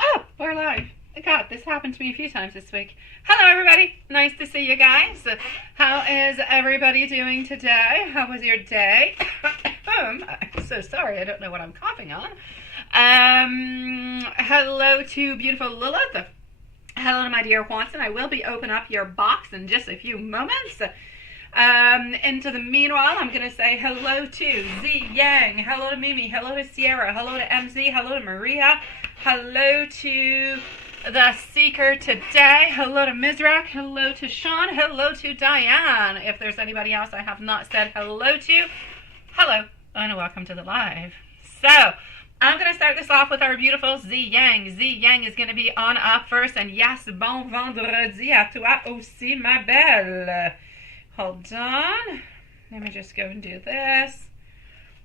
Oh, we're live. God, this happened to me a few times this week. Hello, everybody. Nice to see you guys. How is everybody doing today? How was your day? I'm so sorry. I don't know what I'm coughing on. Hello to beautiful Lilith. Hello to my dear Watson. I will be opening up your box in just a few moments. Into the meanwhile, I'm going to say hello to Z Yang, hello to Mimi, hello to Sierra, hello to MZ, hello to Maria, hello to the Seeker today, hello to Mizrak, hello to Sean, hello to Diane. If there's anybody else I have not said hello to, hello and welcome to the live. So, I'm going to start this off with our beautiful Z Yang. Z Yang is going to be on up first, and yes, bon vendredi à toi aussi, ma belle. Hold on. Let me just go and do this.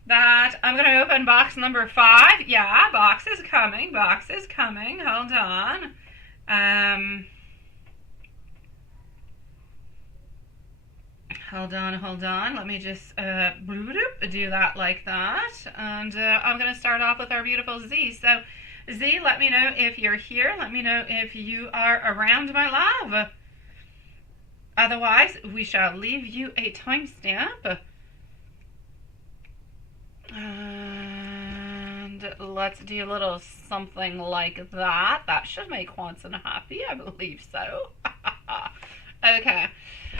That. I'm going to open box number 5. Yeah, box is coming. Box is coming. Hold on. Hold on. Let me just do that like that. And I'm going to start off with our beautiful Z. So, Z, let me know if you're here. Let me know if you are around, my love. Otherwise, we shall leave you a timestamp. And let's do a little something like that. That should make Watson happy, I believe so. Okay.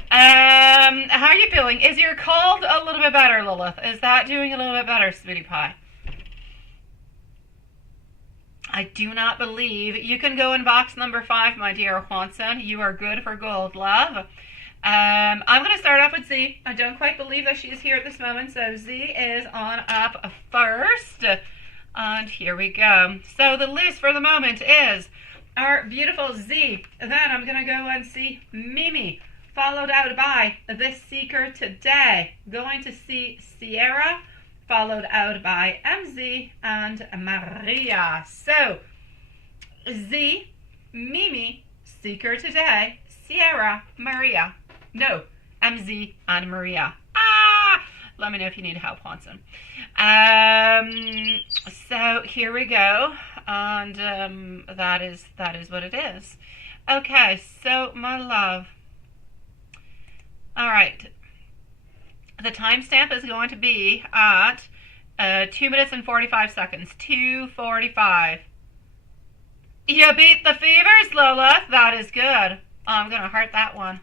How are you feeling? Is your cold a little bit better, Lilith? Is that doing a little bit better, sweetie pie? I do not believe. You can go in box number 5, my dear Watson. You are good for gold, love. I'm going to start off with Z. I don't quite believe that she is here at this moment, so Z is on up first. And here we go. So the list for the moment is our beautiful Z. Then I'm going to go and see Mimi, followed out by the Seeker today. Going to see Sierra, followed out by MZ and Maria. So, Z, Mimi, Seeker today, Sierra, Maria. No, MZ and Maria. Let me know if you need help, Watson. So, here we go. And that is what it is. Okay, so, my love. All right. The timestamp is going to be at 2 minutes and 45 seconds. 2:45. You beat the fevers, Lola. That is good. I'm going to heart that one.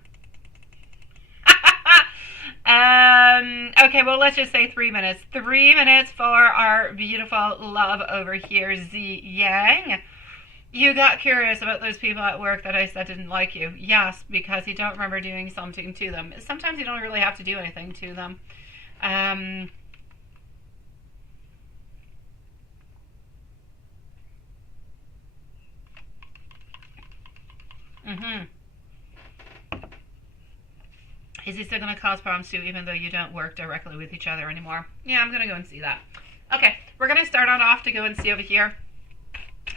Okay, well, let's just say 3 minutes. 3 minutes for our beautiful love over here, Z Yang. You got curious about those people at work that I said didn't like you. Yes, because you don't remember doing something to them. Sometimes you don't really have to do anything to them. Is he still going to cause problems too, even though you don't work directly with each other anymore? Yeah, I'm going to go and see that. Okay, we're going to start on off to go and see over here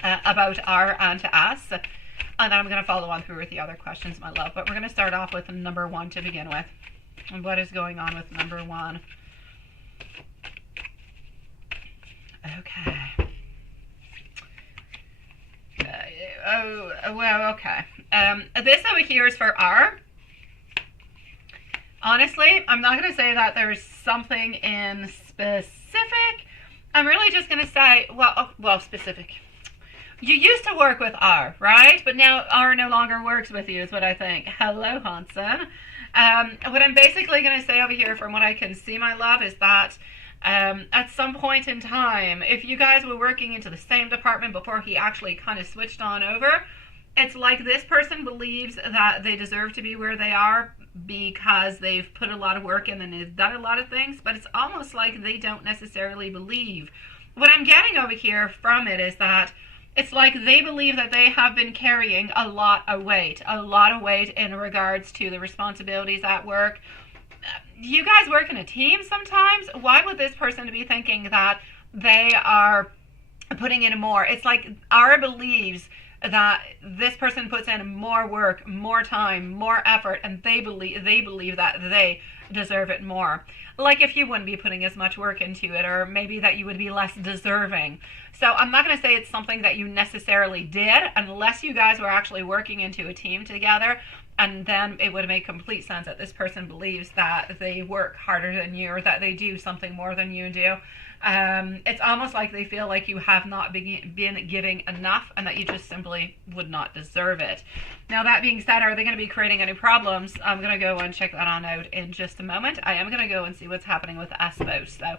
about R and to us. And then I'm going to follow on through with the other questions, my love. But we're going to start off with number 1 to begin with. And what is going on with number 1? Okay. Okay. This over here is for R. Honestly, I'm not going to say that there's something in specific. I'm really just going to say, well, specific. You used to work with R, right? But now R no longer works with you is what I think. Hello, Hanson. What I'm basically going to say over here from what I can see, my love, is that at some point in time, if you guys were working into the same department before he actually kind of switched on over, it's like this person believes that they deserve to be where they are because they've put a lot of work in and they've done a lot of things, but it's almost like they don't necessarily believe. What I'm getting over here from it is that it's like they believe that they have been carrying a lot of weight in regards to the responsibilities at work. You guys work in a team sometimes. Why would this person be thinking that they are putting in more? It's like R believes that this person puts in more work, more time, more effort, and they believe that they deserve it more. Like if you wouldn't be putting as much work into it, or maybe that you would be less deserving. So I'm not going to say it's something that you necessarily did, unless you guys were actually working into a team together, and then it would make complete sense that this person believes that they work harder than you, or that they do something more than you do. It's almost like they feel like you have not been giving enough, and that you just simply would not deserve it. Now, that being said, are they going to be creating any problems? I'm going to go and check that on out in just a moment. I am going to go and see what's happening with S though. So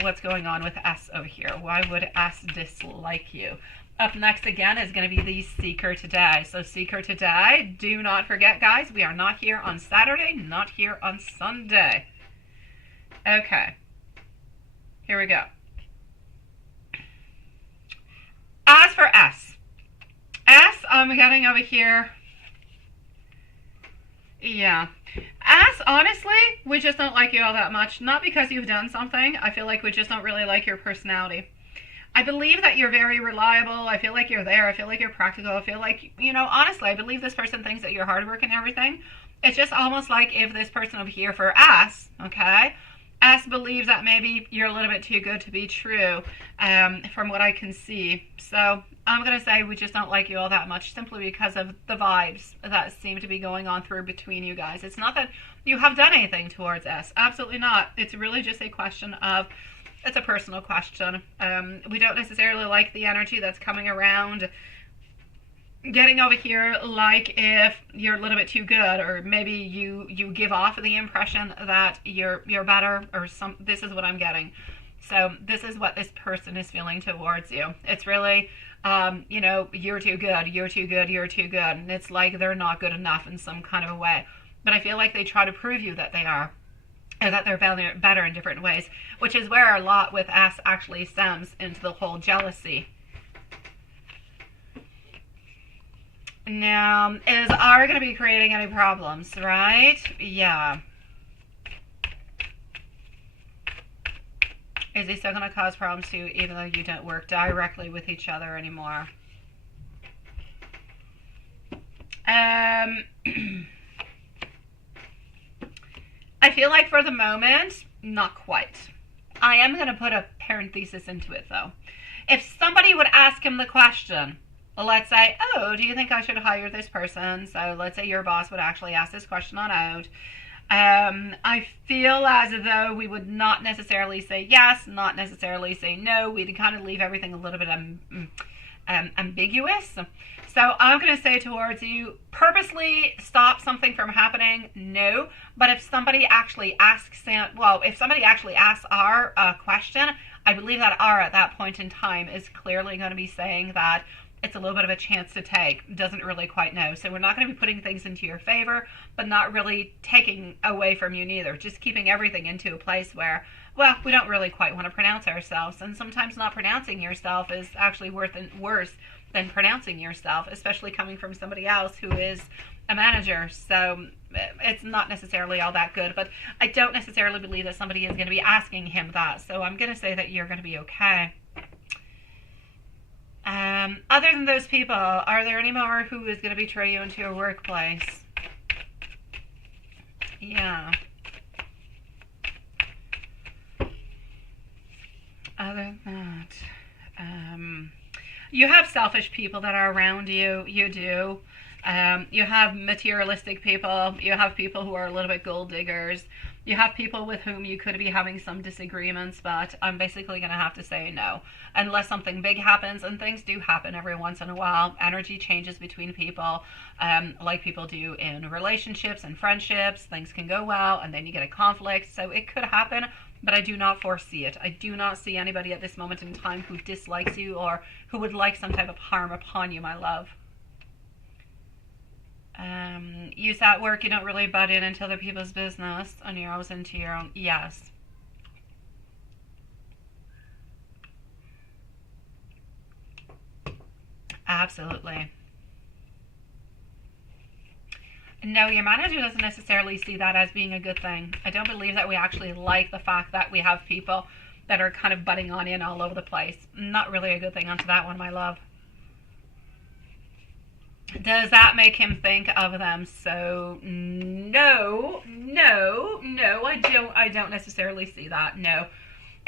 what's going on with S over here? Why would S dislike you? Up next again is going to be the Seeker today. So Seeker today, do not forget, guys, we are not here on Saturday, not here on Sunday. Okay. Here we go. As for S, I'm getting over here. Yeah. S, honestly, we just don't like you all that much. Not because you've done something. I feel like we just don't really like your personality. I believe that you're very reliable. I feel like you're there. I feel like you're practical. I feel like, honestly, I believe this person thinks that you're hard work and everything. It's just almost like if this person over here for S, okay, S believes that maybe you're a little bit too good to be true, from what I can see. So I'm going to say we just don't like you all that much, simply because of the vibes that seem to be going on through between you guys. It's not that you have done anything towards S. Absolutely not. It's really just a question of, it's a personal question. We don't necessarily like the energy that's coming around. Getting over here, like if you're a little bit too good, or maybe you give off the impression that you're better, or this is what I'm getting. So this is what this person is feeling towards you. It's really, you're too good, you're too good, you're too good. And it's like they're not good enough in some kind of a way. But I feel like they try to prove you that they are, or that they're better in different ways, which is where a lot with S actually stems into the whole jealousy. Now, is R going to be creating any problems, right? Yeah. Is he still going to cause problems too, even though you don't work directly with each other anymore? I feel like for the moment, not quite. I am going to put a parenthesis into it, though. If somebody would ask him the question, let's say, oh, do you think I should hire this person? So let's say your boss would actually ask this question on out. I feel as though we would not necessarily say yes, not necessarily say no. We'd kind of leave everything a little bit ambiguous. So I'm going to say towards you, purposely stop something from happening, no. But if somebody actually asks, if somebody actually asks R a question, I believe that R at that point in time is clearly going to be saying that it's a little bit of a chance to take, doesn't really quite know. So we're not going to be putting things into your favor, but not really taking away from you neither. Just keeping everything into a place where, well, we don't really quite want to pronounce ourselves. And sometimes not pronouncing yourself is actually worse than pronouncing yourself, especially coming from somebody else who is a manager. So it's not necessarily all that good, but I don't necessarily believe that somebody is going to be asking him that. So I'm going to say that you're going to be okay. Other than those people, are there any more who is going to betray you into your workplace? Yeah. Other than that, you have selfish people that are around you. You do. You have materialistic people. You have people who are a little bit gold diggers. You have people with whom you could be having some disagreements, but I'm basically going to have to say no. Unless something big happens, and things do happen every once in a while. Energy changes between people, like people do in relationships and friendships. Things can go well, and then you get a conflict. So it could happen, but I do not foresee it. I do not see anybody at this moment in time who dislikes you or who would like some type of harm upon you, my love. You at work, you don't really butt in into other people's business, and you're always into your own. Yes. Absolutely. No, your manager doesn't necessarily see that as being a good thing. I don't believe that we actually like the fact that we have people that are kind of butting on in all over the place. Not really a good thing onto that one, my love. Does that make him think of them? So no, I don't necessarily see that. No.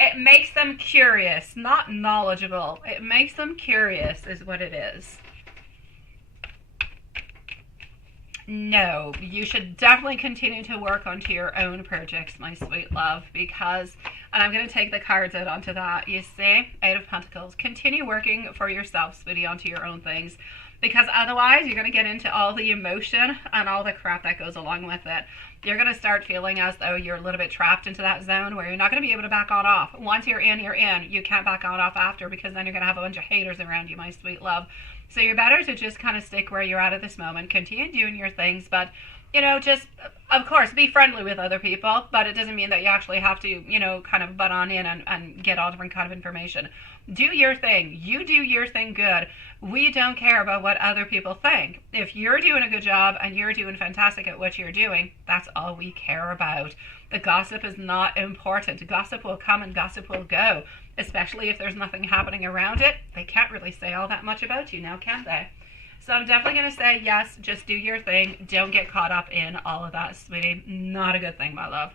It makes them curious, not knowledgeable. It makes them curious is what it is. No, you should definitely continue to work onto your own projects, my sweet love, because, and I'm going to take the cards out onto that, you see, Eight of Pentacles. Continue working for yourself, sweetie, onto your own things, because otherwise you're going to get into all the emotion and all the crap that goes along with it. You're going to start feeling as though you're a little bit trapped into that zone where you're not going to be able to back on off. Once you're in, you're in. You can't back on off after, because then you're going to have a bunch of haters around you, my sweet love. So you're better to just kind of stick where you're at this moment. Continue doing your things, but, you know, just, of course, be friendly with other people, but it doesn't mean that you actually have to, you know, kind of butt on in and get all different kind of information. Do your thing. You do your thing good. We don't care about what other people think. If you're doing a good job and you're doing fantastic at what you're doing, that's all we care about. The gossip is not important. Gossip will come and gossip will go, especially if there's nothing happening around it. They can't really say all that much about you now, can they? So I'm definitely going to say, yes, just do your thing. Don't get caught up in all of that, sweetie. Not a good thing, my love.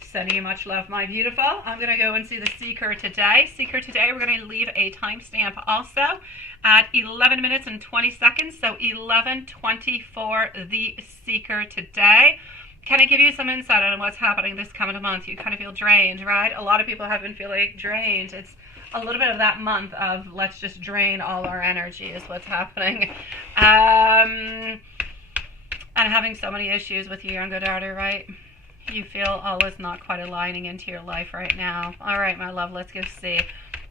Sending you much love, my beautiful. I'm going to go and see the Seeker today. Seeker today, we're going to leave a timestamp also at 11 minutes and 20 seconds. So 11:20 for the Seeker today. Can I give you some insight on what's happening this coming month? You kind of feel drained, right? A lot of people have been feeling drained. It's a little bit of that month of let's just drain all our energy is what's happening. And having so many issues with your younger daughter, right? You feel all is not quite aligning into your life right now. All right, my love, let's go see.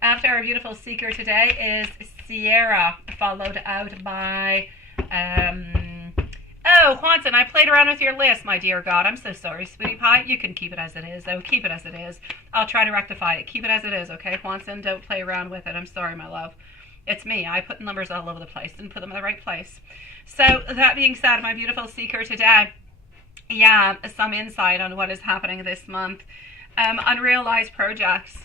After our beautiful Seeker today is Sierra, followed out by, oh, Juanson, I played around with your list, my dear God. I'm so sorry, sweetie pie. You can keep it as it is, though. Keep it as it is. I'll try to rectify it. Keep it as it is, okay, Juanson? Don't play around with it. I'm sorry, my love. It's me. I put numbers all over the place and put them in the right place. So, that being said, my beautiful Seeker today, yeah, some insight on what is happening this month. Unrealized projects.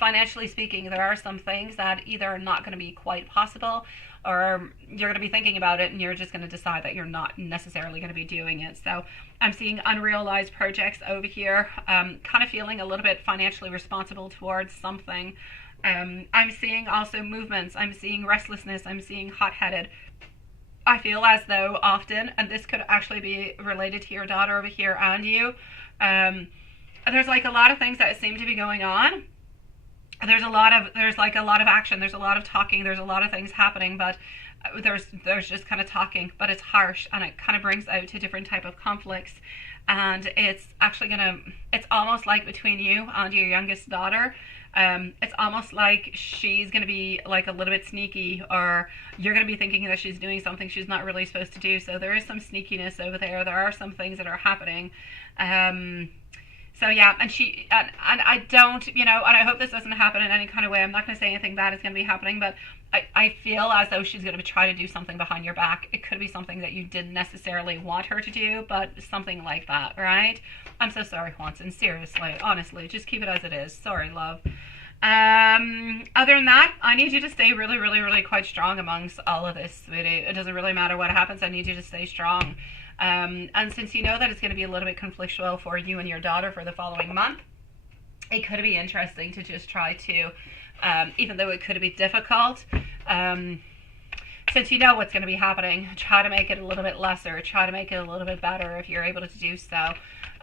Financially speaking, there are some things that either are not going to be quite possible, or you're going to be thinking about it and you're just going to decide that you're not necessarily going to be doing it. So I'm seeing unrealized projects over here, kind of feeling a little bit financially responsible towards something. I'm seeing also movements. I'm seeing restlessness. I'm seeing hot-headed. I feel as though often, and this could actually be related to your daughter over here and you, there's like a lot of things that seem to be going on. There's like a lot of action, there's a lot of talking, there's a lot of things happening, but there's just kind of talking, but it's harsh and it kind of brings out to different type of conflicts. And it's actually it's almost like between you and your youngest daughter, it's almost like she's going to be like a little bit sneaky, or you're going to be thinking that she's doing something she's not really supposed to do. So there is some sneakiness over there. There are some things that are happening. So yeah, and I don't, you know, and I hope this doesn't happen in any kind of way. I'm not going to say anything bad is going to be happening, but I feel as though she's going to try to do something behind your back. It could be something that you didn't necessarily want her to do, but something like that, right? I'm so sorry, Juanson. Seriously, honestly, just keep it as it is. Sorry, love. Other than that, I need you to stay really, really, really quite strong amongst all of this, sweetie. It doesn't really matter what happens. I need you to stay strong. And since you know that it's going to be a little bit conflictual for you and your daughter for the following month, it could be interesting to just try to, even though it could be difficult, since you know what's going to be happening, try to make it a little bit lesser, try to make it a little bit better if you're able to do so.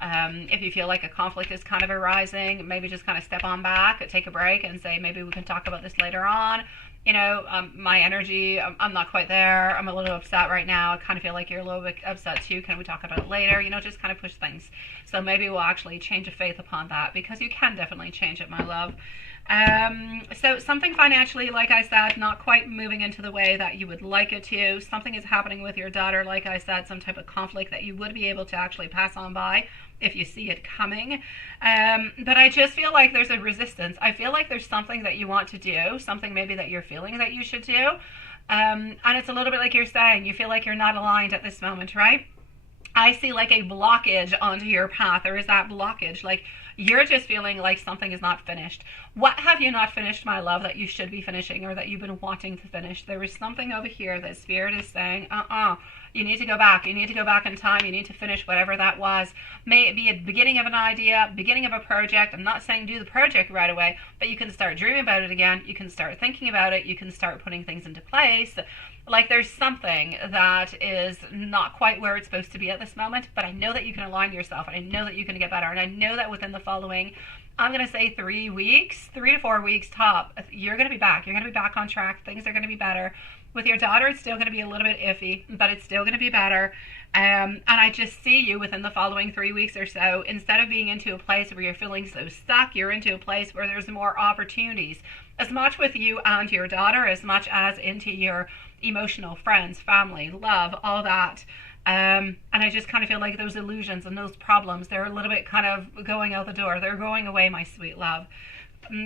If you feel like a conflict is kind of arising, maybe just kind of step on back, take a break and say, maybe we can talk about this later on. You know, my energy, I'm not quite there. I'm a little upset right now. I kind of feel like you're a little bit upset too. Can we talk about it later? You know, just kind of push things. So maybe we'll actually change a faith upon that, because you can definitely change it, my love. So something financially, like I said, not quite moving into the way that you would like it to. Something is happening with your daughter, like I said, some type of conflict that you would be able to actually pass on by if you see it coming. But I just feel like there's a resistance. I feel like there's something that you want to do, something maybe that you're feeling that you should do. And it's a little bit like you're saying, you feel like you're not aligned at this moment, right? I see like a blockage onto your path. There is that blockage. Like you're just feeling like something is not finished. What have you not finished, my love, that you should be finishing or that you've been wanting to finish? There is something over here that Spirit is saying, you need to go back. You need to go back in time. You need to finish whatever that was. May it be a beginning of an idea, beginning of a project. I'm not saying do the project right away, but you can start dreaming about it again. You can start thinking about it. You can start putting things into place. Like there's something that is not quite where it's supposed to be at this moment, but I know that you can align yourself, and I know that you can get better, and I know that within the following, I'm going to say 3 weeks, 3 to 4 weeks top, you're going to be back. You're going to be back on track. Things are going to be better. With your daughter, it's still going to be a little bit iffy, but it's still going to be better. And I just see you within the following 3 weeks or so, instead of being into a place where you're feeling so stuck, you're into a place where there's more opportunities, as much with you and your daughter, as much as into your emotional friends, family, love, all that. And I just kind of feel like those illusions and those problems, they're a little bit kind of going out the door. They're going away, my sweet love.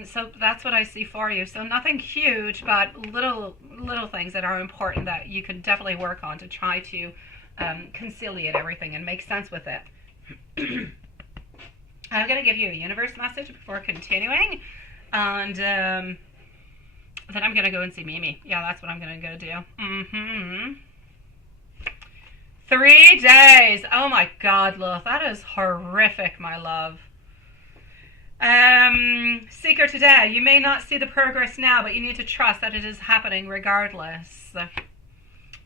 So that's what I see for you. So nothing huge, but little things that are important that you can definitely work on to try to conciliate everything and make sense with it. I'm going to give you a universe message before continuing. And then I'm going to go and see Mimi. Yeah, that's what I'm going to go do. 3 days. Oh my God, Lilith. That is horrific, my love. Seeker today, you may not see the progress now, but you need to trust that it is happening regardless.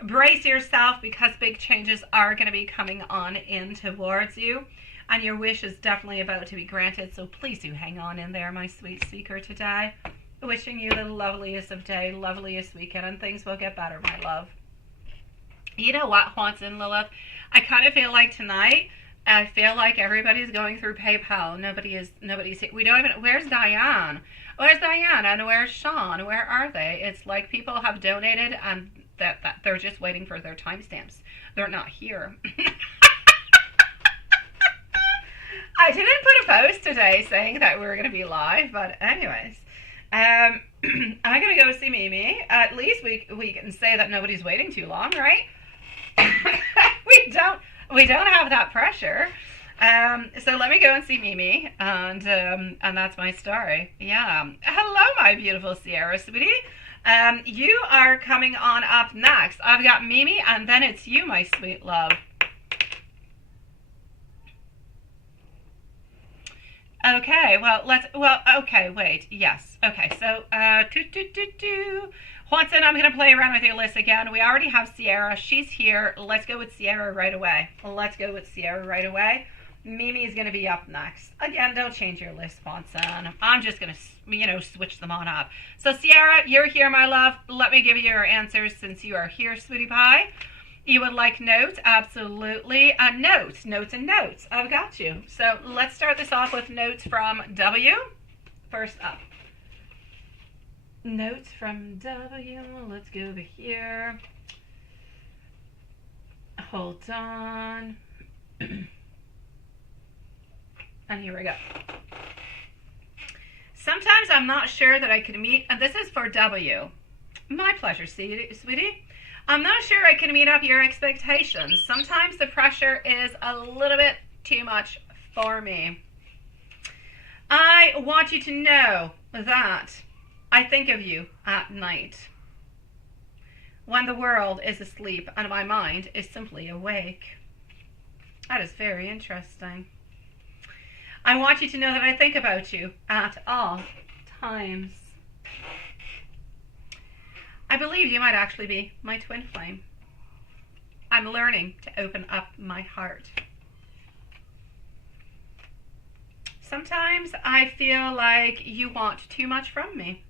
Brace yourself because big changes are going to be coming on in towards you, and your wish is definitely about to be granted, so please do hang on in there, my sweet seeker today. Wishing you the loveliest of day, loveliest weekend, and things will get better, my love. You know what, Haunton, Lilith? I kind of feel like tonight, I feel like everybody's going through PayPal. Nobody's. We don't even. Where's Diane? Where's Diane? And where's Sean? Where are they? It's like people have donated and that they're just waiting for their timestamps. They're not here. I didn't put a post today saying that we were going to be live, but anyways, I'm going to go see Mimi. At least we can say that nobody's waiting too long, right? We don't have that pressure. So let me go and see Mimi, and that's my story. Yeah. Hello, my beautiful Sierra, sweetie. You are coming on up next. I've got Mimi, and then it's you, my sweet love. Okay, okay, wait, yes. Okay, so, Juanson, I'm going to play around with your list again. We already have Sierra. She's here. Let's go with Sierra right away. Mimi is going to be up next. Again, don't change your list, Juanson. I'm just going to, switch them on up. So, Sierra, you're here, my love. Let me give you your answers since you are here, sweetie pie. You would like notes? Absolutely. Notes. I've got you. So let's start this off with notes from W. First up. Notes from W. Let's go over here. Hold on. And here we go. Sometimes I'm not sure that I can meet, and this is for W. My pleasure, sweetie. I'm not sure I can meet up your expectations. Sometimes the pressure is a little bit too much for me. I want you to know that I think of you at night when the world is asleep and my mind is simply awake. That is very interesting. I want you to know that I think about you at all times. I believe you might actually be my twin flame. I'm learning to open up my heart. Sometimes I feel like you want too much from me.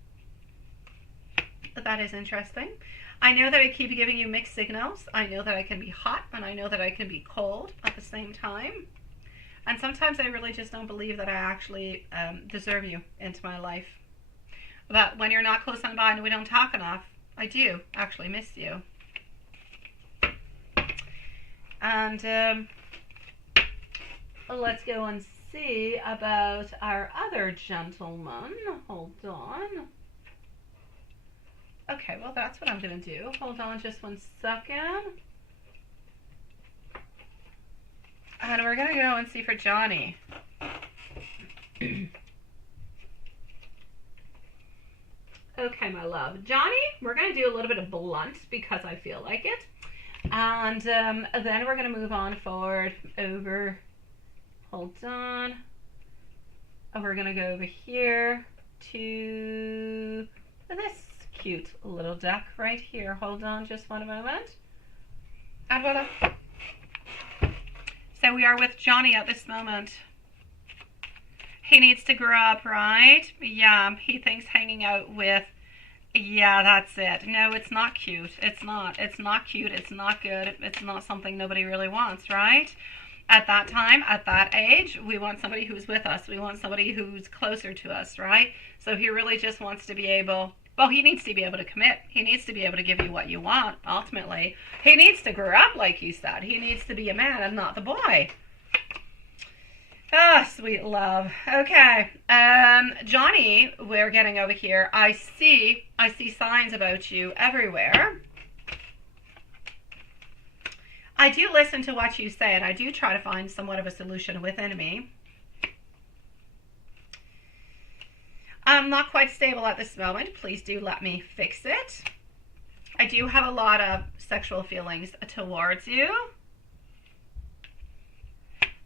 That is interesting. I know that I keep giving you mixed signals. I know that I can be hot and I know that I can be cold at the same time. And sometimes I really just don't believe that I actually deserve you into my life. But when you're not close on by and we don't talk enough, I do actually miss you. And let's go and see about our other gentleman. Hold on. Okay, well, that's what I'm going to do. Hold on just 1 second. And we're going to go and see for Johnny. Okay, my love. Johnny, we're going to do a little bit of blunt because I feel like it. And then we're going to move on forward over. Hold on. And we're going to go over here to this cute little duck right here. Hold on just one moment. And voila. So we are with Johnny at this moment. He needs to grow up, right? Yeah, he thinks hanging out with, yeah, that's it. No, it's not cute. It's not. It's not cute. It's not good. It's not something nobody really wants, right? At that time, at that age, we want somebody who's with us. We want somebody who's closer to us, right? So he really just wants to be able, well, he needs to be able to commit. He needs to be able to give you what you want, ultimately. He needs to grow up, like you said. He needs to be a man and not the boy. Ah, sweet love. Okay. Johnny, we're getting over here. I see signs about you everywhere. I do listen to what you say, and I do try to find somewhat of a solution within me. I'm not quite stable at this moment. Please do let me fix it. I do have a lot of sexual feelings towards you.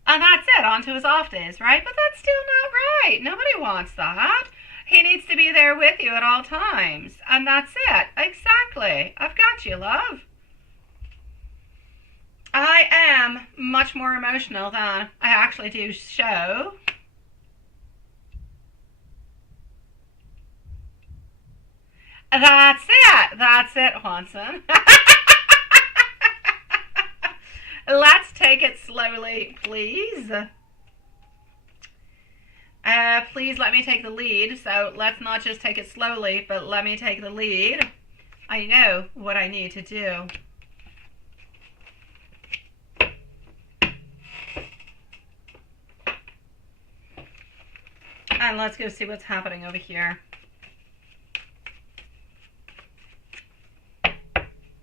And that's it, on to his off days, right? But that's still not right. Nobody wants that. He needs to be there with you at all times. And that's it. Exactly. I've got you, love. I am much more emotional than I actually do show. That's it. That's it, Hanson. Let's take it slowly, please. Please let me take the lead. So let's not just take it slowly, but let me take the lead. I know what I need to do. And let's go see what's happening over here.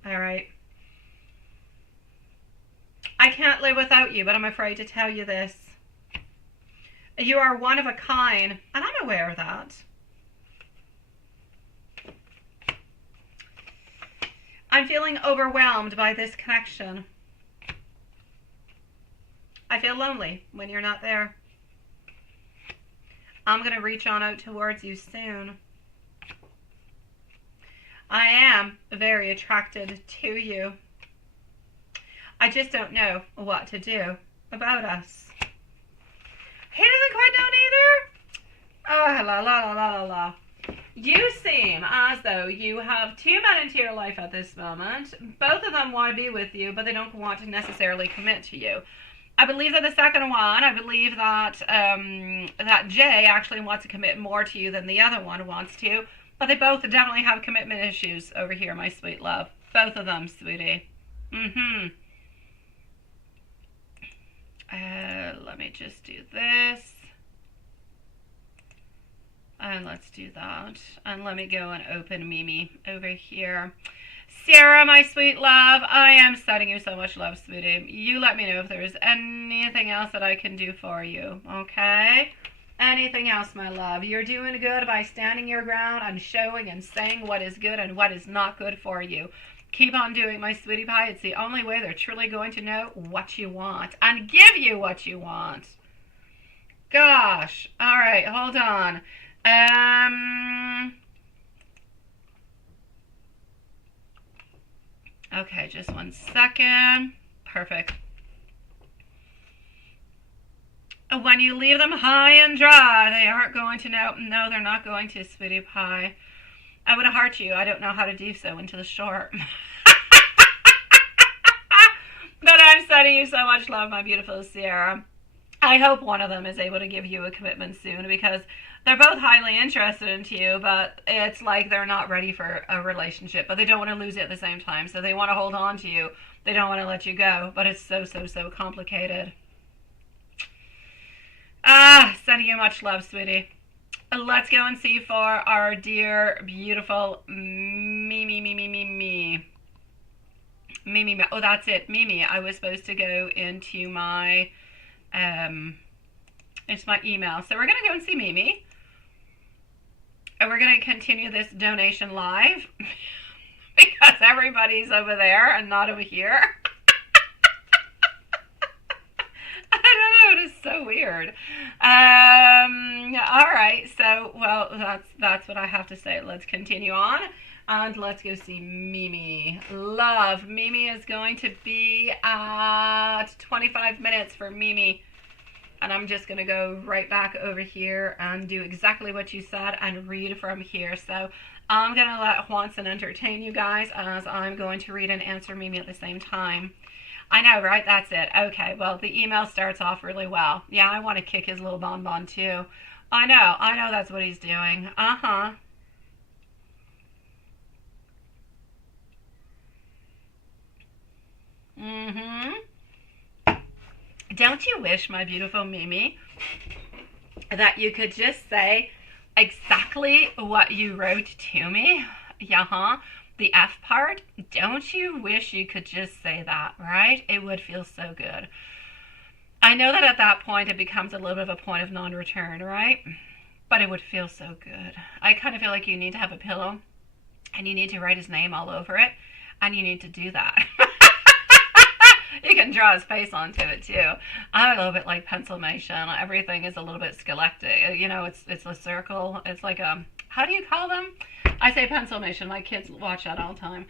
All right. I can't live without you, but I'm afraid to tell you this. You are one of a kind, and I'm aware of that. I'm feeling overwhelmed by this connection. I feel lonely when you're not there. I'm going to reach on out towards you soon. I am very attracted to you. I just don't know what to do about us. He doesn't quite know either. Oh, la la la la la la. You seem as though you have two men into your life at this moment. Both of them want to be with you, but they don't want to necessarily commit to you. I believe that the second one, I believe that that Jay actually wants to commit more to you than the other one wants to. But they both definitely have commitment issues over here, my sweet love. Both of them, sweetie. Let me just do this. And let's do that. And let me go and open Mimi over here. Sarah, my sweet love, I am sending you so much love, sweetie. You let me know if there's anything else that I can do for you, okay? Anything else, my love. You're doing good by standing your ground and showing and saying what is good and what is not good for you. Keep on doing, my sweetie pie. It's the only way they're truly going to know what you want and give you what you want. Gosh. All right, hold on. Okay, just 1 second. Perfect. When you leave them high and dry, they aren't going to know. No, they're not going to, sweetie pie. I would have heart you. I don't know how to do so into the short. But I'm sending you so much love, my beautiful Sierra. I hope one of them is able to give you a commitment soon, because they're both highly interested in you, but it's like they're not ready for a relationship, but they don't want to lose it at the same time. So they want to hold on to you. They don't want to let you go, but it's so complicated. Sending you much love, sweetie. Let's go and see for our dear, beautiful Mimi. Oh, that's it, Mimi. I was supposed to go into my It's my email. So we're going to go and see Mimi. And we're going to continue this donation live because everybody's over there and not over here. I don't know. It is so weird. All right. So, well, that's what I have to say. Let's continue on. And let's go see Mimi. Love. Mimi is going to be at 25 minutes for Mimi. And I'm just going to go right back over here and do exactly what you said and read from here. So I'm going to let Juanson entertain you guys as I'm going to read and answer Mimi at the same time. I know, right? That's it. Okay, well, the email starts off really well. Yeah, I want to kick his little bonbon too. I know that's what he's doing. Uh-huh. Mm-hmm. Don't you wish, my beautiful Mimi, that you could just say exactly what you wrote to me? Yeah, the F part. Don't you wish you could just say that, right? It would feel so good. I know that at that point it becomes a little bit of a point of non-return, right? But it would feel so good. I kind of feel like you need to have a pillow and you need to write his name all over it, and you need to do that. You can draw his face onto it too. I'm a little bit like pencilmation. Everything is a little bit scholastic. You know, it's a circle. It's like a, how do you call them? I say pencilmation. My kids watch that all the time.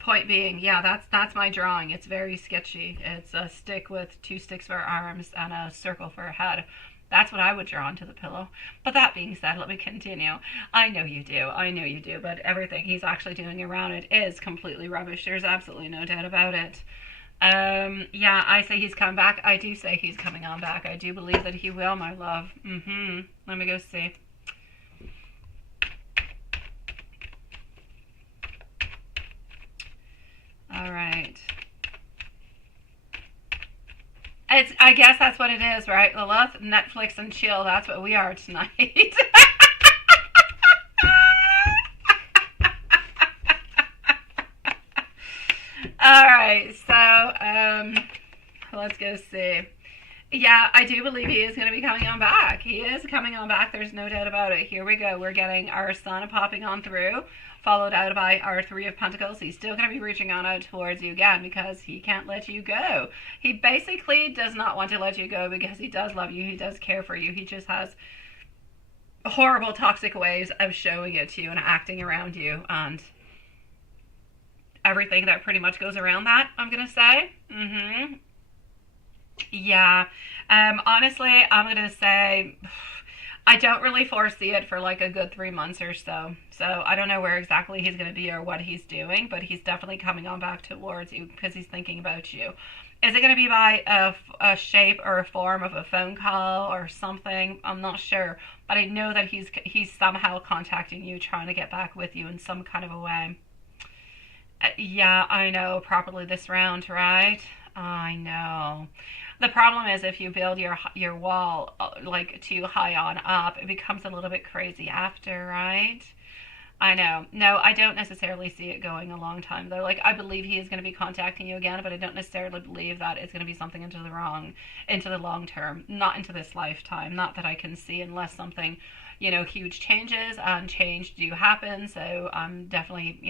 Point being, yeah, that's my drawing. It's very sketchy. It's a stick with 2 sticks for arms and a circle for a head. That's what I would draw onto the pillow. But that being said, let me continue. I know you do, but everything he's actually doing around it is completely rubbish. There's absolutely no doubt about it. Yeah, I say he's come back. I do say he's coming on back. I do believe that he will, my love. Let me go see. All right. I guess that's what it is, right, Lilith? Netflix and chill. That's what we are tonight. All right, so let's go see. Yeah, I do believe he is going to be coming on back. He is coming on back. There's no doubt about it. Here we go. We're getting our sun popping on through, followed out by our 3 of Pentacles. He's still going to be reaching on out towards you again because he can't let you go. He basically does not want to let you go because he does love you. He does care for you. He just has horrible, toxic ways of showing it to you and acting around you and everything that pretty much goes around that, I'm going to say. Yeah. Honestly, I'm going to say I don't really foresee it for like a good 3 months or so. So I don't know where exactly he's going to be or what he's doing, but he's definitely coming on back towards you because he's thinking about you. Is it going to be by a shape or a form of a phone call or something? I'm not sure, but I know that he's somehow contacting you, trying to get back with you in some kind of a way. Yeah, I know, properly this round, right? I know. The problem is if you build your wall like too high on up, it becomes a little bit crazy after, right? I know. No, I don't necessarily see it going a long time though. Like, I believe he is going to be contacting you again, but I don't necessarily believe that it's going to be something into the long term, not into this lifetime. Not that I can see, unless something, huge changes, and change do happen. So I'm definitely,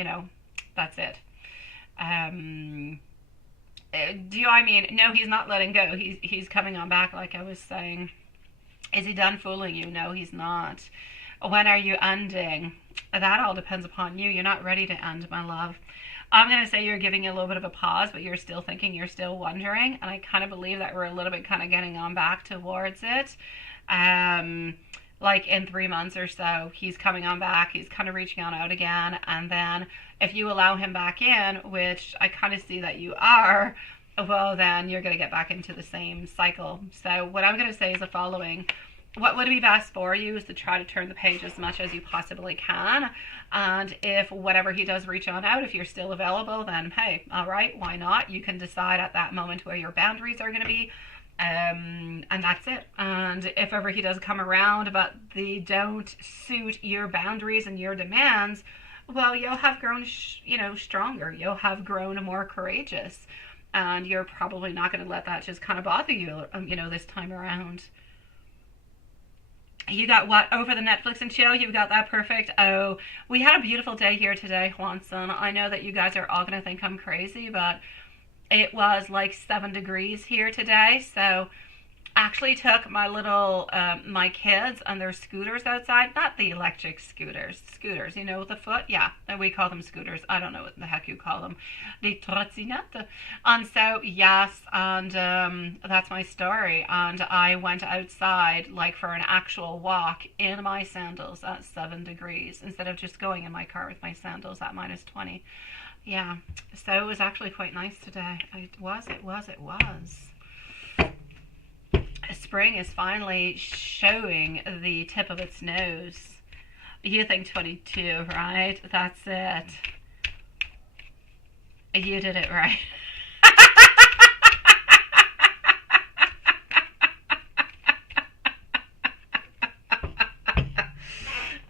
that's it. No, he's not letting go. He's coming on back, like I was saying. Is he done fooling you? No, he's not. When are you ending? That all depends upon you. You're not ready to end, my love. I'm going to say you're giving a little bit of a pause, but you're still thinking, you're still wondering. And I kind of believe that we're a little bit kind of getting on back towards it. Like in 3 months or so, he's coming on back. He's kind of reaching on out again. And then if you allow him back in, which I kind of see that you are, well, then you're going to get back into the same cycle. So what I'm going to say is the following. What would be best for you is to try to turn the page as much as you possibly can. And if whatever he does reach on out, if you're still available, then hey, all right, why not? You can decide at that moment where your boundaries are going to be. And that's it. And if ever he does come around, but they don't suit your boundaries and your demands, well, you'll have grown, stronger. You'll have grown more courageous. and you're probably not going to let that just kind of bother you, this time around. You got what over the Netflix and chill? You've got that perfect. Oh, we had a beautiful day here today, Juanson. I know that you guys are all going to think I'm crazy, but it was like 7 degrees here today. So actually took my little, my kids on their scooters outside. Not the electric scooters. Scooters, with the foot. Yeah, we call them scooters. I don't know what the heck you call them. The trottinette. And so, yes, and that's my story. And I went outside like for an actual walk in my sandals at 7 degrees instead of just going in my car with my sandals at minus 20. Yeah, so it was actually quite nice today. It was. Spring is finally showing the tip of its nose. You think 22, right? That's it. You did it right.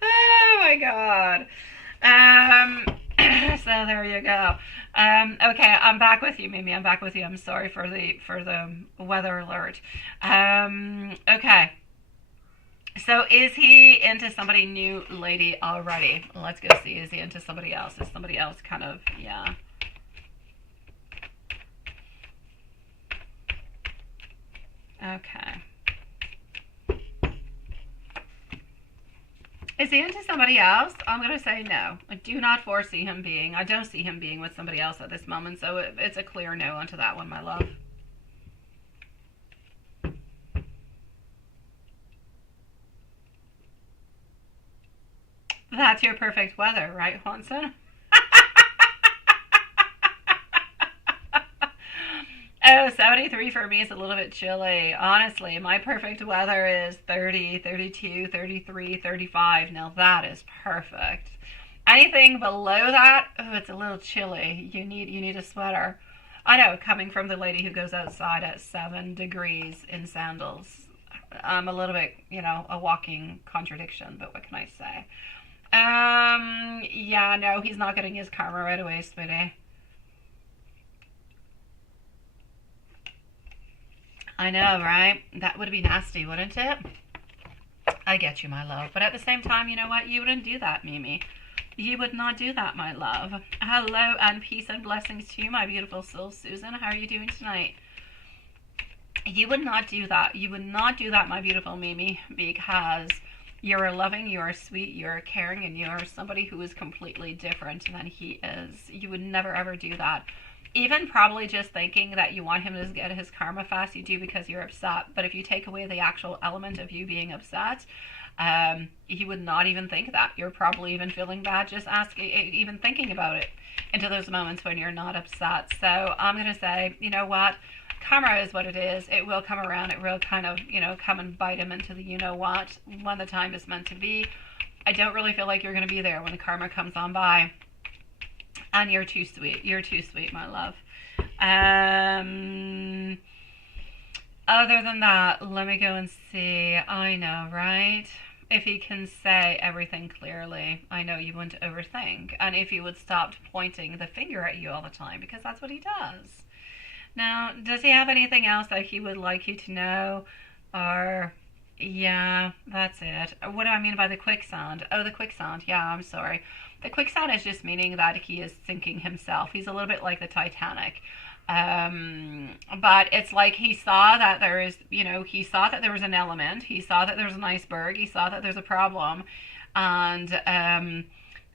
Oh my God. So there you go. Okay, I'm back with you, Mimi. I'm back with you. I'm sorry for the weather alert. Okay. So is he into somebody new, lady, already? Let's go see. Is he into somebody else? Is somebody else kind of, yeah. Okay. Is he into somebody else? I'm going to say no. I do not foresee him being. I don't see him being with somebody else at this moment. So it's a clear no onto that one, my love. That's your perfect weather, right, Juanson? Oh, 73 for me is a little bit chilly. Honestly, my perfect weather is 30, 32, 33, 35. Now that is perfect. Anything below that, oh, it's a little chilly. You need a sweater. I know, coming from the lady who goes outside at 7 degrees in sandals. I'm a little bit, a walking contradiction, but what can I say? Yeah, no, he's not getting his karma right away, sweetie. I know, right? That would be nasty, wouldn't it? I get you, my love. But at the same time, you know what? You wouldn't do that, Mimi. You would not do that, my love. Hello, and peace and blessings to you, my beautiful soul, Susan. How are you doing tonight? You would not do that. You would not do that, my beautiful Mimi, because you're loving, you're sweet, you're caring, and you're somebody who is completely different than he is. You would never, ever do that. Even probably just thinking that you want him to get his karma fast, you do because you're upset. But if you take away the actual element of you being upset, you would not even think that. You're probably even feeling bad just even thinking about it into those moments when you're not upset. So I'm going to say, you know what? Karma is what it is. It will come around. It will kind of, come and bite him into the you-know-what when the time is meant to be. I don't really feel like you're going to be there when the karma comes on by. And you're too sweet. You're too sweet, my love. Other than that, let me go and see. I know, right? If he can say everything clearly, I know you wouldn't overthink. And if he would stop pointing the finger at you all the time, because that's what he does. Now, does he have anything else that he would like you to know? Or, yeah, that's it. What do I mean by the quicksand? Oh, the quicksand. Yeah, I'm sorry. The quicksand is just meaning that he is sinking himself. He's a little bit like the Titanic. But it's like he saw that there is, he saw that there was an element. He saw that there was an iceberg. He saw that there's a problem. And,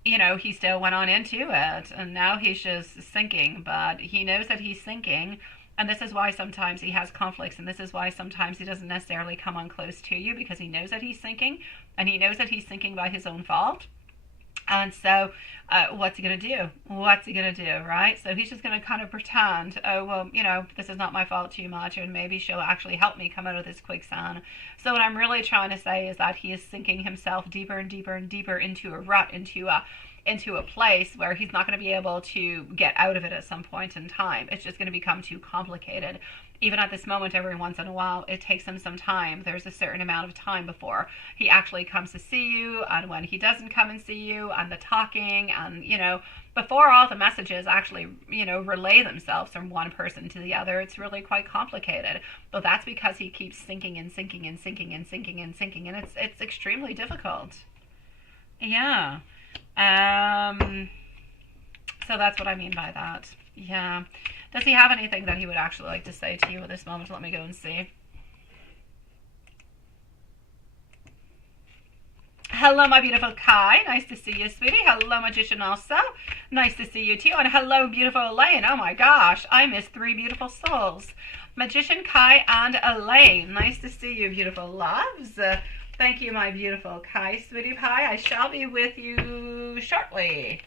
he still went on into it. And now he's just sinking. But he knows that he's sinking. And this is why sometimes he has conflicts. And this is why sometimes he doesn't necessarily come on close to you, because he knows that he's sinking. And he knows that he's sinking by his own fault. And so what's he going to do? What's he going to do, right? So he's just going to kind of pretend, oh, well, this is not my fault too much, and maybe she'll actually help me come out of this quicksand. So what I'm really trying to say is that he is sinking himself deeper and deeper and deeper into a rut, into into a place where he's not going to be able to get out of it at some point in time. It's just going to become too complicated. Even at this moment, every once in a while, it takes him some time. There's a certain amount of time before he actually comes to see you, and when he doesn't come and see you, and the talking, and, you know, before all the messages actually, you know, relay themselves from one person to the other, it's really quite complicated. But that's because he keeps sinking and sinking and sinking and sinking and sinking, and it's extremely difficult. Yeah. So that's what I mean by that. Yeah. Does he have anything that he would actually like to say to you at this moment? Let me go and see. Hello, my beautiful Kai. Nice to see you, sweetie. Hello, Magician also. Nice to see you too. And hello, beautiful Elaine. Oh my gosh, I missed 3 beautiful souls. Magician Kai and Elaine. Nice to see you, beautiful loves. Thank you, my beautiful Kai, sweetie pie. I shall be with you shortly.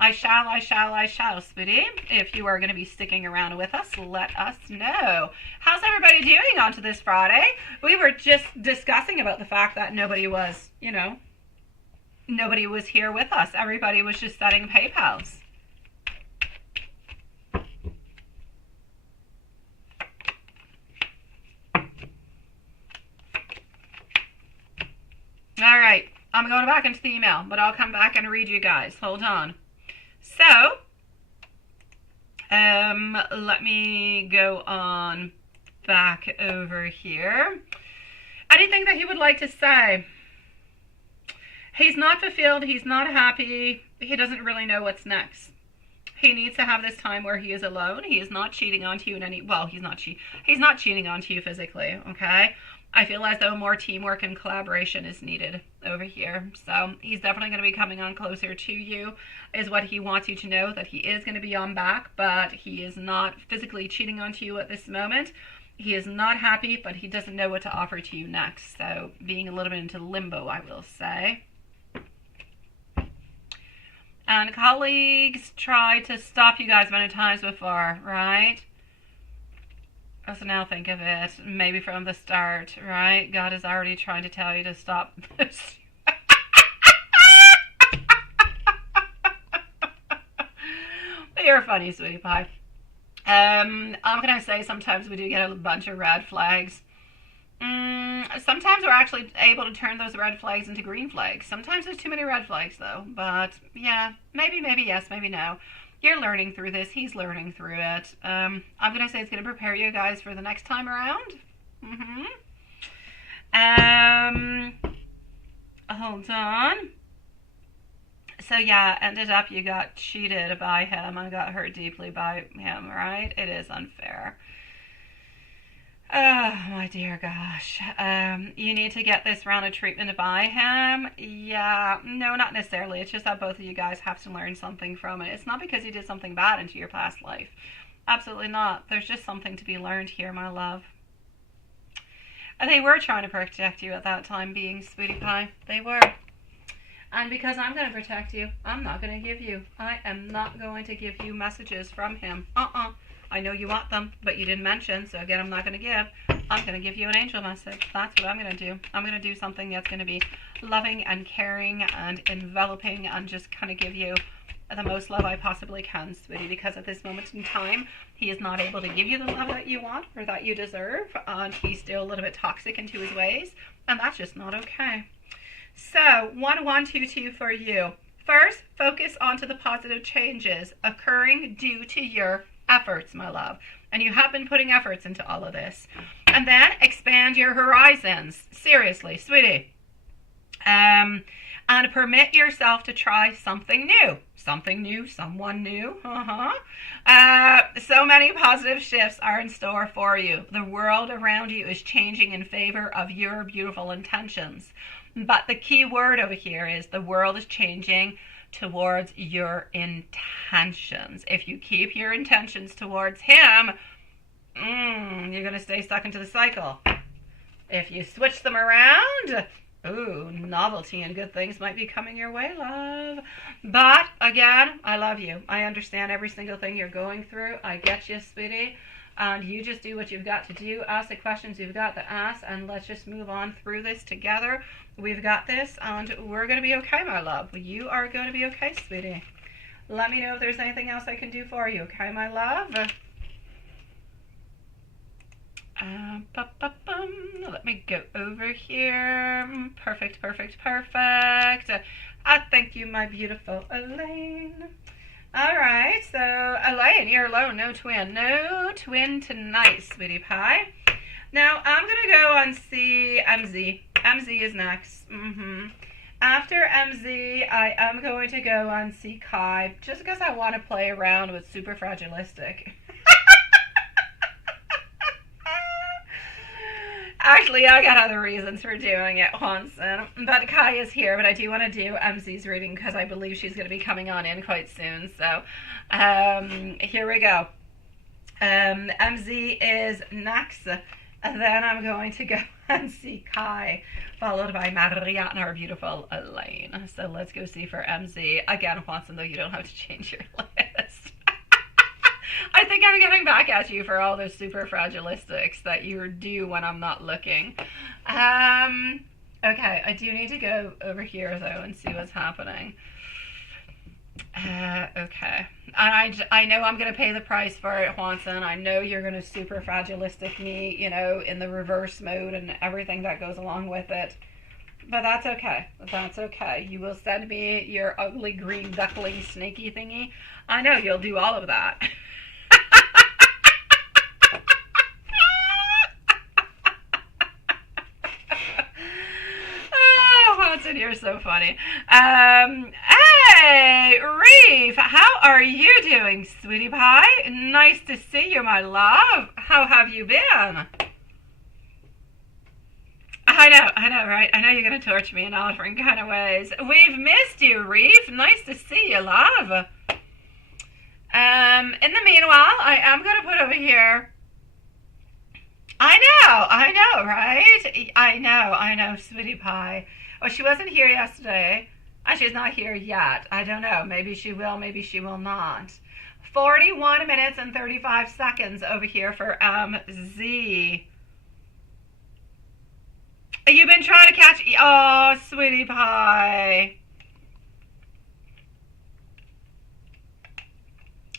I shall, sweetie. If you are going to be sticking around with us, let us know. How's everybody doing on to this Friday? We were just discussing about the fact that nobody was, you know, nobody was here with us. Everybody was just setting PayPals. All right, I'm going back into the email, but I'll come back and read you guys. Hold on. So, let me go on back over here. Anything that he would like to say? He's not fulfilled. He's not happy. He doesn't really know what's next. He needs to have this time where he is alone. He is not cheating onto you in any, well, he's not cheating onto you physically, okay? I feel as though more teamwork and collaboration is needed over here. So he's definitely going to be coming on closer to you, is what he wants you to know, that he is going to be on back, but he is not physically cheating onto you at this moment. He is not happy, but he doesn't know what to offer to you next. So being a little bit into limbo, I will say. And colleagues tried to stop you guys many times before, right? So now think of it, maybe from the start, right? God is already trying to tell you to stop this. You're funny, sweetie pie. I'm going to say sometimes we do get a bunch of red flags. Sometimes we're actually able to turn those red flags into green flags. Sometimes there's too many red flags, though. But, yeah, maybe yes, maybe no. You're learning through this. He's learning through it. I'm going to say it's going to prepare you guys for the next time around. Hold on. So, yeah, ended up you got cheated by him and got hurt deeply by him, right? It is unfair. Oh, my dear gosh. You need to get this round of treatment by him. Yeah, no, not necessarily. It's just that both of you guys have to learn something from it. It's not because you did something bad into your past life. Absolutely not. There's just something to be learned here, my love. And they were trying to protect you at that time being, sweetie pie. They were. And because I'm going to protect you, I'm not going to give you. I am not going to give you messages from him. I know you want them, but you didn't mention, so again, I'm not going to give. I'm going to give you an angel message. That's what I'm going to do. I'm going to do something that's going to be loving and caring and enveloping and just kind of give you the most love I possibly can, sweetie, because at this moment in time, he is not able to give you the love that you want or that you deserve, and he's still a little bit toxic into his ways, and that's just not okay. So, 1122 for you. First, focus onto the positive changes occurring due to your efforts, my love. And you have been putting efforts into all of this. And then expand your horizons. Seriously, sweetie. And permit yourself to try something new. Something new, someone new. So many positive shifts are in store for you. The world around you is changing in favor of your beautiful intentions. But the key word over here is the world is changing towards your intentions. If you keep your intentions towards him, you're going to stay stuck into the cycle. If you switch them around, ooh, novelty and good things might be coming your way, love. But again, I love you. I understand every single thing you're going through. I get you, sweetie. and you just do what you've got to do. Ask the questions you've got to ask, and let's just move on through this together. We've got this, and we're going to be okay, my love. You are going to be okay, sweetie. Let me know if there's anything else I can do for you, okay, my love? Let me go over here. Perfect, perfect, perfect. Thank you, my beautiful Elaine. All right, so Elaine, you're alone. No twin. No twin tonight, sweetie pie. Now, I'm going to go and see MZ. MZ is next. After MZ, I am going to go and see Kai, just because I want to play around with super fragilistic. Actually, I got other reasons for doing it, Hanson. But Kai is here, but I do want to do MZ's reading because I believe she's going to be coming on in quite soon. So, here we go. MZ is next. And then I'm going to go and see Kai, followed by Maria and our beautiful Elaine. So let's go see for MZ. Again, Hanson, though, you don't have to change your list. I think I'm getting back at you for all those super fragilistics that you do when I'm not looking. Okay, I do need to go over here, though, and see what's happening. Okay. And I know I'm going to pay the price for it, Hanson. I know you're going to super fragilistic me, you know, in the reverse mode and everything that goes along with it. But that's okay. That's okay. You will send me your ugly green duckling snaky thingy. I know you'll do all of that. Hanson, you're so funny. Hey, Reeve, how are you doing, sweetie pie? Nice to see you, my love. How have you been? I know, right? I know you're going to torture me in all different kind of ways. We've missed you, Reeve. Nice to see you, love. In the meanwhile, I am going to put over here. I know, right? I know, sweetie pie. Oh, she wasn't here yesterday. And she's not here yet. I don't know. Maybe she will, maybe she will not. 41 minutes and 35 seconds over here for Z. You've been trying to catch... Oh, sweetie pie.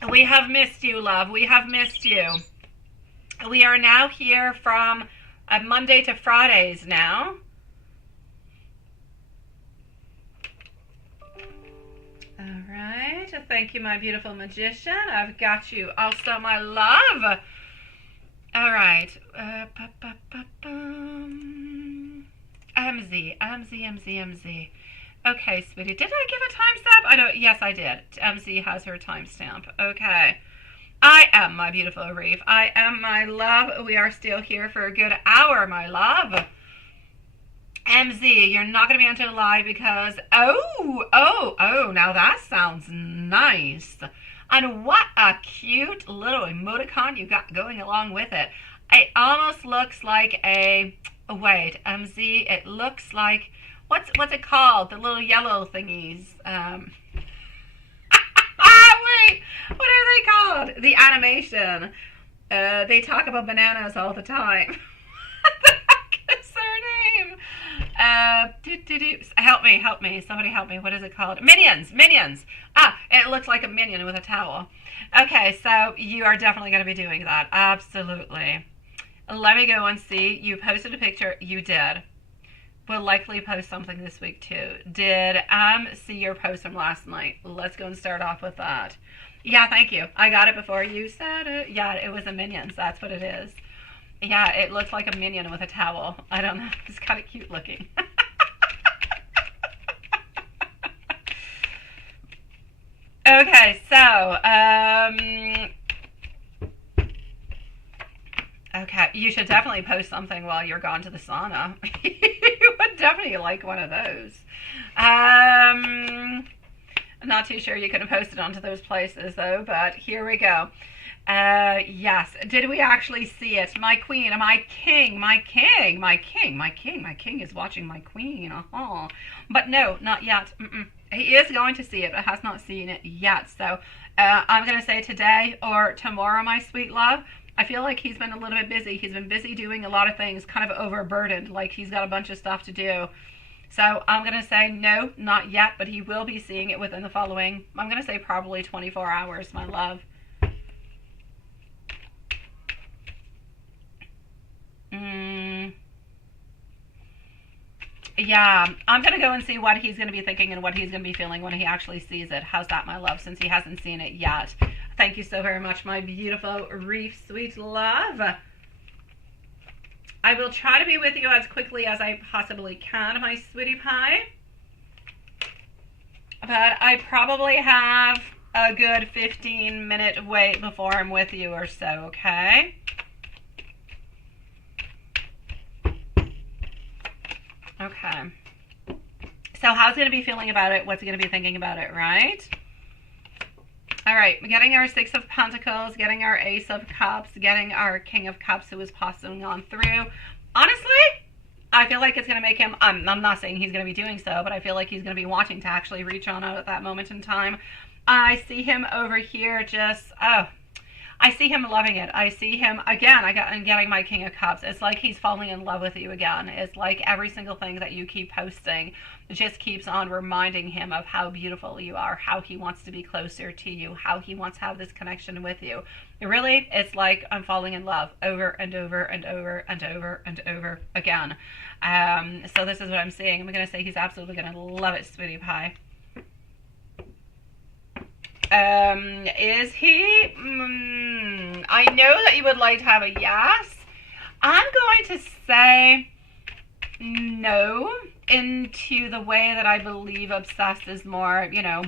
We have missed you, love. We have missed you. We are now here from Monday to Fridays now. All right. Thank you, my beautiful magician. I've got you also, my love. All right. MZ. Okay, sweetie. Did I give a timestamp? I don't. Yes, I did. MZ has her timestamp. Okay. I am my beautiful Reeve. I am my love. We are still here for a good hour, my love. MZ, you're not going to be on to live because, now that sounds nice. And what a cute little emoticon you got going along with it. It almost looks like wait, MZ, it looks like, what's it called? The little yellow thingies. Wait, what are they called? The animation. They talk about bananas all the time. What the heck is their name? Help me. Somebody help me. What is it called? Minions. It looks like a minion with a towel. Okay, so you are definitely going to be doing that. Absolutely. Let me go and see. You posted a picture. You did. We'll likely post something this week too. Did see your post from last night. Let's go and start off with that. Yeah, thank you. I got it before you said it. Yeah, it was a Minions. That's what it is. Yeah, it looks like a minion with a towel. I don't know. It's kind of cute looking. Okay, so, okay, you should definitely post something while you're gone to the sauna. You would definitely like one of those. I'm not too sure you could have posted onto those places, though, but here we go. Yes. Did we actually see it? My queen, my king is watching my queen. But no, not yet. He is going to see it, but has not seen it yet. So I'm going to say today or tomorrow, my sweet love. I feel like he's been a little bit busy. He's been busy doing a lot of things, kind of overburdened, like he's got a bunch of stuff to do. So I'm going to say no, not yet, but he will be seeing it within the following, I'm going to say probably 24 hours, my love. Yeah, I'm going to go and see what he's going to be thinking and what he's going to be feeling when he actually sees it. How's that, my love, since he hasn't seen it yet? Thank you so very much, my beautiful reef, sweet love. I will try to be with you as quickly as I possibly can, my sweetie pie. But I probably have a good 15-minute wait before I'm with you or so, okay? Okay. So how's he going to be feeling about it? What's he going to be thinking about it, right? All right, getting our Six of Pentacles, getting our Ace of Cups, getting our King of Cups who is passing on through. Honestly, I feel like it's going to make him, I'm not saying he's going to be doing so, but I feel like he's going to be wanting to actually reach on out at that moment in time. I see him over here just, I see him loving it. I see him, again, I'm getting my King of Cups. It's like he's falling in love with you again. It's like every single thing that you keep posting just keeps on reminding him of how beautiful you are, how he wants to be closer to you, how he wants to have this connection with you. Really, it's like I'm falling in love over and over and over and over and over again. So this is what I'm seeing. I'm going to say he's absolutely going to love it, sweetie pie. Is he? I know that you would like to have a yes. I'm going to say no, into the way that I believe obsessed is more, you know,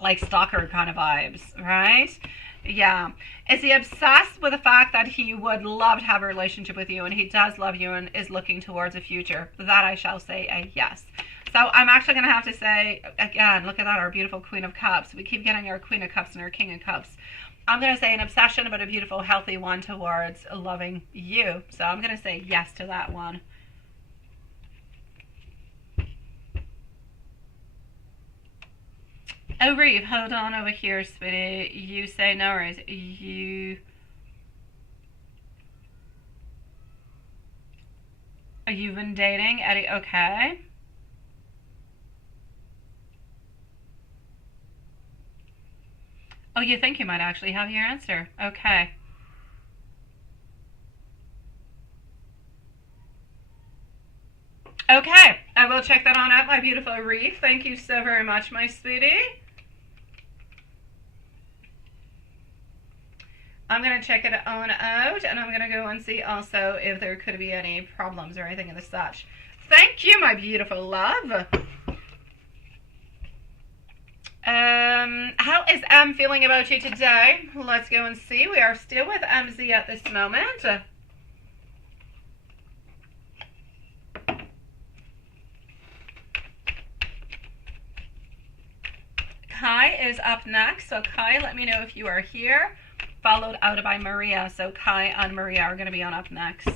like stalker kind of vibes, right? Yeah. Is he obsessed with the fact that he would love to have a relationship with you and he does love you and is looking towards a future? That I shall say a yes. So I'm actually going to have to say, again, look at that, our beautiful Queen of Cups. We keep getting our Queen of Cups and our King of Cups. I'm going to say an obsession, but a beautiful, healthy one towards loving you. So I'm going to say yes to that one. Oh, Reeve, hold on over here, sweetie. You say no worries. You've been dating Eddie? Okay. Oh, you think you might actually have your answer. Okay. Okay, I will check that on out, my beautiful Reef. Thank you so very much, my sweetie. I'm going to check it on out, and I'm going to go and see also if there could be any problems or anything of the such. Thank you, my beautiful love. How is M feeling about you today? Let's go and see. We are still with MZ at this moment. Kai is up next. So Kai, let me know if you are here. Followed out by Maria. So Kai and Maria are going to be on up next.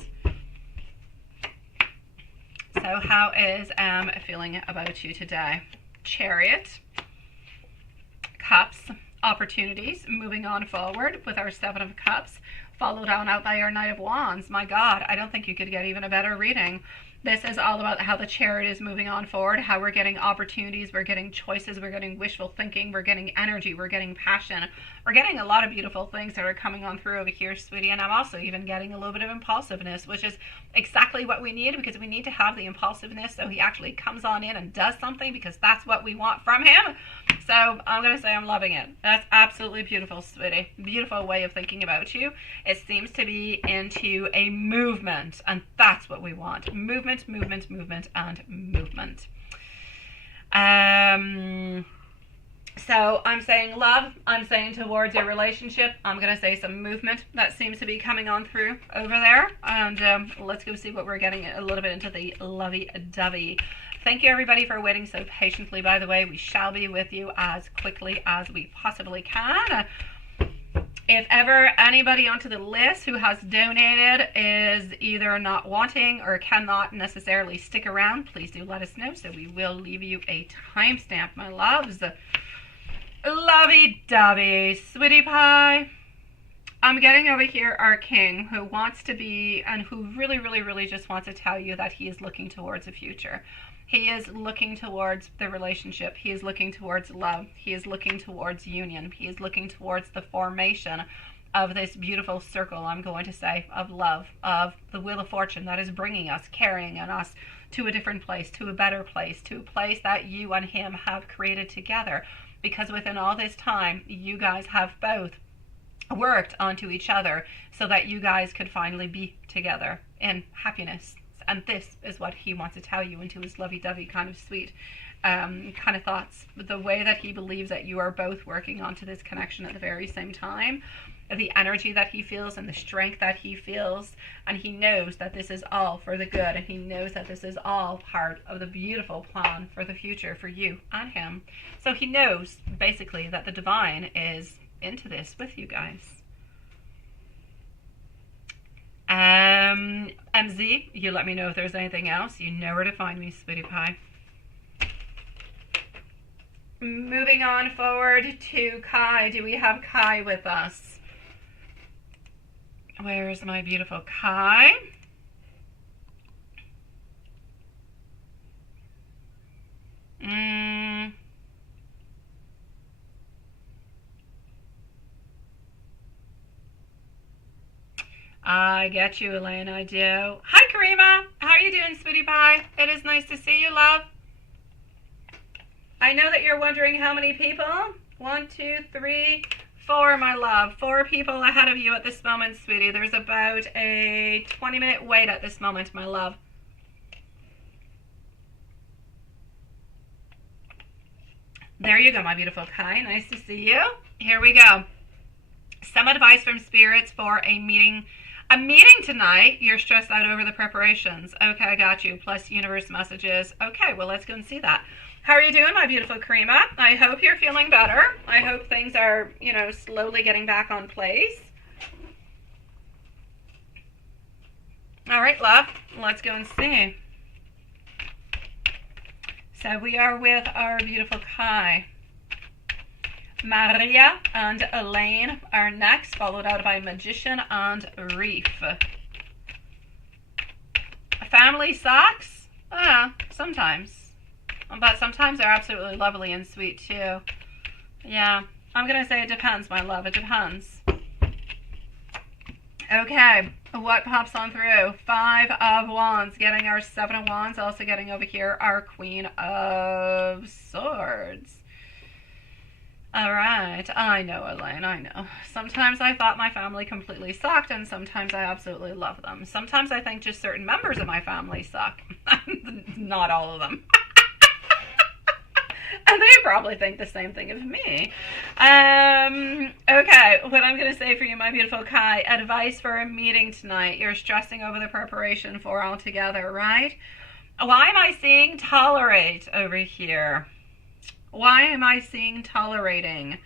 So how is M feeling about you today? Chariot. Cups, opportunities, moving on forward with our Seven of Cups, followed on out by our Knight of Wands. My God, I don't think you could get even a better reading. This is all about how the Chariot is moving on forward, how we're getting opportunities, we're getting choices, we're getting wishful thinking, we're getting energy, we're getting passion. We're getting a lot of beautiful things that are coming on through over here, sweetie, and I'm also even getting a little bit of impulsiveness, which is exactly what we need, because we need to have the impulsiveness so he actually comes on in and does something, because that's what we want from him. So I'm going to say I'm loving it. That's absolutely beautiful, sweetie. Beautiful way of thinking about you. It seems to be into a movement, and that's what we want. Movement, movement, movement, and movement. So I'm saying love. I'm saying towards a relationship. I'm going to say some movement that seems to be coming on through over there. And let's go see what we're getting a little bit into the lovey-dovey. Thank you, everybody, for waiting so patiently. By the way, we shall be with you as quickly as we possibly can. If ever anybody onto the list who has donated is either not wanting or cannot necessarily stick around, please do let us know, so we will leave you a timestamp, my loves. Lovey-dovey, sweetie pie. I'm getting over here our king, who wants to be, and who really, really, really just wants to tell you that he is looking towards a future. He is looking towards the relationship. He is looking towards love. He is looking towards union. He is looking towards the formation of this beautiful circle, I'm going to say, of love, of the wheel of fortune that is bringing us, carrying us to a different place, to a better place, to a place that you and him have created together. Because within all this time, you guys have both worked onto each other so that you guys could finally be together in happiness. And this is what he wants to tell you into his lovey-dovey kind of sweet kind of thoughts. The way that he believes that you are both working onto this connection at the very same time, the energy that he feels and the strength that he feels, and he knows that this is all for the good, and he knows that this is all part of the beautiful plan for the future for you and him. So he knows basically that the divine is into this with you guys. MZ, you let me know if there's anything else. You know where to find me, sweetie pie. Moving on forward to Kai. Do we have Kai with us? Where is my beautiful Kai? I get you, Elaine, I do. Hi, Karima. How are you doing, sweetie pie? It is nice to see you, love. I know that you're wondering how many people. 1, 2, 3, 4, my love. 4 people ahead of you at this moment, sweetie. There's about a 20-minute wait at this moment, my love. There you go, my beautiful Kai. Nice to see you. Here we go. Some advice from spirits for a meeting. A meeting tonight. You're stressed out over the preparations. Okay, I got you. Plus universe messages. Okay, well, let's go and see that. How are you doing, my beautiful Karima? I hope you're feeling better. I hope things are, slowly getting back on place. All right, love. Let's go and see. So we are with our beautiful Kai. Maria and Elaine are next, followed out by Magician and Reef. Family sucks? Sometimes. But sometimes they're absolutely lovely and sweet too. Yeah, I'm going to say it depends, my love. It depends. Okay, what pops on through? 5 of Wands, getting our 7 of Wands, also getting over here our Queen of Swords. All right, I know, Elaine, I know. Sometimes I thought my family completely sucked, and sometimes I absolutely love them. Sometimes I think just certain members of my family suck. Not all of them. And they probably think the same thing of me. Okay, what I'm going to say for you, my beautiful Kai, advice for a meeting tonight. You're stressing over the preparation for all together, right? Why am I seeing tolerate over here? Why am I seeing tolerating?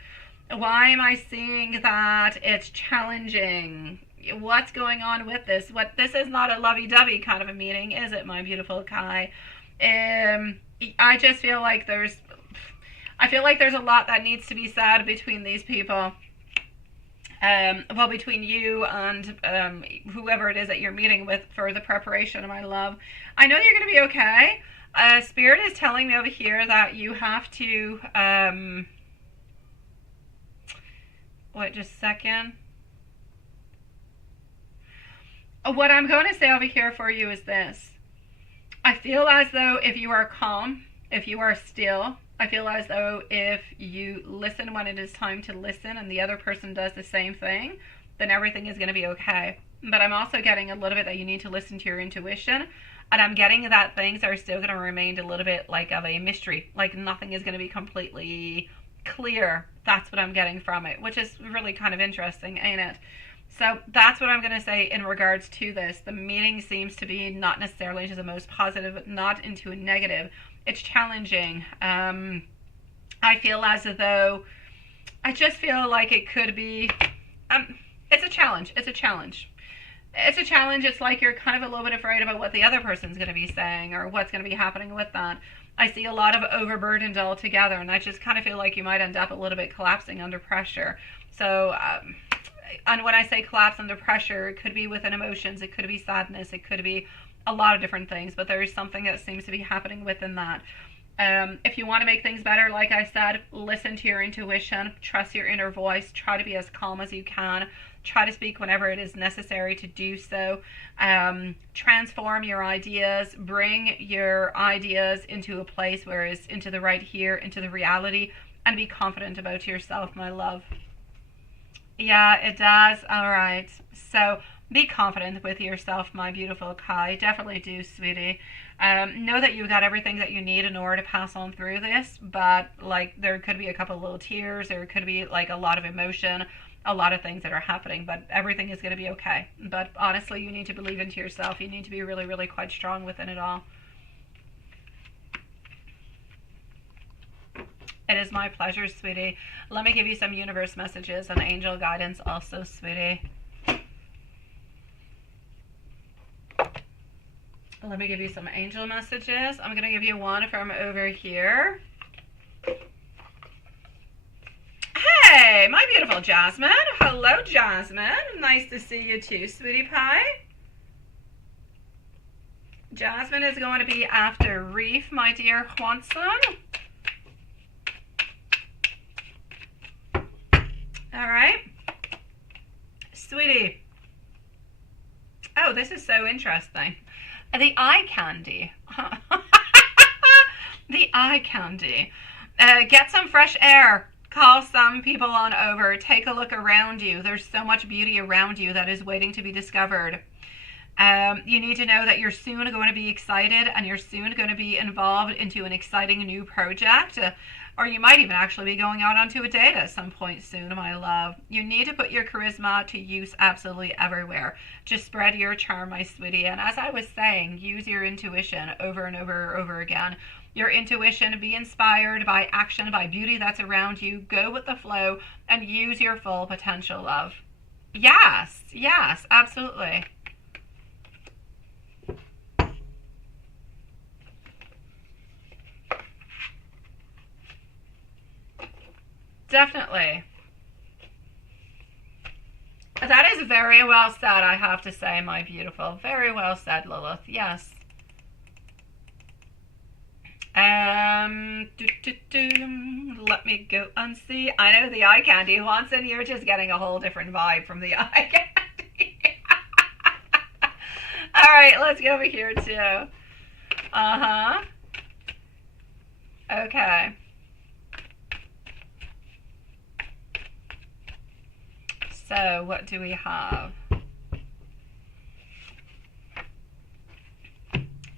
Why am I seeing that it's challenging? What's going on with this? This is not a lovey-dovey kind of a meeting, is it, my beautiful Kai? I just feel like there's a lot that needs to be said between these people. Well, between you and whoever it is that you're meeting with for the preparation, my love. I know you're going to be okay. Spirit is telling me over here that you have to, just a second. What I'm going to say over here for you is this. I feel as though if you are calm, if you are still, I feel as though if you listen when it is time to listen and the other person does the same thing, then everything is going to be okay. But I'm also getting a little bit that you need to listen to your intuition. And I'm getting that things are still going to remain a little bit like of a mystery. Like nothing is going to be completely clear. That's what I'm getting from it, which is really kind of interesting, ain't it? So that's what I'm going to say in regards to this. The meeting seems to be not necessarily to the most positive, not into a negative. It's challenging. I feel as though, I just feel like it could be, it's a challenge. It's a challenge. It's a challenge. It's like you're kind of a little bit afraid about what the other person's going to be saying or what's going to be happening with that. I see a lot of overburdened altogether, and I just kind of feel like you might end up a little bit collapsing under pressure. So And when I say collapse under pressure, it could be within emotions, it could be sadness, it could be a lot of different things, but there is something that seems to be happening within that. If you want to make things better, like I said, listen to your intuition, trust your inner voice, try to be as calm as you can, try to speak whenever it is necessary to do so. Transform your ideas, bring your ideas into a place where it's into the right here, into the reality, and be confident about yourself, my love. Yeah, it does. All right. So be confident with yourself, my beautiful Kai. Definitely do, sweetie. Know that you got everything that you need in order to pass on through this, but like there could be a couple little tears, there could be like a lot of emotion, a lot of things that are happening, but everything is going to be okay. But honestly, you need to believe into yourself. You need to be really, really quite strong within it all. It is my pleasure, sweetie. Let me give you some universe messages and angel guidance also, sweetie. Let me give you some angel messages. I'm going to give you one from over here. Hey, my beautiful Jasmine. Hello, Jasmine. Nice to see you too, sweetie pie. Jasmine is going to be after Reef, my dear Juanson. All right. Sweetie. Oh, this is so interesting. The eye candy. The eye candy. Get some fresh air. Call some people on over. Take a look around you. There's so much beauty around you that is waiting to be discovered. You need to know that you're soon going to be excited and you're soon going to be involved into an exciting new project. Or you might even actually be going out onto a date at some point soon, my love. You need to put your charisma to use absolutely everywhere. Just spread your charm, my sweetie. And as I was saying, use your intuition over and over and over again. Your intuition, be inspired by action, by beauty that's around you. Go with the flow and use your full potential, love. Yes, yes, absolutely. Definitely. That is very well said, I have to say, my beautiful. Very well said, Lilith. Yes. Let me go and see. I know the eye candy. Watson, you're just getting a whole different vibe from the eye candy. All right, let's go over here too. Uh-huh. Okay. So what do we have?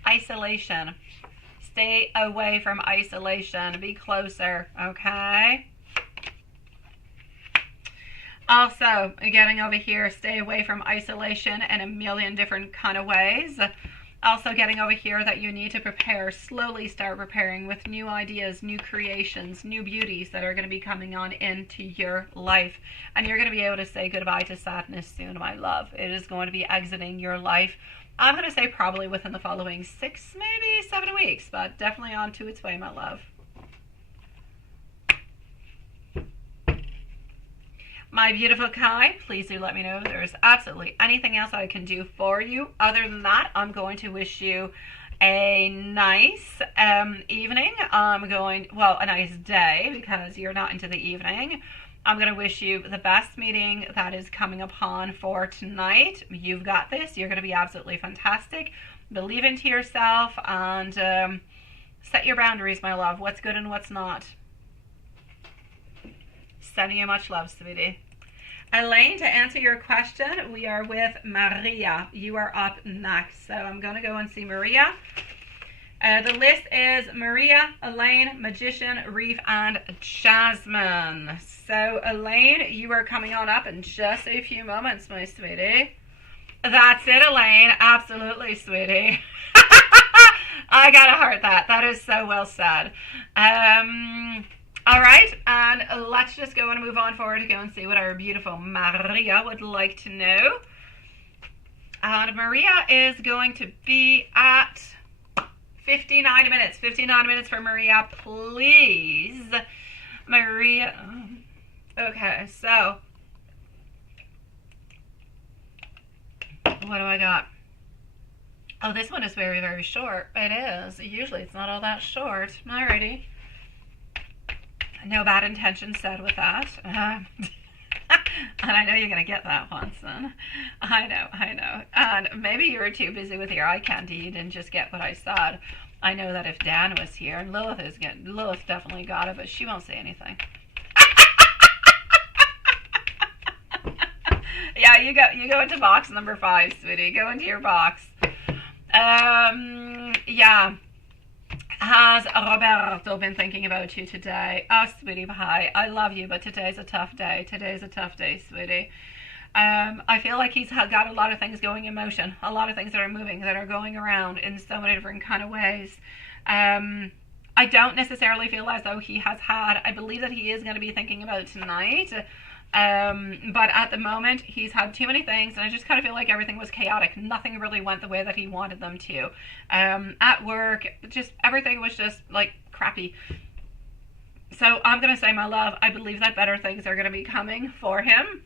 Isolation. Stay away from isolation. Be closer, okay? Also, getting over here, stay away from isolation in a million different kind of ways. Also getting over here that you need to prepare, slowly start preparing with new ideas, new creations, new beauties that are going to be coming on into your life. And you're going to be able to say goodbye to sadness soon, my love. It is going to be exiting your life. I'm going to say probably within the following 6, maybe 7 weeks, but definitely on to its way, my love. My beautiful Kai, please do let me know if there's absolutely anything else I can do for you. Other than that, I'm going to wish you a nice evening. A nice day, because you're not into the evening. I'm going to wish you the best meeting that is coming upon for tonight. You've got this. You're going to be absolutely fantastic. Believe into yourself and set your boundaries, my love. What's good and what's not. Sending you much love, sweetie. Elaine, to answer your question, we are with Maria. You are up next. So I'm going to go and see Maria. The list is Maria, Elaine, Magician, Reef, and Jasmine. So Elaine, you are coming on up in just a few moments, my sweetie. That's it, Elaine. Absolutely, sweetie. I gotta heart that. That is so well said. All right, and let's just go and move on forward to go and see what our beautiful Maria would like to know. And Maria is going to be at 59 minutes. 59 minutes for Maria, please. Maria. Okay, so What do I got? Oh, this one is very, very short. It is. Usually it's not all that short. Alrighty. No bad intentions said with that. And I know you're going to get that one, son. I know. And maybe you were too busy with your eye candy. You didn't just get what I said. I know that if Dan was here, and Lilith definitely got it, but she won't say anything. Yeah, you go into box number 5, sweetie. Go into your box. Yeah. Has Roberto been thinking about you today? Oh, sweetie pie, I love you, but today's a tough day. Today's a tough day, sweetie. I feel like he's got a lot of things going in motion, a lot of things that are moving, that are going around in so many different kind of ways. I don't necessarily feel as though he has had, I believe that he is going to be thinking about tonight. But at the moment, he's had too many things, and I just kind of feel like everything was chaotic. Nothing really went the way that he wanted them to. At work, just everything was just like crappy. So I'm going to say, my love, I believe that better things are going to be coming for him.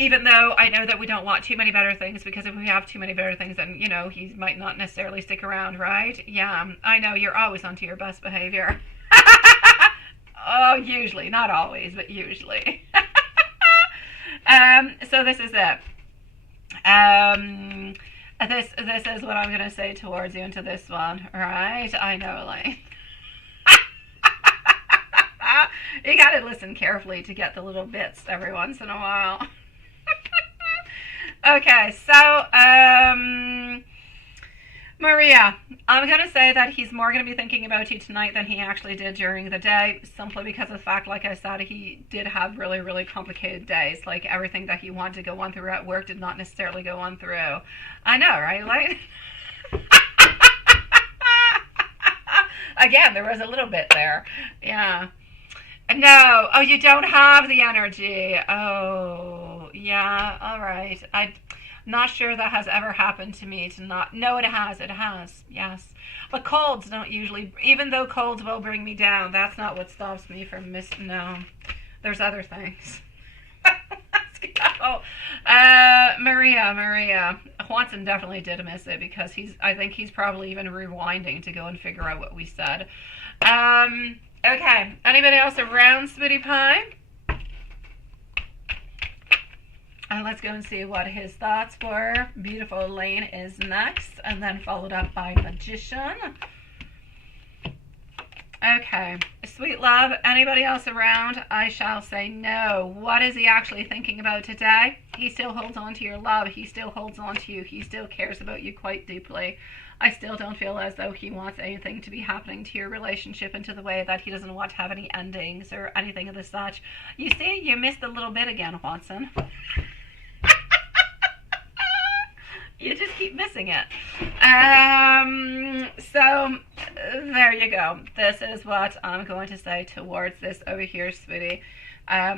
Even though I know that we don't want too many better things, because if we have too many better things, then, you know, he might not necessarily stick around, right? Yeah, I know, you're always onto your best behavior. Oh, usually, not always, but usually. So this is it. This is what I'm gonna say towards you into this one, right? I know, like, you gotta listen carefully to get the little bits every once in a while. Okay, so Maria, I'm going to say that he's more going to be thinking about you tonight than he actually did during the day, simply because of the fact, like I said, he did have really, really complicated days. Like, everything that he wanted to go on through at work did not necessarily go on through. I know, right? Like, again, there was a little bit there. Yeah. No. Oh, you don't have the energy. Oh, yeah. All right. I'm not sure that has ever happened to me to not. No, it has. It has. Yes. But colds don't usually, even though colds will bring me down, that's not what stops me from no. There's other things. Let's go. Maria. Juanson definitely did miss it, because I think he's probably even rewinding to go and figure out what we said. Okay. Anybody else around, sweetie pie? Let's go and see what his thoughts were. Beautiful Lane is next, and then followed up by Magician. Okay. Sweet love, anybody else around? I shall say no. What is he actually thinking about today? He still holds on to your love. He still holds on to you. He still cares about you quite deeply. I still don't feel as though he wants anything to be happening to your relationship into the way that he doesn't want to have any endings or anything of the such. You see, you missed a little bit again, Watson. You just keep missing it. So there you go. This is what I'm going to say towards this over here, sweetie.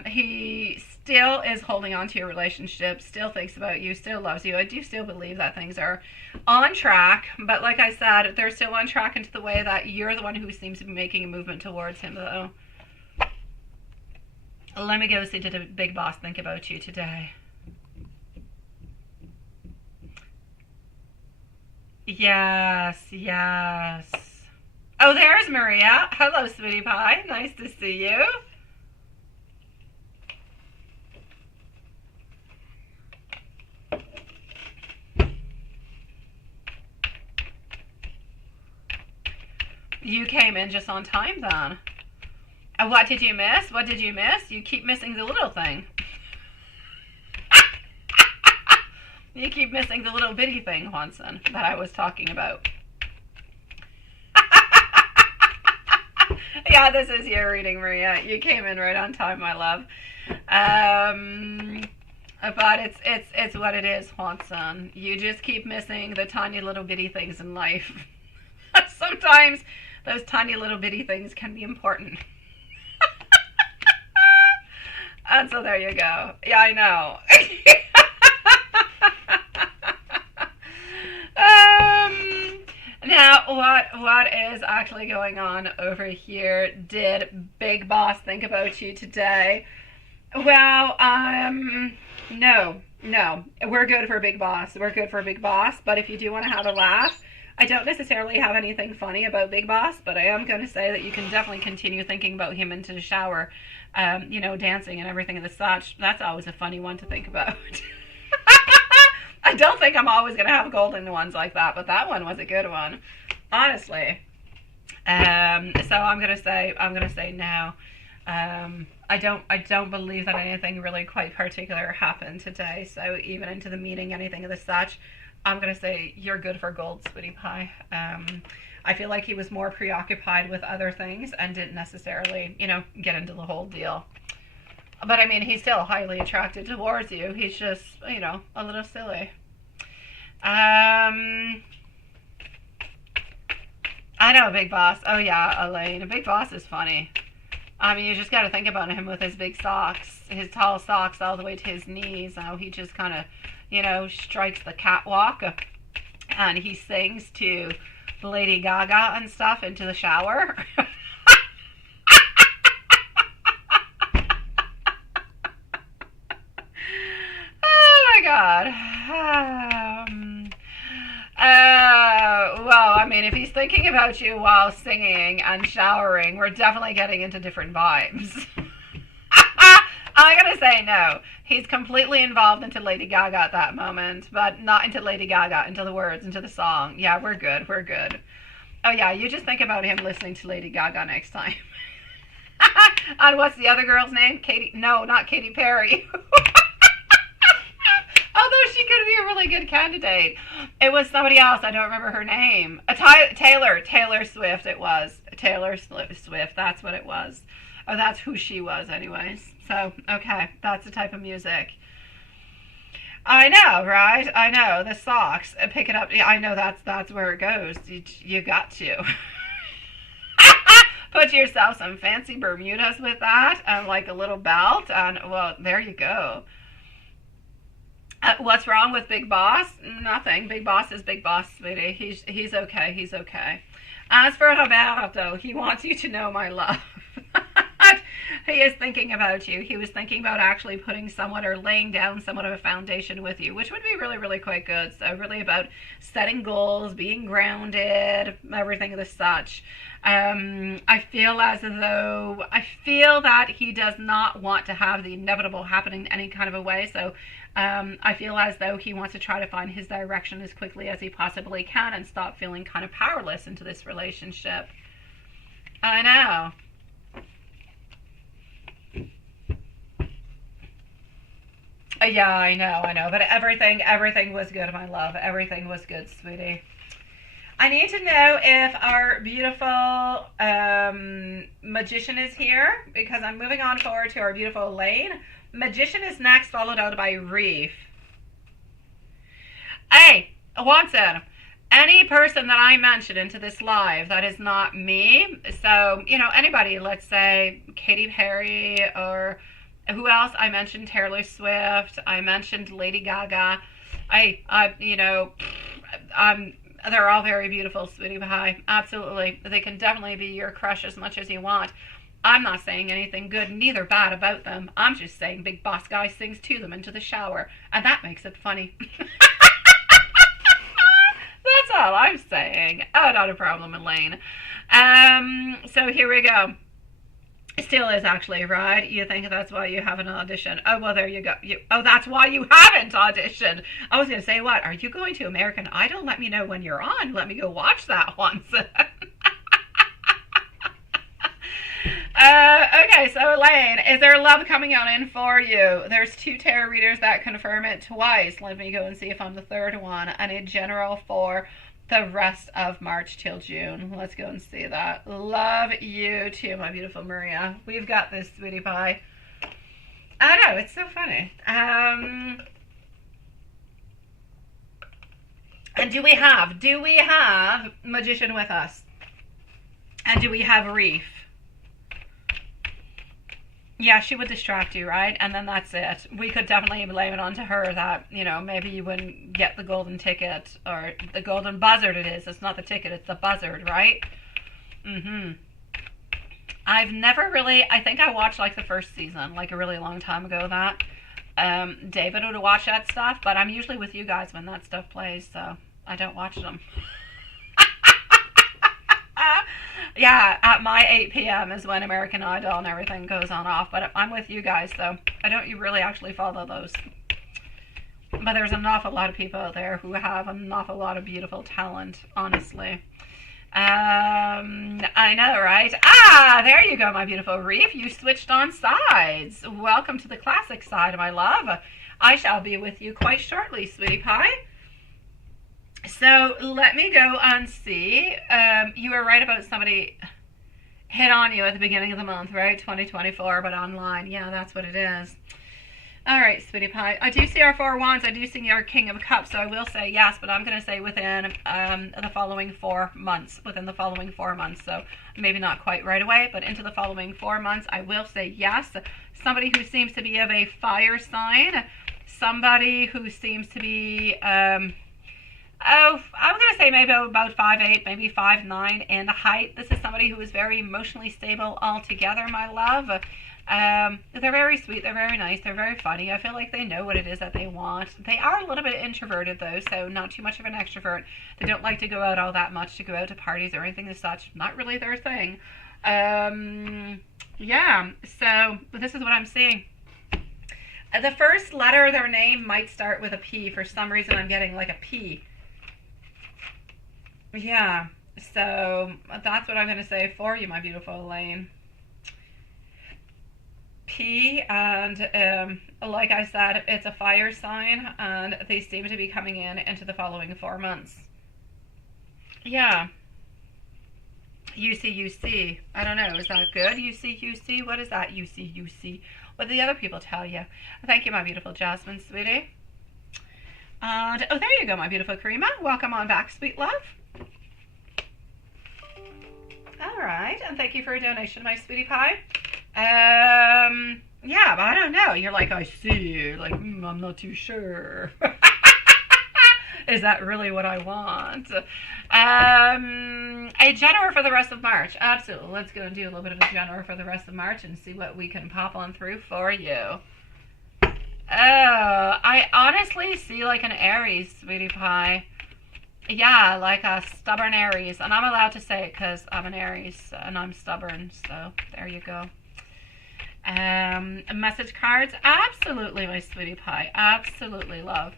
He still is holding on to your relationship, still thinks about you, still loves you. I do still believe that things are on track, but like I said, they're still on track into the way that you're the one who seems to be making a movement towards him, though. Let me go see, did a big boss think about you today? Yes. Oh, there's Maria. Hello, sweetie pie. Nice to see you. You came in just on time, then. What did you miss? What did you miss? You keep missing the little thing. You keep missing the little bitty thing, Hanson, that I was talking about. Yeah, this is your reading, Maria. You came in right on time, my love. But it's what it is, Hanson. You just keep missing the tiny little bitty things in life. Sometimes those tiny little bitty things can be important. And so there you go. Yeah, I know. Now, what is actually going on over here? Did Big Boss think about you today? Well, no. No, we're good for Big Boss. We're good for Big Boss. But if you do want to have a laugh, I don't necessarily have anything funny about Big Boss, but I am going to say that you can definitely continue thinking about him into the shower, dancing and everything and the such. That's always a funny one to think about. I don't think I'm always going to have golden ones like that, but that one was a good one, honestly. So I'm gonna say no. I don't believe that anything really quite particular happened today. So even into the meeting, anything of the such, I'm gonna say you're good for gold, sweetie pie. I feel like he was more preoccupied with other things and didn't necessarily, get into the whole deal. But I mean, he's still highly attracted towards you. He's just, a little silly. I know, Big Boss. Oh, yeah, Elaine. Big Boss is funny. I mean, you just got to think about him with his big socks, his tall socks all the way to his knees. How he just kind of, strikes the catwalk. And he sings to Lady Gaga and stuff into the shower. Oh, my God. Well, I mean, if he's thinking about you while singing and showering, we're definitely getting into different vibes. I'm going to say no. He's completely involved into Lady Gaga at that moment, but not into Lady Gaga, into the words, into the song. Yeah, we're good. We're good. Oh, yeah, you just think about him listening to Lady Gaga next time. And what's the other girl's name? Katy? No, not Katy Perry. Although she could be a really good candidate. It was somebody else. I don't remember her name. Taylor Swift it was. Taylor Swift. That's what it was. Oh, that's who she was anyways. So, okay. That's the type of music. I know, right? I know. The socks. Pick it up. I know that's where it goes. You got to. Put yourself some fancy Bermudas with that and like a little belt. And, well, there you go. What's wrong with Big Boss? Nothing. Big Boss is Big Boss, sweetie. He's okay. He's okay. As for Roberto, he wants you to know my love. He is thinking about you. He was thinking about actually putting somewhat or laying down somewhat of a foundation with you, which would be really, really quite good. So really about setting goals, being grounded, everything of the such. I feel that he does not want to have the inevitable happen in any kind of a way. So I feel as though he wants to try to find his direction as quickly as he possibly can and stop feeling kind of powerless into this relationship. I know. Yeah, I know. But everything was good, my love. Everything was good, sweetie. I need to know if our beautiful magician is here, because I'm moving on forward to our beautiful Elaine. Magician is next, followed out by Reef. Hey, Watson, any person that I mention into this live that is not me, so, anybody, let's say Katy Perry or who else? I mentioned Taylor Swift. I mentioned Lady Gaga. They're all very beautiful, sweetie pie. Absolutely. They can definitely be your crush as much as you want. I'm not saying anything good, neither bad about them. I'm just saying Big Boss Guy sings to them into the shower, and that makes it funny. That's all I'm saying. Oh, not a problem, Elaine. So here we go. It still is actually, right? You think that's why you haven't auditioned. Oh, well, there you go. That's why you haven't auditioned. I was going to say, what? Are you going to American Idol? Let me know when you're on. Let me go watch that once. Okay, so Elaine, is there love coming on in for you? There's 2 tarot readers that confirm it twice. Let me go and see if I'm the third one. And in general for the rest of March till June. Let's go and see that. Love you too, my beautiful Maria. We've got this, sweetie pie. I know, it's so funny. And do we have Magician with us? And do we have Reef? Yeah, she would distract you, right? And then that's it. We could definitely blame it onto her that, maybe you wouldn't get the golden ticket or the golden buzzard it is. It's not the ticket, it's the buzzard, right? I've never really, I think I watched like the first season, like a really long time ago that. David would watch that stuff, but I'm usually with you guys when that stuff plays, so I don't watch them. Yeah, at my 8 p.m. is when American Idol and everything goes on off, but I'm with you guys, so I don't really actually follow those. But there's an awful lot of people out there who have an awful lot of beautiful talent, honestly. I know, right? Ah, there you go, my beautiful Reef. You switched on sides. Welcome to the classic side, my love. I shall be with you quite shortly, sweetie pie. So let me go and see. You were right about somebody hit on you at the beginning of the month, right? 2024, but online. Yeah, that's what it is. All right, sweetie pie. I do see our 4 wands. I do see our King of Cups, so I will say yes, but I'm going to say within the following 4 months. Within the following 4 months, so maybe not quite right away, but into the following 4 months, I will say yes. Somebody who seems to be of a fire sign. Somebody who seems to be... I'm going to say maybe about 5'8", maybe 5'9" in height. This is somebody who is very emotionally stable altogether, my love. They're very sweet. They're very nice. They're very funny. I feel like they know what it is that they want. They are a little bit introverted, though, so not too much of an extrovert. They don't like to go out all that much, to go out to parties or anything as such. Not really their thing. Yeah, so this is what I'm seeing. The first letter of their name might start with a P. For some reason, I'm getting like a P. Yeah, so that's what I'm going to say for you, my beautiful Elaine. P, and like I said, it's a fire sign, and they seem to be coming into the following 4 months. Yeah. UC. I don't know. Is that good? UC. What is that? UC. What do the other people tell you? Thank you, my beautiful Jasmine, sweetie. And, oh, there you go, my beautiful Karima. Welcome on back, sweet love. All right, and thank you for a donation, my sweetie pie. Yeah, but I don't know. You're like, I see. Like, I'm not too sure. Is that really what I want? A January for the rest of March. Absolutely. Let's go and do a little bit of a January for the rest of March and see what we can pop on through for you. Oh, I honestly see like an Aries, sweetie pie. Yeah, like a stubborn Aries. And I'm allowed to say it because I'm an Aries and I'm stubborn. So there you go. Message cards. Absolutely, my sweetie pie. Absolutely, love.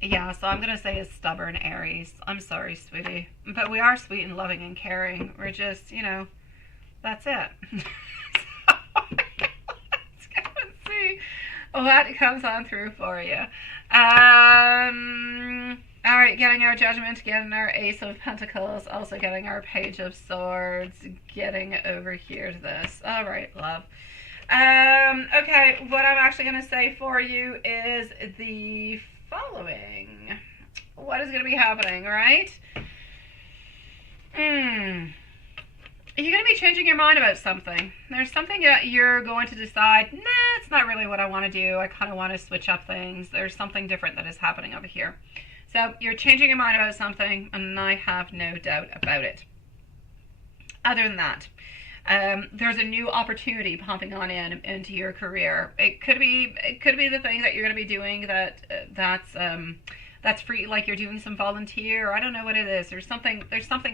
Yeah, so I'm going to say a stubborn Aries. I'm sorry, sweetie. But we are sweet and loving and caring. We're just, you know, that's it. So, let's go and see what comes on through for you. All right, getting our Judgment, getting our Ace of Pentacles, also getting our Page of Swords, getting over here to this. All right, love. Okay, what I'm actually going to say for you is the following. What is going to be happening, right? You're going to be changing your mind about something. There's something that you're going to decide, nah, it's not really what I want to do. I kind of want to switch up things. There's something different that is happening over here. So you're changing your mind about something, and I have no doubt about it. Other than that, there's a new opportunity popping on into your career. It could be the thing that you're going to be doing that's free, like you're doing some volunteer. I don't know what it is. There's something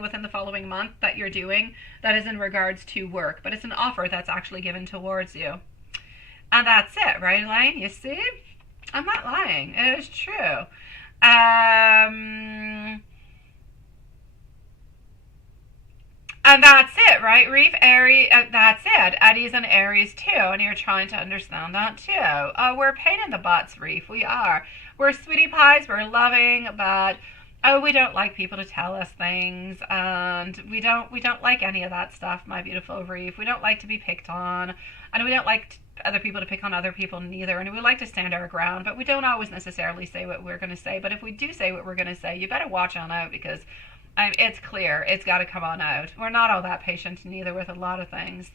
within the following month that you're doing that is in regards to work, but it's an offer that's actually given towards you. And that's it, right, Elaine? You see? I'm not lying. It is true. And that's it, right, Reef? Aries, that's it. Eddie's an Aries too, and you're trying to understand that too. We're a pain in the butts, Reef. We are. We're sweetie pies. We're loving, but we don't like people to tell us things, and we don't like any of that stuff, my beautiful Reef. We don't like to be picked on, and we don't like other people to pick on other people neither, and we like to stand our ground, but we don't always necessarily say what we're going to say. But if we do say what we're going to say, you better watch on out, because it's clear. It's got to come on out. We're not all that patient neither with a lot of things.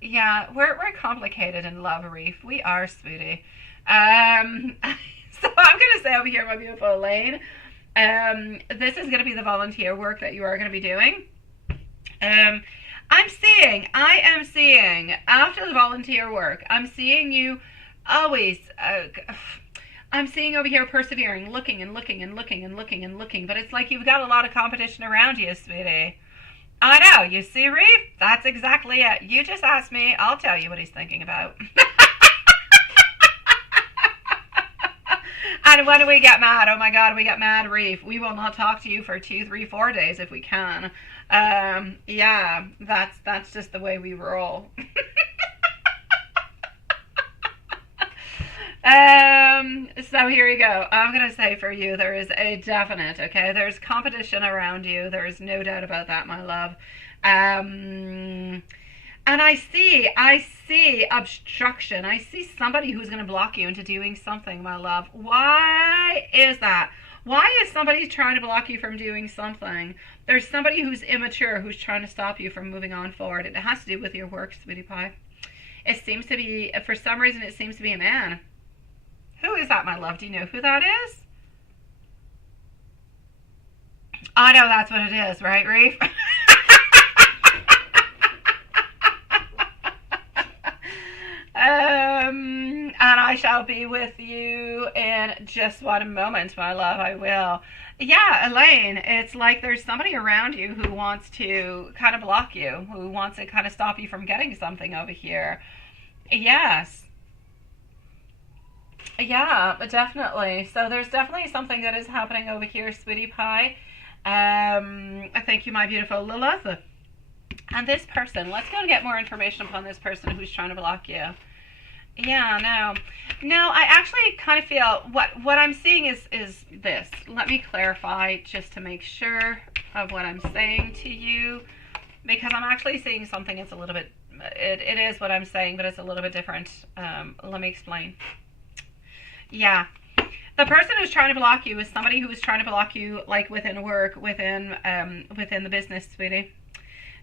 Yeah, we're complicated in love, Reef. We are, sweetie. So I'm going to say over here, my beautiful Elaine, this is going to be the volunteer work that you are going to be doing. I am seeing, after the volunteer work, I'm seeing you always, I'm seeing over here persevering, looking and looking and looking and looking and looking, but it's like you've got a lot of competition around you, sweetie. I know, you see, Reef? That's exactly it. You just asked me, I'll tell you what he's thinking about. And when do we get mad? Oh my God, we get mad, Reef. We will not talk to you for 2, 3, 4 days if we can. Yeah, that's just the way we roll. So here you go. I'm going to say for you, there is a definite, okay? There's competition around you. There's no doubt about that, my love. And I see obstruction. I see somebody who's going to block you into doing something, my love. Why is that? Why is somebody trying to block you from doing something? There's somebody who's immature who's trying to stop you from moving on forward. It has to do with your work, sweetie pie. It seems to be, for some reason, it seems to be a man. Who is that, my love? Do you know who that is? I know that's what it is, right, Reef? And I shall be with you in just 1 moment, my love. I will. Yeah, Elaine, it's like there's somebody around you who wants to kind of block you, who wants to kind of stop you from getting something over here. Yes. Yeah, definitely. So there's definitely something that is happening over here, sweetie pie. Thank you, my beautiful Lilith. And this person, let's go and get more information upon this person who's trying to block you. Yeah, no, I actually kind of feel what I'm seeing is this. Let me clarify just to make sure of what I'm saying to you, because I'm actually seeing something that's a little bit. It is what I'm saying, but it's a little bit different. Let me explain. Yeah. The person who's trying to block you is somebody who is trying to block you, like within work, within the business, sweetie.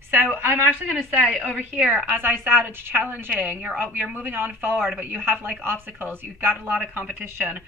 So I'm actually going to say over here, as I said, it's challenging. You're moving on forward, but you have like obstacles. You've got a lot of competition.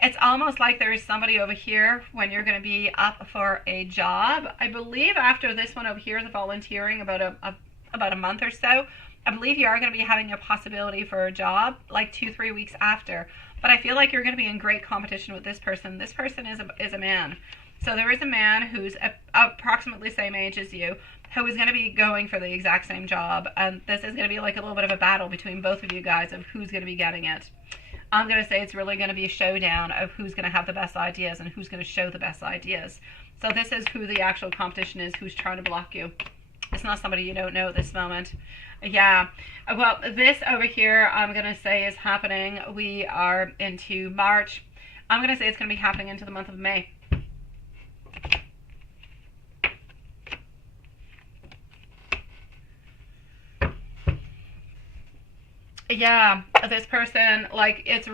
It's almost like there is somebody over here when you're going to be up for a job. I believe after this one over here, the volunteering, about a month or so, I believe you are going to be having a possibility for a job like 2-3 weeks after. But I feel like you're going to be in great competition with this person. This person is a man. So there is a man who's approximately the same age as you, who is going to be going for the exact same job. And this is going to be like a little bit of a battle between both of you guys of who's going to be getting it. I'm going to say it's really going to be a showdown of who's going to have the best ideas and who's going to show the best ideas. So this is who the actual competition is, who's trying to block you. It's not somebody you don't know at this moment. Yeah. Well, this over here, I'm going to say is happening. We are into March. I'm going to say it's going to be happening into the month of May. Yeah, this person, like, it's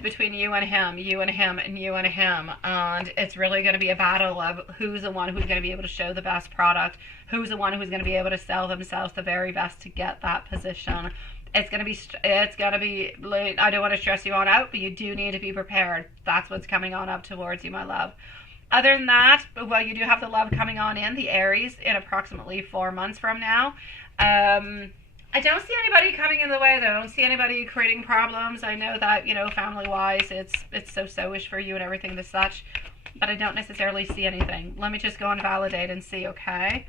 between you and him, you and him, and you and him. And it's really going to be a battle of who's the one who's going to be able to show the best product, who's the one who's going to be able to sell themselves the very best to get that position. It's going to be, I don't want to stress you on out, but you do need to be prepared. That's what's coming on up towards you, my love. Other than that, well, you do have the love coming on in, the Aries, in approximately 4 months from now. I don't see anybody coming in the way, though. I don't see anybody creating problems. I know that, family-wise, it's so-ish for you and everything as such, but I don't necessarily see anything. Let me just go and validate and see, okay?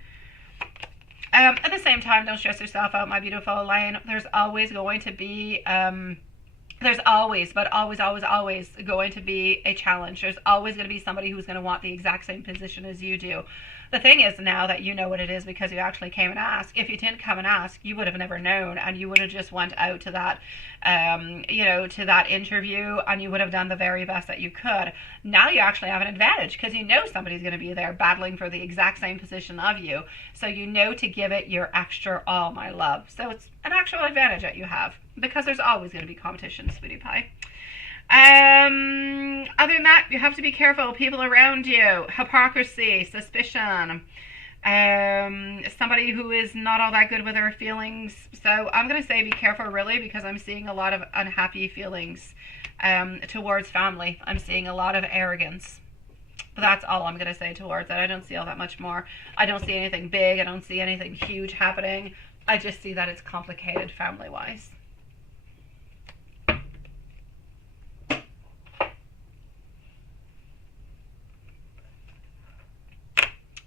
At the same time, don't stress yourself out, my beautiful Elaine. There's always going to be, there's always going to be a challenge. There's always going to be somebody who's going to want the exact same position as you do. The thing is now that you know what it is because you actually came and asked. If you didn't come and ask, you would have never known, and you would have just went out to that, to that interview, and you would have done the very best that you could. Now you actually have an advantage because you know somebody's going to be there battling for the exact same position of you. So you know to give it your extra all, my love. So it's an actual advantage that you have because there's always going to be competition, sweetie pie. Other than that, you have to be careful. People around you, hypocrisy, suspicion, somebody who is not all that good with their feelings. So I'm going to say be careful, really, because I'm seeing a lot of unhappy feelings towards family. I'm seeing a lot of arrogance. That's all I'm going to say towards it. I don't see all that much more. I don't see anything big. I don't see anything huge happening. I just see that it's complicated family-wise.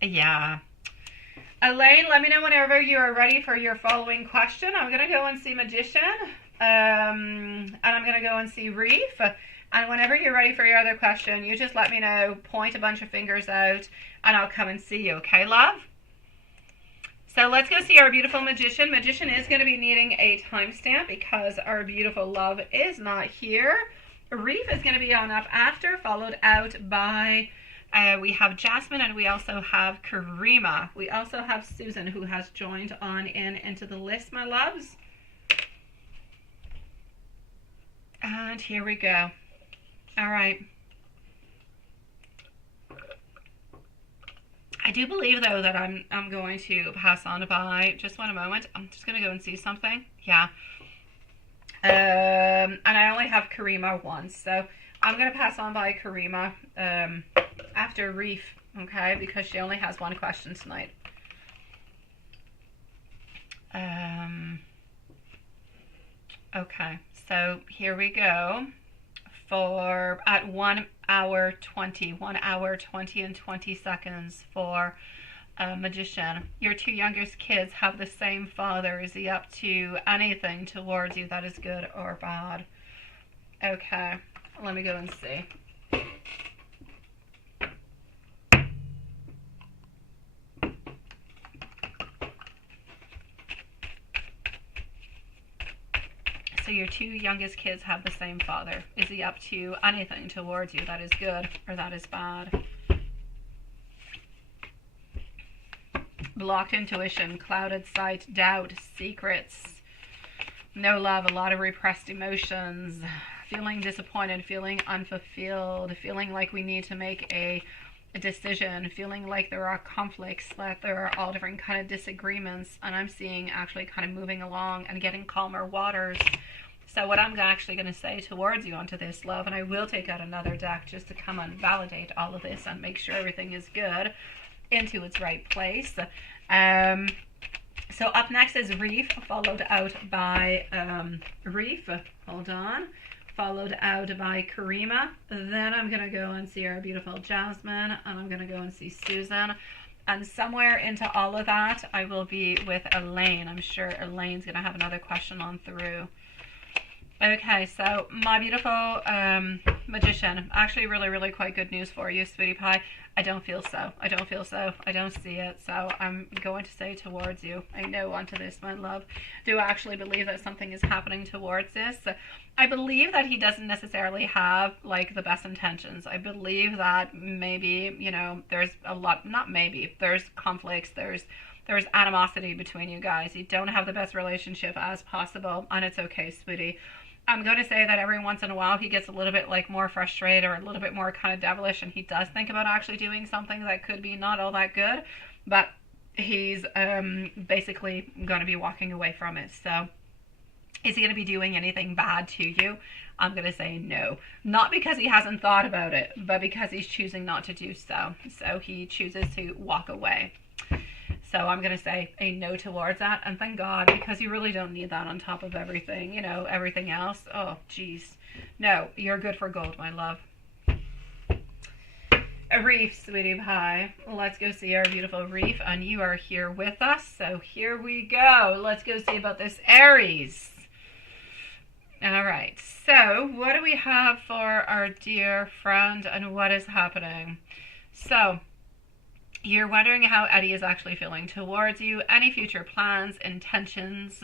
Yeah. Elaine, let me know whenever you are ready for your following question. I'm going to go and see Magician. And I'm going to go and see Reef. And whenever you're ready for your other question, you just let me know, point a bunch of fingers out, and I'll come and see you. Okay, love? So let's go see our beautiful Magician. Magician is going to be needing a timestamp because our beautiful love is not here. Reef is going to be on up after, followed out by... we have Jasmine, and we also have Karima. We also have Susan, who has joined on into the list, my loves. And here we go. All right. I do believe, though, that I'm going to pass on by just one moment. I'm just going to go and see something. Yeah. And I only have Karima once, so I'm going to pass on by Karima after Reef, okay, because she only has one question tonight. Okay, so here we go for at 1 hour 20 and 20 seconds for Magician. Your two youngest kids have the same father. Is he up to anything towards you that is good or bad? Okay, let me go and see. So your two youngest kids have the same father. Is he up to anything towards you that is good or that is bad? Blocked intuition, clouded sight, doubt, secrets, no love, a lot of repressed emotions, feeling disappointed, feeling unfulfilled, feeling like we need to make a decision, feeling like there are conflicts, that there are all different kind of disagreements, and I'm seeing actually kind of moving along and getting calmer waters. So what I'm actually going to say towards you onto this, love, and I will take out another deck just to come and validate all of this and make sure everything is good into its right place. So up next is Reef, followed out by Reef, hold on, followed out by Karima. Then I'm going to go and see our beautiful Jasmine, and I'm going to go and see Susan. And somewhere into all of that, I will be with Elaine. I'm sure Elaine's going to have another question on through. Okay, so my beautiful Magician, actually really quite good news for you, sweetie pie. I don't feel so. I don't feel so. I don't see it. So I'm going to say towards you, I know onto this, my love. Do I actually believe that something is happening towards this? I believe that he doesn't necessarily have like the best intentions. I believe that maybe, you know, there's a lot, not maybe, there's conflicts, there's animosity between you guys. You don't have the best relationship as possible, and it's okay, sweetie. I'm going to say that every once in a while he gets a little bit like more frustrated or a little bit more kind of devilish, and he does think about actually doing something that could be not all that good, but he's basically going to be walking away from it. So is he going to be doing anything bad to you? I'm going to say no. Not because he hasn't thought about it, but because he's choosing not to do so. So he chooses to walk away. So I'm going to say a no towards that. And thank God, because you really don't need that on top of everything, you know, everything else. Oh, geez. No, you're good for gold, my love. A Reef, sweetie pie. Let's go see our beautiful Reef. And you are here with us. So here we go. Let's go see about this Aries. All right. So what do we have for our dear friend and what is happening? So you're wondering how Eddie is actually feeling towards you. Any future plans, intentions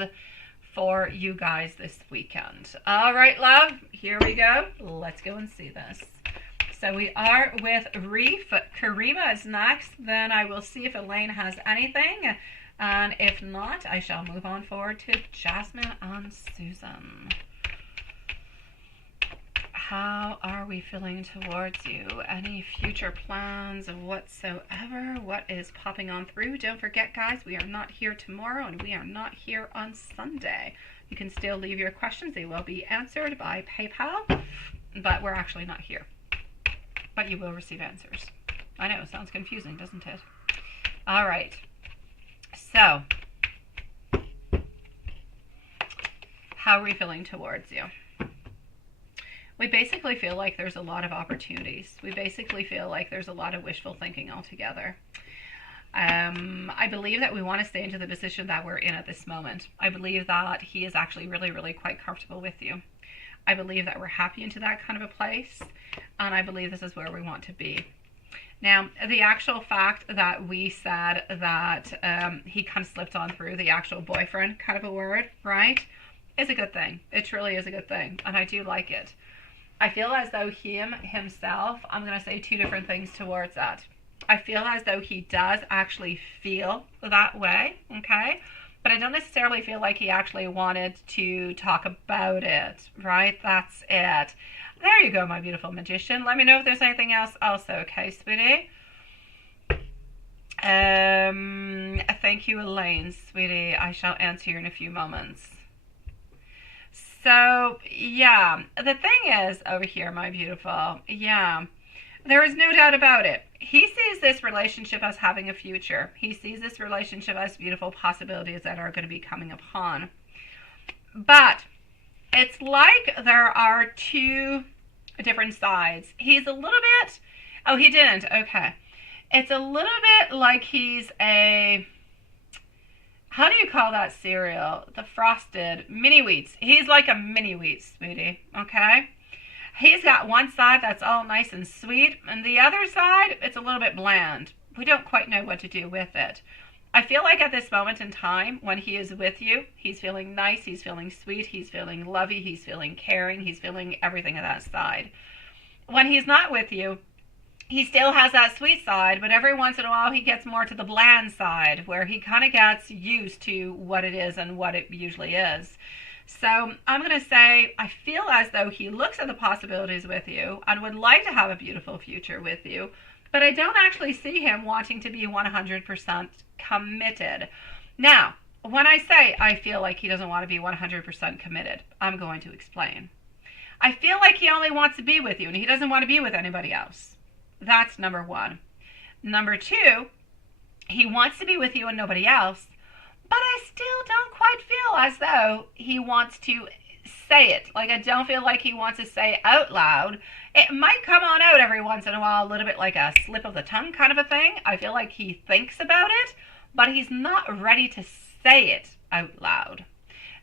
for you guys this weekend. All right, love. Here we go. Let's go and see this. So we are with Reef. Karima is next. Then I will see if Elaine has anything. And if not, I shall move on forward to Jasmine and Susan. How are we feeling towards you? Any future plans whatsoever? What is popping on through? Don't forget, guys, we are not here tomorrow and we are not here on Sunday. You can still leave your questions. They will be answered by PayPal, but we're actually not here. But you will receive answers. I know, it sounds confusing, doesn't it? All right. So, how are we feeling towards you? We basically feel like there's a lot of opportunities. We basically feel like there's a lot of wishful thinking altogether. I believe that we want to stay into the position that we're in at this moment. I believe that he is actually really, really quite comfortable with you. I believe that we're happy into that kind of a place, and I believe this is where we want to be. Now, the actual fact that we said that he kind of slipped on through the actual boyfriend kind of a word, right, is a good thing. It truly is a good thing, and I do like it. I feel as though himself, I'm going to say two different things towards that. I feel as though he does actually feel that way, okay? But I don't necessarily feel like he actually wanted to talk about it, right? That's it. There you go, my beautiful magician. Let me know if there's anything else also, okay, sweetie? Thank you, Elaine, sweetie. I shall answer you in a few moments. So, yeah, the thing is over here, my beautiful, yeah, there is no doubt about it. He sees this relationship as having a future. He sees this relationship as beautiful possibilities that are going to be coming upon. But it's like there are two different sides. He's a little bit, oh, he didn't, okay. It's a little bit like he's a, how do you call that cereal? The frosted mini wheats. He's like a mini wheat, sweetie, okay? He's got one side that's all nice and sweet, and the other side, it's a little bit bland. We don't quite know what to do with it. I feel like at this moment in time, when he is with you, he's feeling nice, he's feeling sweet, he's feeling lovey, he's feeling caring, he's feeling everything of that side. When he's not with you, he still has that sweet side, but every once in a while he gets more to the bland side, where he kind of gets used to what it is and what it usually is. So I'm going to say I feel as though he looks at the possibilities with you and would like to have a beautiful future with you, but I don't actually see him wanting to be 100% committed. Now, when I say I feel like he doesn't want to be 100% committed, I'm going to explain. I feel like he only wants to be with you and he doesn't want to be with anybody else. That's number one. Number two, he wants to be with you and nobody else, but I still don't quite feel as though he wants to say it. Like, I don't feel like he wants to say out loud. It might come on out every once in a while, a little bit like a slip of the tongue kind of a thing. I feel like he thinks about it, but he's not ready to say it out loud.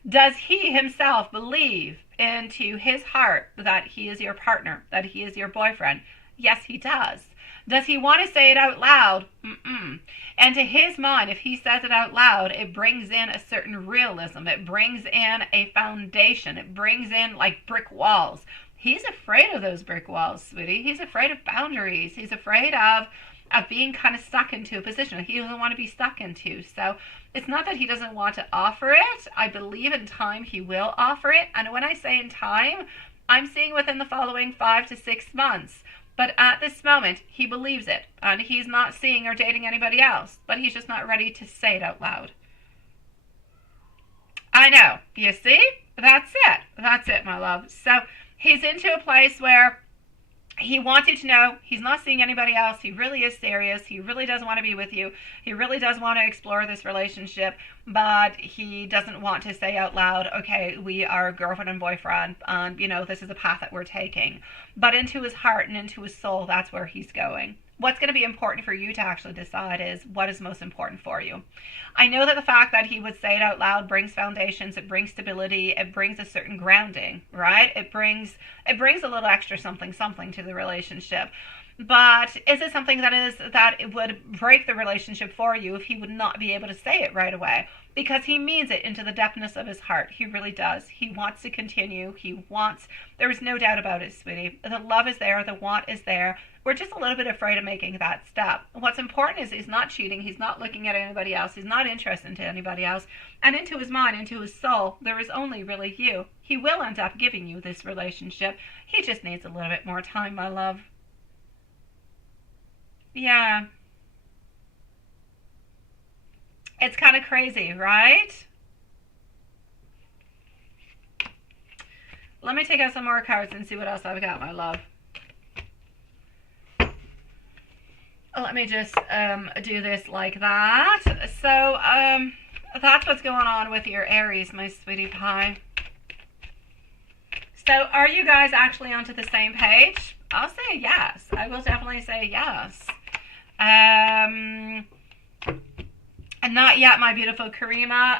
Does he himself believe into his heart that he is your partner, that he is your boyfriend? Yes, he does. Does he want to say it out loud? Mm-mm. And to his mind, if he says it out loud, it brings in a certain realism. It brings in a foundation. It brings in like brick walls. He's afraid of those brick walls, sweetie. He's afraid of boundaries. He's afraid of being kind of stuck into a position that he doesn't want to be stuck into. So it's not that he doesn't want to offer it. I believe in time he will offer it. And when I say in time, I'm seeing within the following 5 to 6 months. But at this moment, he believes it, and he's not seeing or dating anybody else, but he's just not ready to say it out loud. I know. You see? That's it. That's it, my love. So he's into a place where he wants you to know he's not seeing anybody else. He really is serious. He really does want to be with you. He really does want to explore this relationship, but he doesn't want to say out loud, okay, we are girlfriend and boyfriend, and, you know, this is the path that we're taking. But into his heart and into his soul, that's where he's going. What's going to be important for you to actually decide is what is most important for you. I know that the fact that he would say it out loud brings foundations, it brings stability, it brings a certain grounding, right? It brings a little extra something to the relationship. But is it something that it would break the relationship for you if he would not be able to say it right away? Because he means it into the depthness of his heart. He really does. He wants to continue. There is no doubt about it, sweetie. The love is there. The want is there. We're just a little bit afraid of making that step. What's important is he's not cheating. He's not looking at anybody else. He's not interested in anybody else. And into his mind, into his soul, there is only really you. He will end up giving you this relationship. He just needs a little bit more time, my love. Yeah. It's kind of crazy, right? Let me take out some more cards and see what else I've got, my love. let me just do this like that. So that's what's going on with your Aries, my sweetie pie. So are you guys actually onto the same page? I'll say yes. I will definitely say yes. And not yet, my beautiful Karima.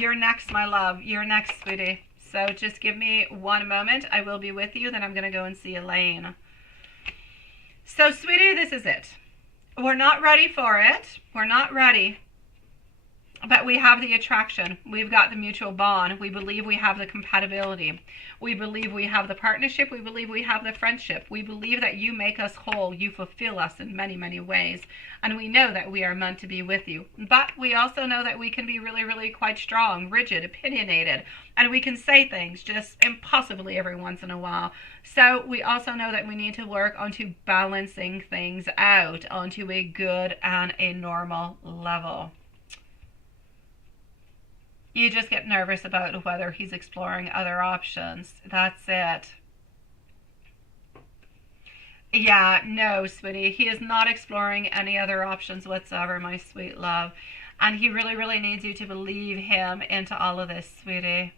You're next, my love. You're next, sweetie. So just give me one moment. I will be with you. Then I'm going to go and see Elaine. So, sweetie, this is it. We're not ready for it. We're not ready. But we have the attraction. We've got the mutual bond. We believe we have the compatibility. We believe we have the partnership. We believe we have the friendship. We believe that you make us whole. You fulfill us in many, many ways. And we know that we are meant to be with you. But we also know that we can be really, really quite strong, rigid, opinionated. And we can say things just impossibly every once in a while. So we also know that we need to work onto balancing things out onto a good and a normal level. You just get nervous about whether he's exploring other options. That's it. Yeah, no, sweetie. He is not exploring any other options whatsoever, my sweet love. And he really, really needs you to believe him into all of this, sweetie.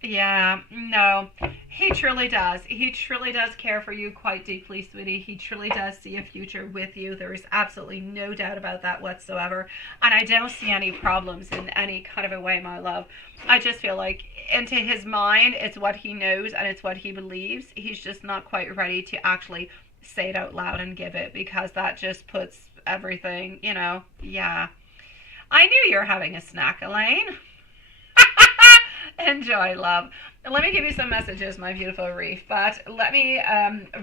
Yeah, no, he truly does. He truly does care for you quite deeply, sweetie. He truly does see a future with you. There is absolutely no doubt about that whatsoever. And I don't see any problems in any kind of a way, my love. I just feel like into his mind, it's what he knows and it's what he believes. He's just not quite ready to actually say it out loud and give it, because that just puts everything, you know, yeah. I knew you were having a snack, Elaine. Enjoy, love. Let me give you some messages, my beautiful reef, but let me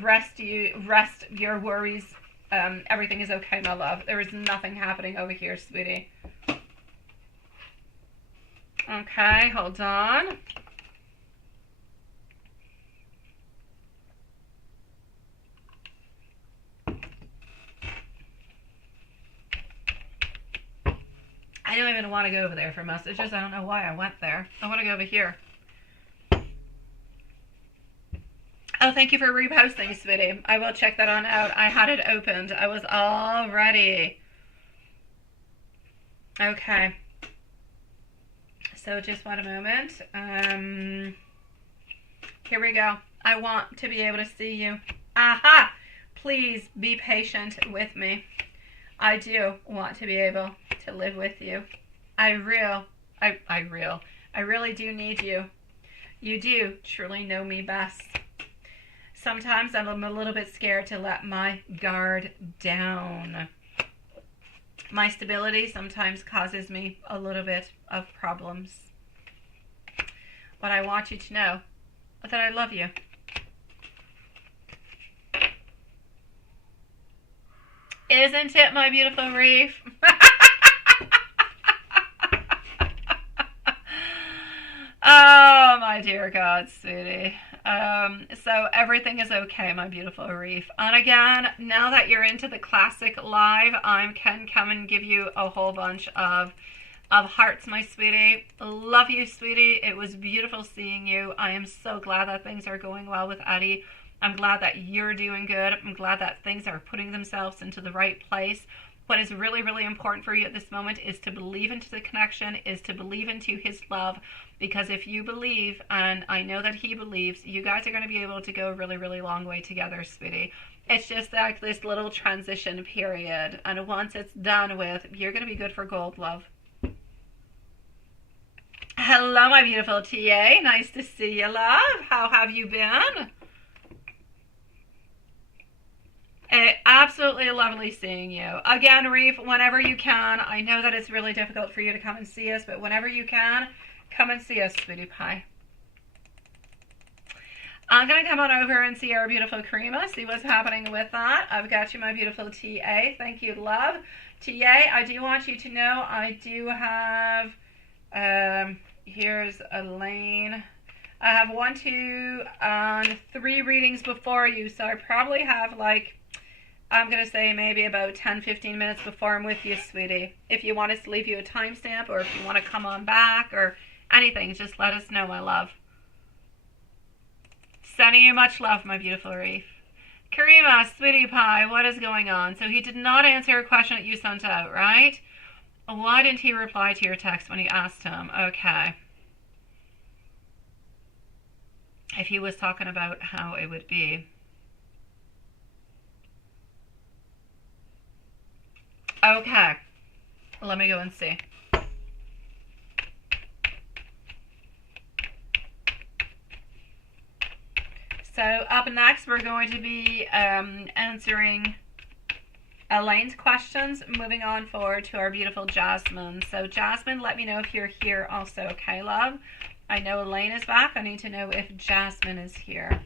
rest your worries. Everything is okay, my love. There is nothing happening over here, sweetie. Okay, hold on. I don't even want to go over there for messages. I don't know why I went there. I want to go over here. Oh, thank you for reposting, sweetie. I will check that on out. I had it opened. I was all ready. Okay. So just one moment. Here we go. I want to be able to see you. Aha! Please be patient with me. I do want to be able to live with you. I really do need you. You do truly know me best. Sometimes I'm a little bit scared to let my guard down. My stability sometimes causes me a little bit of problems. But I want you to know that I love you. Isn't it, my beautiful reef? Oh, my dear God, sweetie. So everything is okay, my beautiful reef. And again, now that you're into the classic live, I can come and give you a whole bunch of hearts, my sweetie. Love you, sweetie. It was beautiful seeing you. I am so glad that things are going well with Eddie. I'm glad that you're doing good. I'm glad that things are putting themselves into the right place. What is really, really important for you at this moment is to believe into the connection, is to believe into his love. Because if you believe, and I know that he believes, you guys are going to be able to go a really, really long way together, sweetie. It's just like this little transition period. And once it's done with, you're going to be good for gold, love. Hello, my beautiful TA. Nice to see you, love. How have you been? Absolutely lovely seeing you. Again, Reef, whenever you can. I know that it's really difficult for you to come and see us, but whenever you can, come and see us, sweetie pie. I'm going to come on over and see our beautiful Karima, see what's happening with that. I've got you, my beautiful TA. Thank you, love. TA, I do want you to know I do have, here's Elaine. I have 1, 2, and 3 readings before you, so I probably have like, I'm going to say maybe about 10, 15 minutes before I'm with you, sweetie. If you want us to leave you a timestamp, or if you want to come on back, or anything, just let us know, my love. Sending you much love, my beautiful reef. Karima, sweetie pie, what is going on? So he did not answer a question that you sent out, right? Why didn't he reply to your text when you asked him? Okay. If he was talking about how it would be. Okay. Let me go and see. So up next, we're going to be answering Elaine's questions, moving on forward to our beautiful Jasmine. So Jasmine, let me know if you're here also, okay, love? I know Elaine is back. I need to know if Jasmine is here.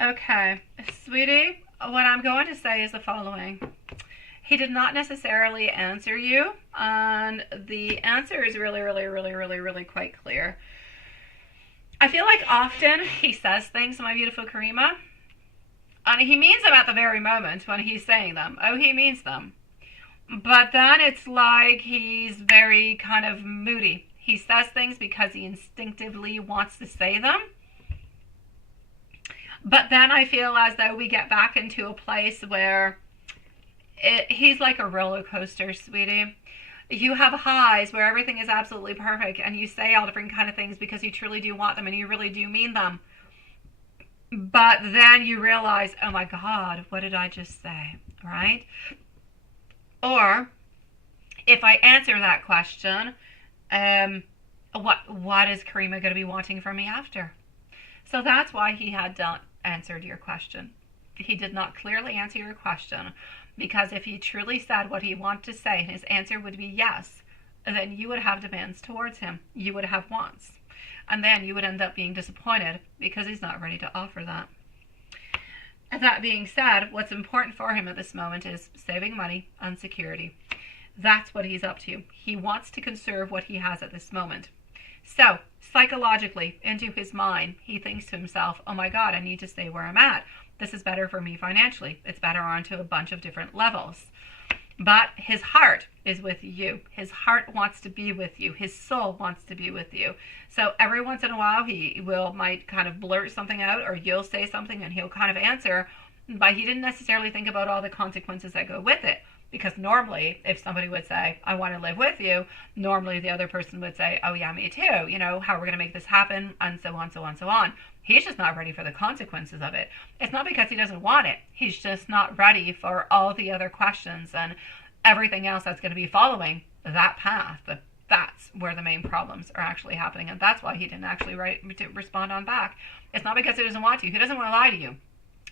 Okay, sweetie, what I'm going to say is the following. He did not necessarily answer you, and the answer is really quite clear. I feel like often he says things, my beautiful Karima, and he means them at the very moment when he's saying them. Oh, he means them. But then it's like he's very kind of moody. He says things because he instinctively wants to say them. But then I feel as though we get back into a place where he's like a roller coaster, sweetie. You have highs where everything is absolutely perfect and you say all different kind of things because you truly do want them and you really do mean them. But then you realize, oh my God, what did I just say, right? Or if I answer that question, what is Karima going to be wanting from me after? So that's why he had not answered your question. He did not clearly answer your question, because if he truly said what he wanted to say and his answer would be yes, then you would have demands towards him. You would have wants. And then you would end up being disappointed because he's not ready to offer that. And that being said, what's important for him at this moment is saving money and security. That's what he's up to. He wants to conserve what he has at this moment. So, psychologically, into his mind, he thinks to himself, oh my God, I need to stay where I'm at. This is better for me financially. It's better onto a bunch of different levels. But his heart is with you. His heart wants to be with you. His soul wants to be with you. So every once in a while, he might kind of blurt something out, or you'll say something and he'll kind of answer, but he didn't necessarily think about all the consequences that go with it. Because normally, if somebody would say, I want to live with you, normally the other person would say, oh yeah, me too. You know, how we're going to make this happen, and so on, so on, so on. He's just not ready for the consequences of it. It's not because he doesn't want it. He's just not ready for all the other questions and everything else that's going to be following that path. That's where the main problems are actually happening. And that's why he didn't actually respond on back. It's not because he doesn't want to. He doesn't want to lie to you.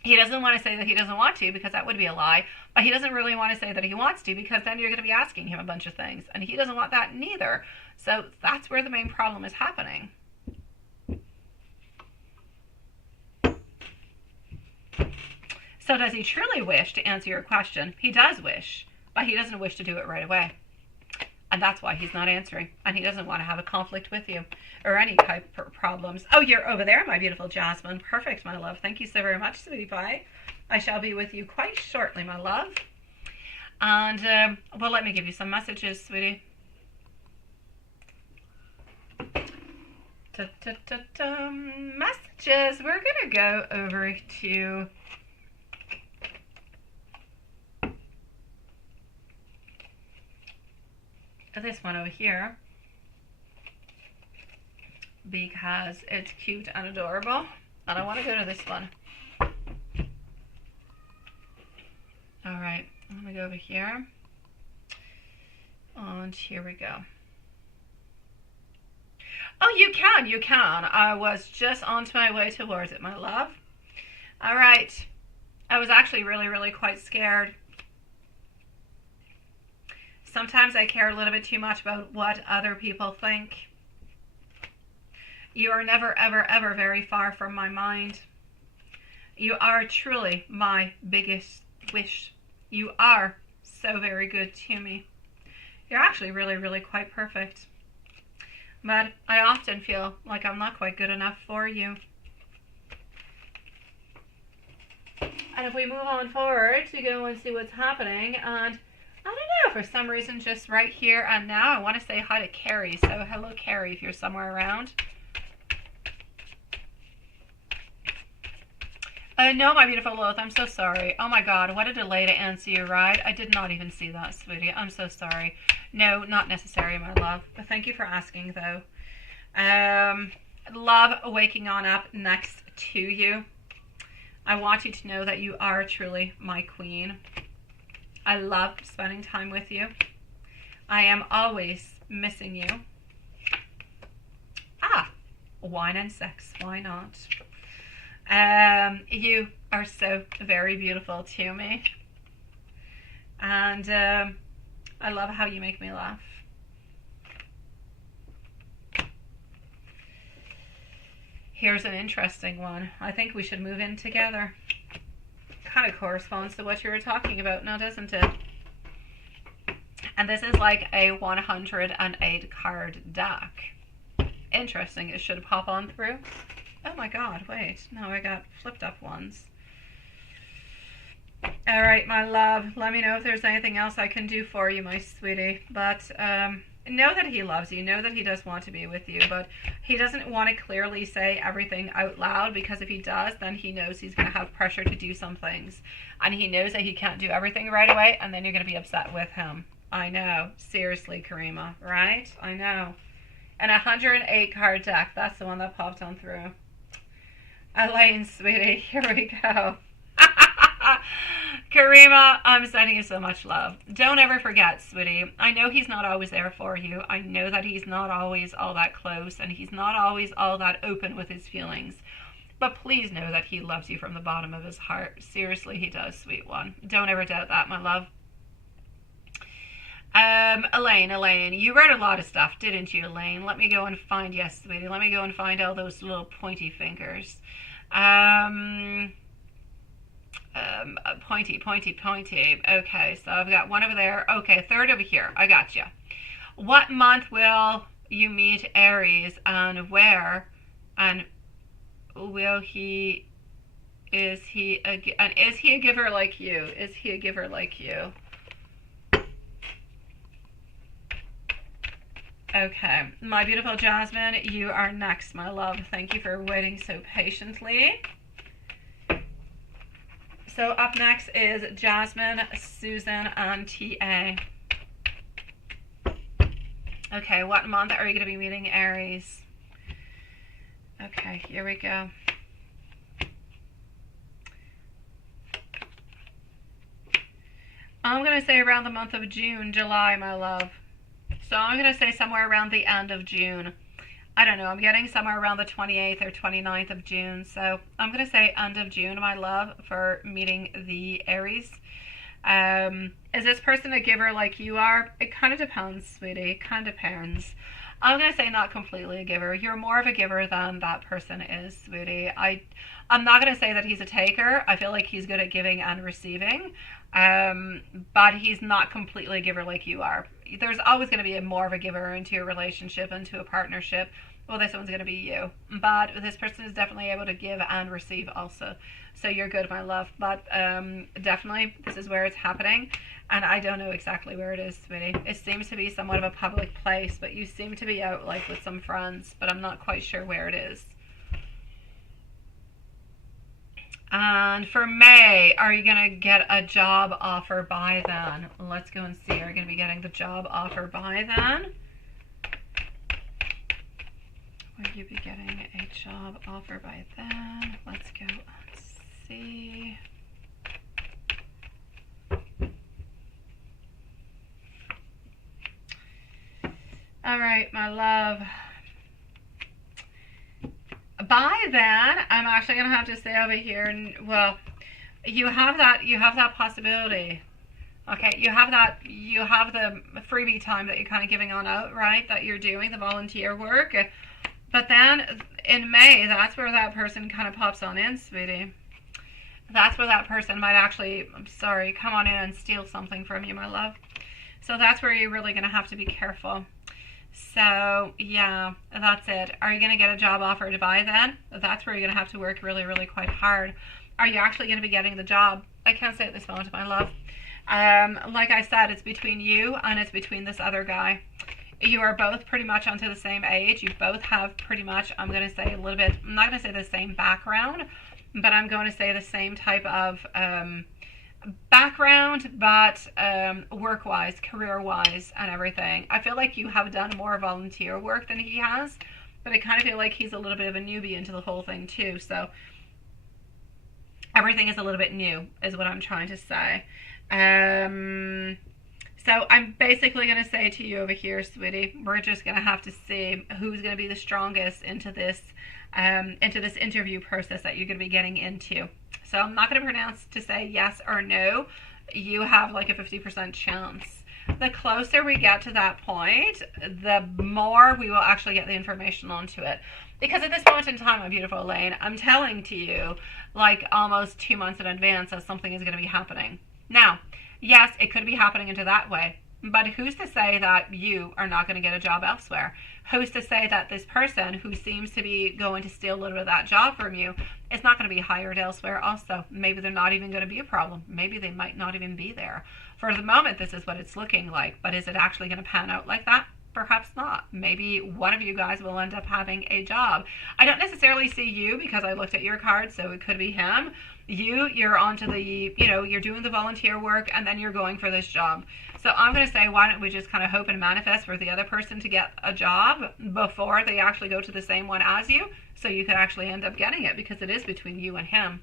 He doesn't want to say that he doesn't want to, because that would be a lie. But he doesn't really want to say that he wants to, because then you're going to be asking him a bunch of things. And he doesn't want that neither. So that's where the main problem is happening. So does he truly wish to answer your question? He does wish, but he doesn't wish to do it right away. And that's why he's not answering. And he doesn't want to have a conflict with you or any type of problems. Oh, you're over there, my beautiful Jasmine. Perfect, my love. Thank you so very much, sweetie pie. I shall be with you quite shortly, my love. And, well, let me give you some messages, sweetie. Messages. We're going to go over to... this one over here, because it's cute and adorable, and I want to go to this one. Alright, I'm going to go over here, and here we go. Oh, you can. I was just on my way towards it, my love. Alright, I was actually really quite scared. Sometimes I care a little bit too much about what other people think. You are never, ever very far from my mind. You are truly my biggest wish. You are so very good to me. You're actually really quite perfect. But I often feel like I'm not quite good enough for you. And if we move on forward to go and see what's happening, and I don't know, for some reason, just right here and now, I want to say hi to Carrie. So hello, Carrie, if you're somewhere around. No, my beautiful Lilith, I'm so sorry. Oh my God, what a delay to answer you, right? I did not even see that, sweetie. I'm so sorry. No, not necessary, my love. But thank you for asking, though. Love waking on up next to you. I want you to know that you are truly my queen. I love spending time with you. I am always missing you. Ah, wine and sex, why not? You are so very beautiful to me. And I love how you make me laugh. Here's an interesting one. I think we should move in together. Kind of corresponds to what you were talking about now, doesn't it? And this is like a 108 card deck. Interesting. It should pop on through. Oh my God, wait. No, I got flipped up ones. All right, my love. Let me know if there's anything else I can do for you, my sweetie. But know that he loves you. Know that he does want to be with you. But he doesn't want to clearly say everything out loud, because if he does, then he knows he's going to have pressure to do some things. And he knows that he can't do everything right away, and then you're going to be upset with him. I know. Seriously, Karima. Right? I know. And 108 card deck. That's the one that popped on through. Elaine, sweetie, here we go. Karima, I'm sending you so much love. Don't ever forget, sweetie, I know he's not always there for you. I know that he's not always all that close, and he's not always all that open with his feelings. But please know that he loves you from the bottom of his heart. Seriously, he does, sweet one. Don't ever doubt that, my love. Elaine, you wrote a lot of stuff, didn't you, Elaine? Let me go and find, yes, sweetie, let me go and find all those little pointy fingers. Pointy. Okay, so I've got one over there. Okay, third over here. I got you. What month will you meet Aries, and where? And will he? Is he a giver like you? Is he a giver like you? Okay, my beautiful Jasmine, you are next, my love. Thank you for waiting so patiently. So up next is Jasmine, Susan, and TA. Okay, what month are you going to be meeting Aries? Okay, here we go. I'm going to say around the month of June, July, my love. So I'm going to say somewhere around the end of June. I don't know. I'm getting somewhere around the 28th or 29th of June. So I'm going to say end of June, my love, for meeting the Aries. Is this person a giver like you are? It kind of depends, sweetie. It kind of depends. I'm going to say not completely a giver. You're more of a giver than that person is, sweetie. I'm not going to say that he's a taker. I feel like he's good at giving and receiving. But he's not completely a giver like you are. There's always going to be more of a giver into a relationship, into a partnership. Well, this one's going to be you. But this person is definitely able to give and receive also. So you're good, my love. But definitely, this is where it's happening. And I don't know exactly where it is, sweetie. It seems to be somewhat of a public place, but you seem to be out like with some friends, but I'm not quite sure where it is. And for May, are you going to get a job offer by then? Let's go and see. Are you going to be getting the job offer by then? Will you be getting a job offer by then? Let's go and see. All right, my love. By then, I'm actually going to have to stay over here. And, well, you have that possibility. Okay, you have the freebie time that you're kind of giving on out, right? That you're doing the volunteer work. But then in May, that's where that person kind of pops on in, sweetie. That's where that person might actually, I'm sorry, come on in and steal something from you, my love. So that's where you're really going to have to be careful. So, yeah, that's it. Are you going to get a job offer by then? That's where you're going to have to work really, really quite hard. Are you actually going to be getting the job? I can't say at this moment, my love. Like I said, it's between you and it's between this other guy. You are both pretty much onto the same age. You both have pretty much, I'm going to say a little bit, I'm not going to say the same background, but I'm going to say the same type of background, but work-wise, career-wise, and everything. I feel like you have done more volunteer work than he has, but I kind of feel like he's a little bit of a newbie into the whole thing too. So everything is a little bit new, is what I'm trying to say. So I'm basically going to say to you over here, sweetie, we're just going to have to see who's going to be the strongest into this interview process that you're going to be getting into. So I'm not going to pronounce to say yes or no. You have like a 50% chance. The closer we get to that point, the more we will actually get the information onto it. Because at this point in time, my beautiful Elaine, I'm telling to you like almost 2 months in advance that something is going to be happening. Now, yes, it could be happening into that way, but who's to say that you are not going to get a job elsewhere? Who's to say that this person who seems to be going to steal a little bit of that job from you is not going to be hired elsewhere also? Maybe they're not even going to be a problem. Maybe they might not even be there. For the moment, this is what it's looking like, but is it actually going to pan out like that? Perhaps not. Maybe one of you guys will end up having a job. I don't necessarily see you because I looked at your card, so it could be him. You're onto the, you're doing the volunteer work and then you're going for this job. So I'm going to say, why don't we just kind of hope and manifest for the other person to get a job before they actually go to the same one as you, so you could actually end up getting it, because it is between you and him.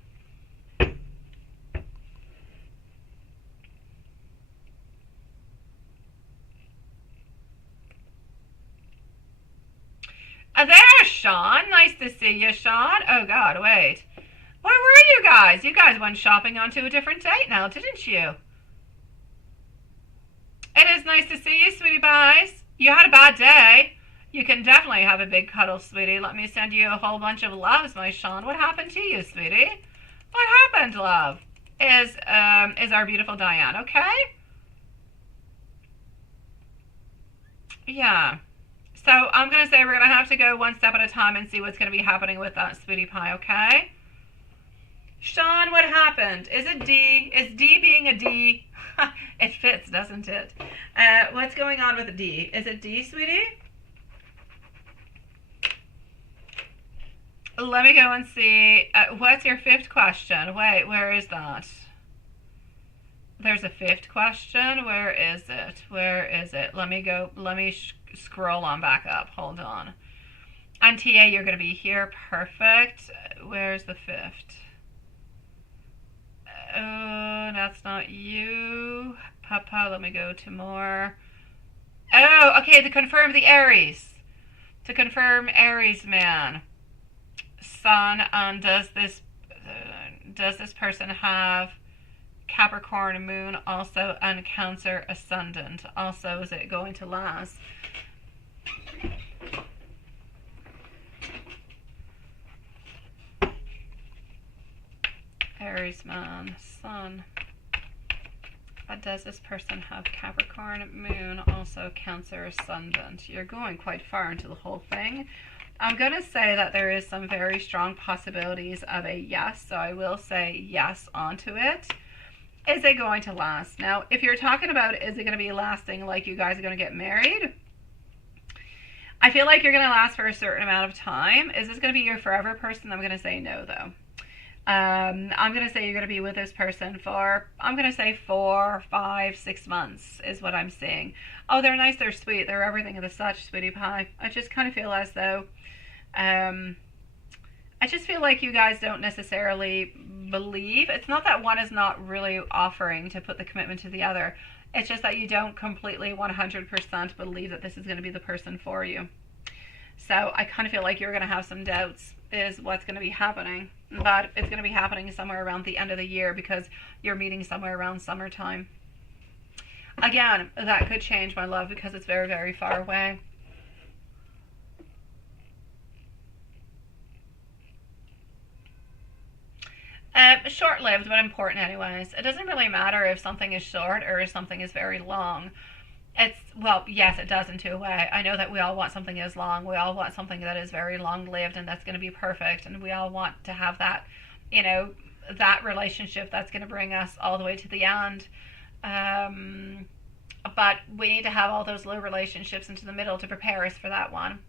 There's Sean. Nice to see you, Sean. Oh, God, wait. Where were you guys? You guys went shopping onto a different date now, didn't you? It is nice to see you, sweetie pies. You had a bad day. You can definitely have a big cuddle, sweetie. Let me send you a whole bunch of loves, my Sean. What happened to you, sweetie? What happened, love? Is our beautiful Diane okay? Yeah. So I'm going to say we're going to have to go one step at a time and see what's going to be happening with that, sweetie pie, okay? Sean, what happened? Is it D? Is D being a D? It fits, doesn't it? What's going on with D? Is it D, sweetie? Let me go and see. What's your fifth question? Wait, where is that? There's a fifth question. Where is it? Where is it? Let me go. Let me scroll on back up. Hold on. And TA, you're going to be here. Perfect. Where's the fifth? Oh, that's not you. Papa, let me go to more. Oh, okay, to confirm the Aries. To confirm Aries man. Sun, and does this person have Capricorn moon also and Cancer ascendant? Also, is it going to last? Aries man, Sun. Does this person have Capricorn moon, also Cancer ascendant? You're going quite far into the whole thing. I'm going to say that there is some very strong possibilities of a yes, so I will say yes onto it. Is it going to last? Now, if you're talking about is it going to be lasting, like you guys are going to get married, I feel like you're going to last for a certain amount of time. Is this going to be your forever person? I'm going to say no, though. I'm going to say you're going to be with this person for, I'm going to say 4, 5, 6 months is what I'm seeing. Oh, they're nice, they're sweet, they're everything of the such, sweetie pie. I just kind of feel as though, I just feel like you guys don't necessarily believe. It's not that one is not really offering to put the commitment to the other. It's just that you don't completely 100% believe that this is going to be the person for you. So I kind of feel like you're going to have some doubts is what's going to be happening. But it's going to be happening somewhere around the end of the year because you're meeting somewhere around summertime. Again, that could change, my love, because it's very, very far away. Short-lived, but important anyways. It doesn't really matter if something is short or if something is very long. It's, well, yes, it does in two ways. I know that we all want something as long. We all want something that is very long-lived and that's going to be perfect. And we all want to have that, you know, that relationship that's going to bring us all the way to the end. But we need to have all those low relationships into the middle to prepare us for that one.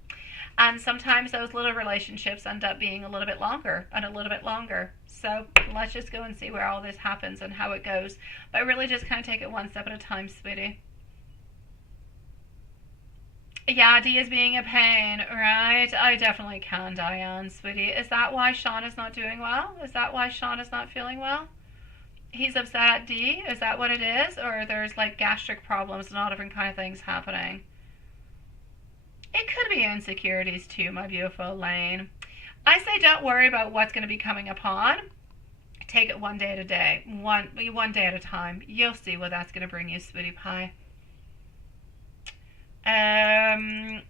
And sometimes those little relationships end up being a little bit longer and a little bit longer. So let's just go and see where all this happens and how it goes. But really just kind of take it one step at a time, sweetie. Yeah, D is being a pain, right? I definitely can, Diane, sweetie. Is that why Sean is not doing well? Is that why Sean is not feeling well? He's upset at D? Is that what it is? Or there's like gastric problems and all different kind of things happening? It could be insecurities too, my beautiful Lane. I say don't worry about what's going to be coming upon. Take it one day at a day. One day at a time. You'll see what that's going to bring you, sweetie pie.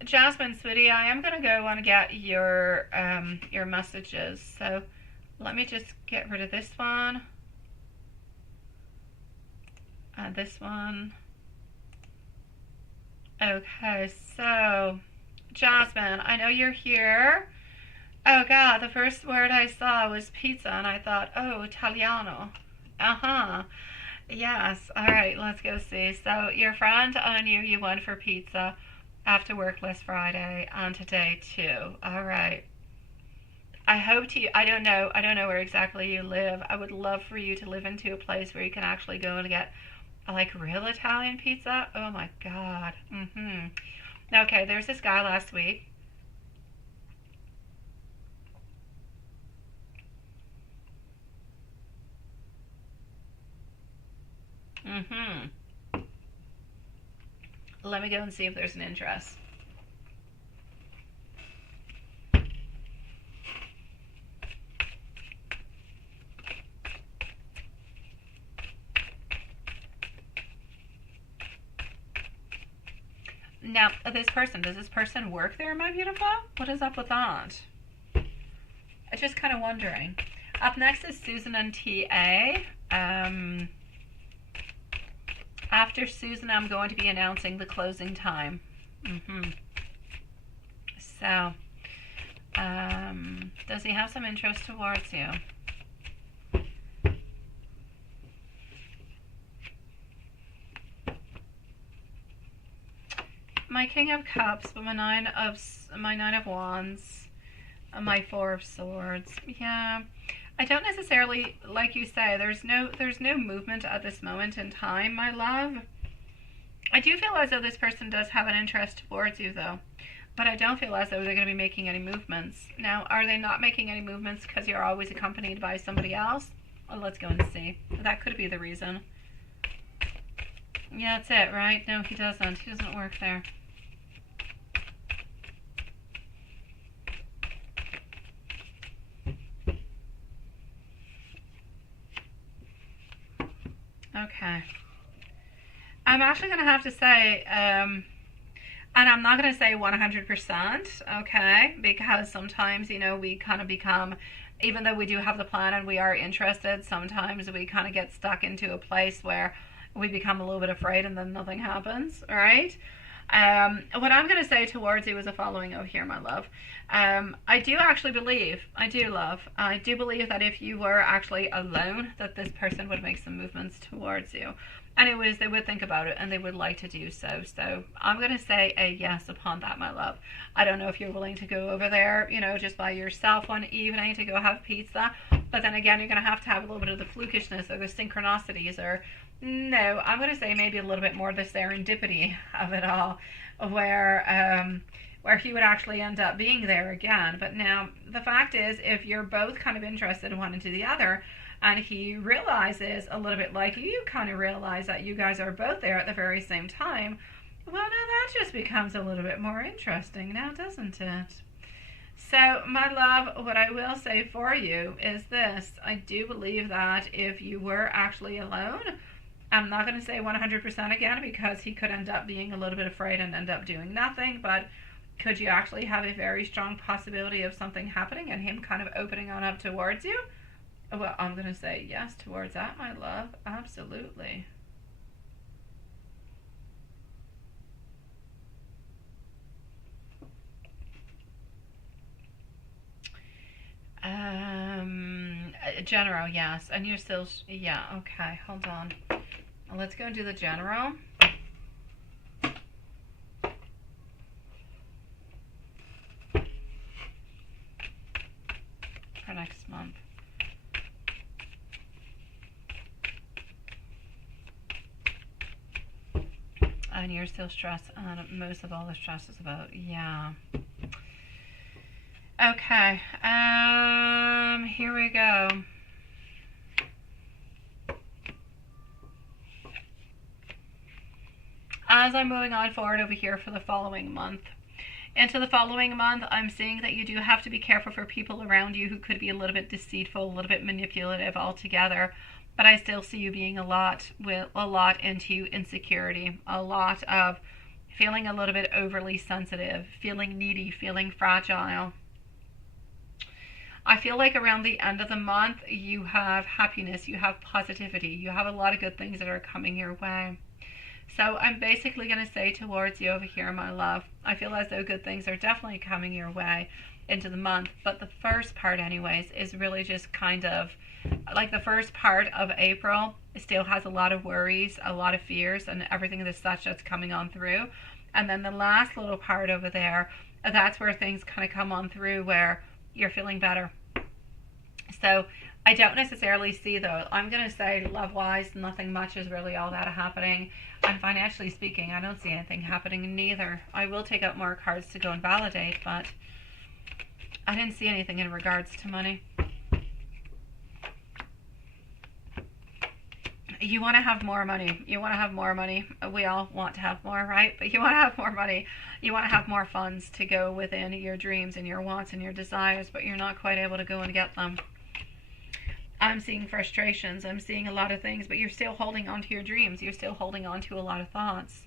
Jasmine, sweetie, I am going to go and get your messages. So let me just get rid of this one. And this one. Okay, so Jasmine, I know you're here. Oh God, the first word I saw was pizza and I thought, oh, Italiano. Uh-huh. Yes, all right, let's go see. So your friend knew you went for pizza after work last Friday and today too. All right. I don't know where exactly you live. I would love for you to live into a place where you can actually go and get like real Italian pizza. Oh my God. Okay, there's this guy last week. Let me go and see if there's an interest. Now, does this person work there, my beautiful? What is up with that? I'm just kind of wondering. Up next is Susan and TA. After Susan, I'm going to be announcing the closing time. So, does he have some interest towards you? My King of Cups, but my Nine of Wands, my Four of Swords. Yeah, I don't necessarily, like you say, there's no movement at this moment in time, my love. I do feel as though this person does have an interest towards you, though, but I don't feel as though they're going to be making any movements. Now, are they not making any movements because you're always accompanied by somebody else? Well, let's go and see. That could be the reason. Yeah, that's it, right? No, he doesn't. He doesn't work there. Okay. I'm actually going to have to say, and I'm not going to say 100%, okay, because sometimes, you know, we kind of become, even though we do have the plan and we are interested, sometimes we kind of get stuck into a place where we become a little bit afraid and then nothing happens, all right? What I'm going to say towards you is the following. Oh, here, my love. I do believe that if you were actually alone, that this person would make some movements towards you. Anyways, they would think about it and they would like to do so. So I'm going to say a yes upon that, my love. I don't know if you're willing to go over there, you know, just by yourself one evening to go have pizza. But then again, you're going to have a little bit of the flukishness or the synchronicities, or no, I'm going to say maybe a little bit more the serendipity of it all, where he would actually end up being there again. But now, the fact is, if you're both kind of interested in one into the other, and he realizes a little bit like you kind of realize that you guys are both there at the very same time, well, now that just becomes a little bit more interesting now, doesn't it? So, my love, what I will say for you is this. I do believe that if you were actually alone, I'm not going to say 100% again, because he could end up being a little bit afraid and end up doing nothing, but could you actually have a very strong possibility of something happening and him kind of opening on up towards you? Well, I'm going to say yes towards that, my love. Absolutely. General, yes. And you're still, yeah, okay, hold on. Let's go and do the general. for next month. And you're still stressed, and most of all the stress is about, yeah. Okay, here we go. As I'm moving on forward over here for the following month, into the following month, I'm seeing that you do have to be careful for people around you who could be a little bit deceitful, a little bit manipulative altogether. But I still see you being a lot into insecurity, a lot of feeling a little bit overly sensitive, feeling needy, feeling fragile. I feel like around the end of the month, you have happiness, you have positivity, you have a lot of good things that are coming your way. So I'm basically going to say towards you over here, my love, I feel as though good things are definitely coming your way into the month. But the first part anyways is really just kind of like the first part of April still has a lot of worries, a lot of fears, and everything that's such that's coming on through. And then the last little part over there, that's where things kind of come on through where you're feeling better. So I don't necessarily see, though, I'm going to say love-wise, nothing much is really all that happening. And financially speaking, I don't see anything happening neither. I will take out more cards to go and validate, but I didn't see anything in regards to money. You want to have more money. You want to have more money. We all want to have more, right? But you want to have more money. You want to have more funds to go within your dreams and your wants and your desires, but you're not quite able to go and get them. I'm seeing frustrations. I'm seeing a lot of things, but you're still holding on to your dreams. You're still holding on to a lot of thoughts.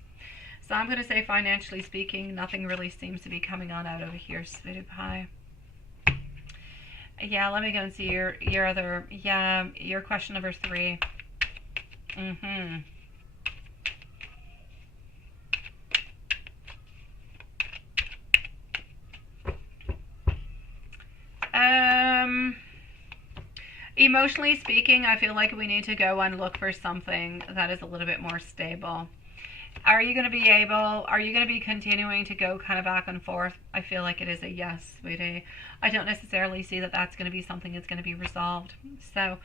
So I'm going to say, financially speaking, nothing really seems to be coming on out over here, sweetie pie. Yeah, let me go and see your other, your question number 3. Emotionally speaking, I feel like we need to go and look for something that is a little bit more stable. Are you going to be continuing to go kind of back and forth? I feel like it is a yes, sweetie. I don't necessarily see that that's going to be something that's going to be resolved. So,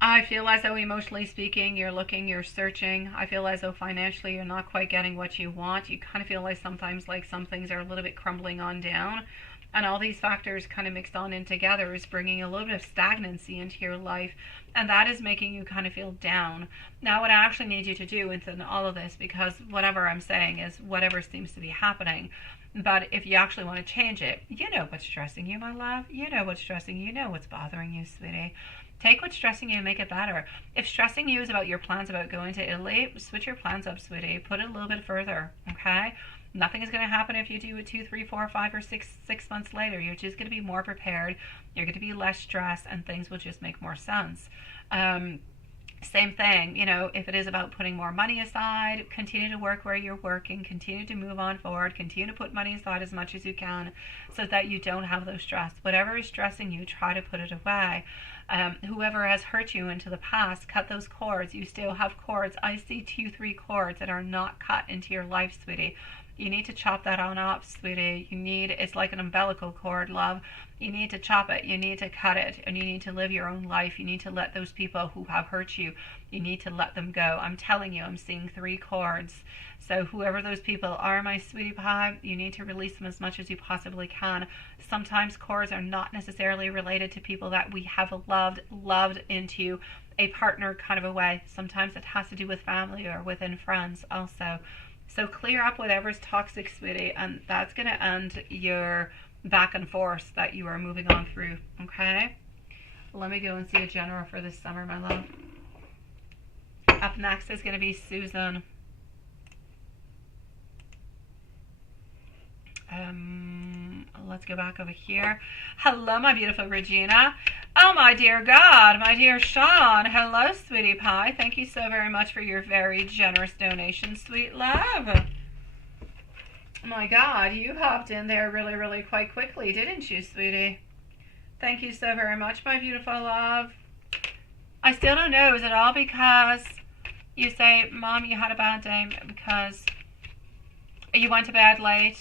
I feel as though emotionally speaking, you're looking, you're searching. I feel as though financially you're not quite getting what you want. You kind of feel like sometimes like some things are a little bit crumbling on down. And all these factors kind of mixed on in together is bringing a little bit of stagnancy into your life. And that is making you kind of feel down. Now, what I actually need you to do within all of this, because whatever I'm saying is whatever seems to be happening. But if you actually want to change it, you know what's stressing you, my love. You know what's stressing you. You know what's bothering you, sweetie. Take what's stressing you and make it better. If stressing you is about your plans about going to Italy, switch your plans up, sweetie. Put it a little bit further, okay? Nothing is going to happen if you do it 2, 3, 4, 5, or 6 months later. You're just going to be more prepared. You're going to be less stressed, and things will just make more sense. Same thing, you know, if it is about putting more money aside, continue to work where you're working, continue to move on forward, continue to put money aside as much as you can so that you don't have those stress. Whatever is stressing you, try to put it away. Whoever has hurt you into the past, cut those cords. You still have cords. I see 2, 3 cords that are not cut into your life, sweetie. You need to chop that on up, sweetie. It's like an umbilical cord, love. You need to chop it. You need to cut it. And you need to live your own life. You need to let those people who have hurt you, you need to let them go. I'm telling you, I'm seeing 3 cords. So whoever those people are, my sweetie pie, you need to release them as much as you possibly can. Sometimes cords are not necessarily related to people that we have loved into a partner kind of a way. Sometimes it has to do with family or within friends also. So clear up whatever's toxic, sweetie, and that's going to end your back and forth that you are moving on through, okay? Let me go and see a general for this summer, my love. Up next is going to be Susan. Let's go back over here. Hello, my beautiful Regina. Oh, my dear God, my dear Sean. Hello, sweetie pie. Thank you so very much for your very generous donation, sweet love. My God, you hopped in there really, really quite quickly, didn't you, sweetie? Thank you so very much, my beautiful love. I still don't know. Is it all because you say, Mom, you had a bad day because you went to bed late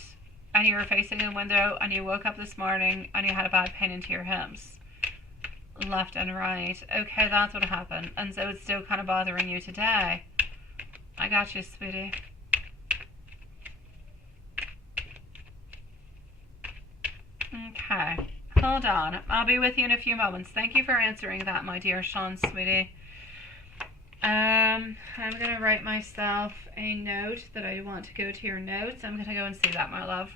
and you were facing a window and you woke up this morning and you had a bad pain into your hips, left and right. Okay, that's what happened. And so it's still kind of bothering you today. I got you, sweetie. Okay, hold on. I'll be with you in a few moments. Thank you for answering that, my dear Sean, sweetie. I'm going to write myself a note that I want to go to your notes. I'm going to go and see that, my love.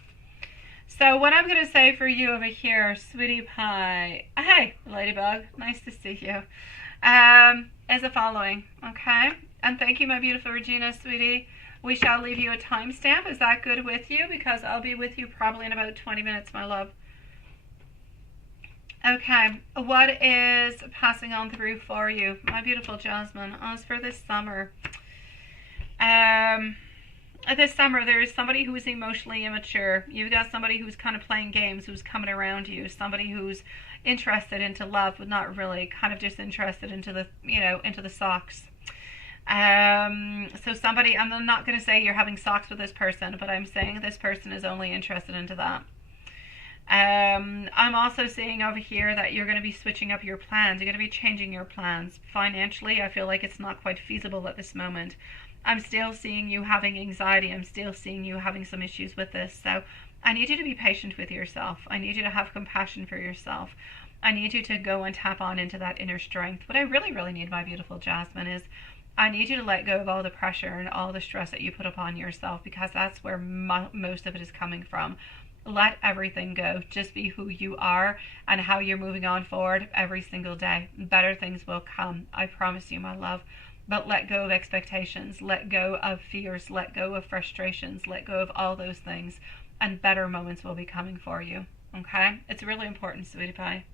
So what I'm going to say for you over here, sweetie pie, hey, ladybug, nice to see you, is the following, okay? And thank you, my beautiful Regina, sweetie. We shall leave you a timestamp. Is that good with you? Because I'll be with you probably in about 20 minutes, my love. Okay, what is passing on through for you, my beautiful Jasmine? As for this summer, there is somebody who is emotionally immature. You've got somebody who's kind of playing games, who's coming around you, somebody who's interested into love, but not really, kind of just interested into the, into the socks. So somebody, I'm not going to say you're having socks with this person, but I'm saying this person is only interested into that. I'm also seeing over here that you're going to be switching up your plans. You're going to be changing your plans. Financially, I feel like it's not quite feasible at this moment. I'm still seeing you having anxiety. I'm still seeing you having some issues with this. So I need you to be patient with yourself. I need you to have compassion for yourself. I need you to go and tap on into that inner strength. What I really, really need, my beautiful Jasmine, is I need you to let go of all the pressure and all the stress that you put upon yourself, because that's where most of it is coming from. Let everything go. Just be who you are and how you're moving on forward every single day. Better things will come. I promise you, my love. But let go of expectations. Let go of fears. Let go of frustrations. Let go of all those things. And better moments will be coming for you. Okay? It's really important, sweetie pie.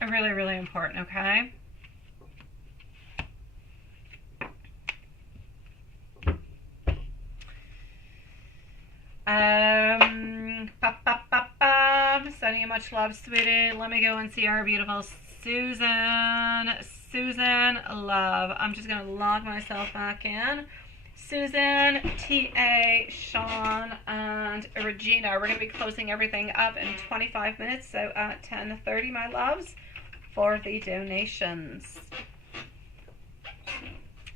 Really, really important, okay? Sending you much love, sweetie. Let me go and see our beautiful Susan. Susan, love. I'm just going to log myself back in. Susan, T.A., Sean, and Regina. We're going to be closing everything up in 25 minutes, so at 10:30, my loves, for the donations.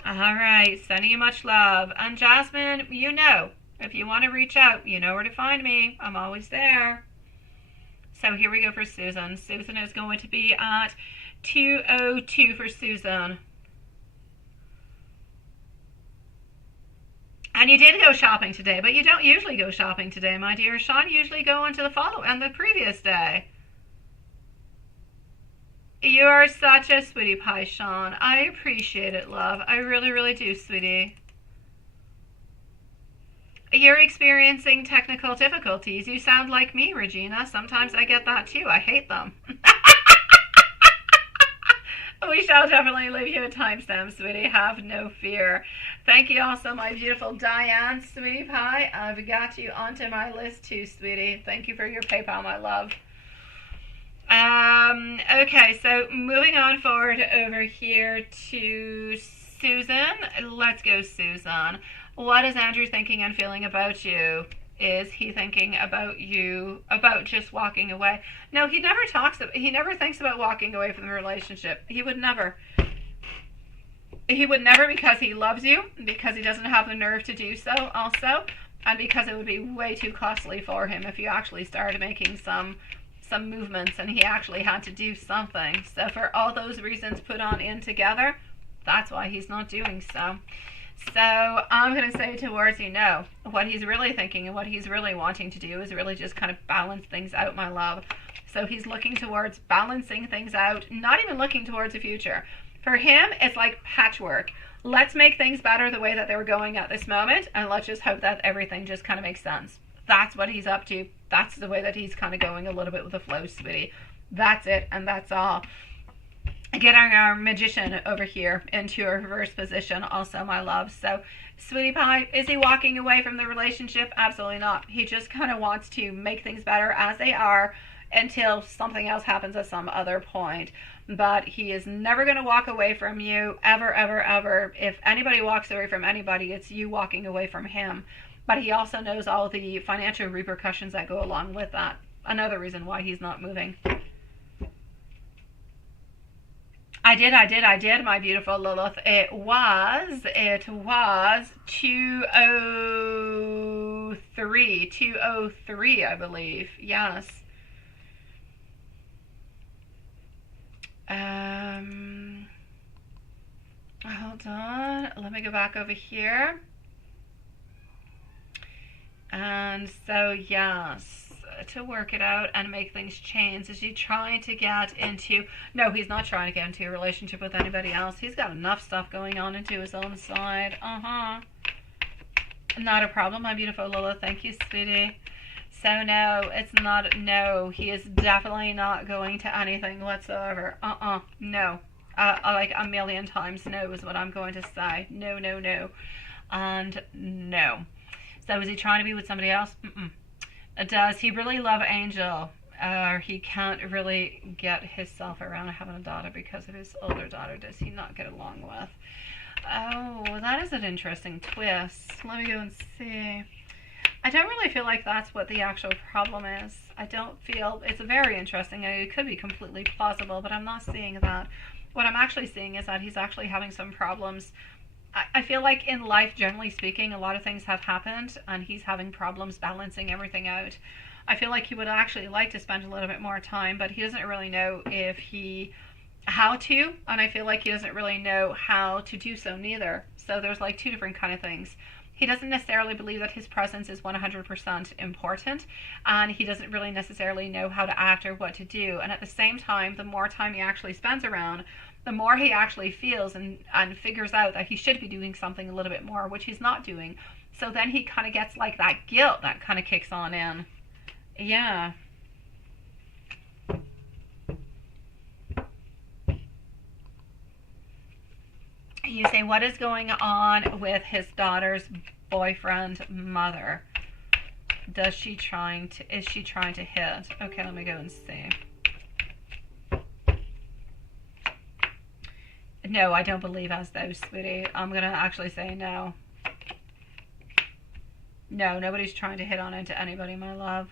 All right, sending you much love. And Jasmine, if you want to reach out, you know where to find me. I'm always there. So here we go for Susan. Susan is going to be at 2:02 for Susan. And you did go shopping today, but you don't usually go shopping today, my dear. Sean usually go into the previous day. You are such a sweetie pie, Sean. I appreciate it, love. I really, really do, sweetie. You're experiencing technical difficulties. You sound like me, Regina. Sometimes I get that too. I hate them. We shall definitely leave you a timestamp, sweetie. Have no fear. Thank you also, my beautiful Diane, sweetie pie. I've got you onto my list too, sweetie. Thank you for your PayPal, my love. Okay, so moving on forward over here to Susan. Let's go, Susan. What is Andrew thinking and feeling about you? Is he thinking about you, about just walking away? No, he never thinks about walking away from the relationship. He would never. He would never, because he loves you, because he doesn't have the nerve to do so also, and because it would be way too costly for him if you actually started making some movements and he actually had to do something. So for all those reasons put on in together, that's why he's not doing so. So I'm going to say towards you, no. What he's really thinking and what he's really wanting to do is really just kind of balance things out, my love. So he's looking towards balancing things out, not even looking towards the future. For him, it's like patchwork. Let's make things better the way that they were going at this moment, and let's just hope that everything just kind of makes sense. That's what he's up to. That's the way that he's kind of going a little bit with the flow, sweetie. That's it, and that's all. Getting our magician over here into a reverse position also, my love. So, sweetie pie, is he walking away from the relationship? Absolutely not. He just kind of wants to make things better as they are until something else happens at some other point. but he is never going to walk away from you, ever, ever, ever. If anybody walks away from anybody, it's you walking away from him. But he also knows all the financial repercussions that go along with that. Another reason why he's not moving. I did, my beautiful Lilith. It was 203, I believe. Yes. Hold on. Let me go back over here. And so, yes, to work it out and make things change. Is he trying to get into... No, he's not trying to get into a relationship with anybody else. He's got enough stuff going on into his own side. Not a problem, my beautiful Lola. Thank you, sweetie. So, no, it's not... No, he is definitely not going to anything whatsoever. No. Like a million times no is what I'm going to say. No, no, no. And no. So is he trying to be with somebody else? Does he really love Angel? Or he can't really get himself around having a daughter because of his older daughter? Does he not get along with? Oh, that is an interesting twist. Let me go and see. I don't really feel like that's what the actual problem is. I don't feel... It's very interesting. It could be completely plausible, but I'm not seeing that. What I'm actually seeing is that he's actually having some problems. I feel like in life, generally speaking, a lot of things have happened and he's having problems balancing everything out. I feel like he would actually like to spend a little bit more time, but he doesn't really know how to, and I feel like he doesn't really know how to do so neither. So there's like two different kind of things. He doesn't necessarily believe that his presence is 100% important, and he doesn't really necessarily know how to act or what to do. And at the same time, the more time he actually spends around, the more he actually feels and figures out that he should be doing something a little bit more, which he's not doing. So then he kind of gets like that guilt that kind of kicks on in. Yeah. You say, what is going on with his daughter's boyfriend mother? Is she trying to hit? Okay, let me go and see. No, I don't believe as though, sweetie. I'm going to actually say no. No, nobody's trying to hit on into anybody, my love.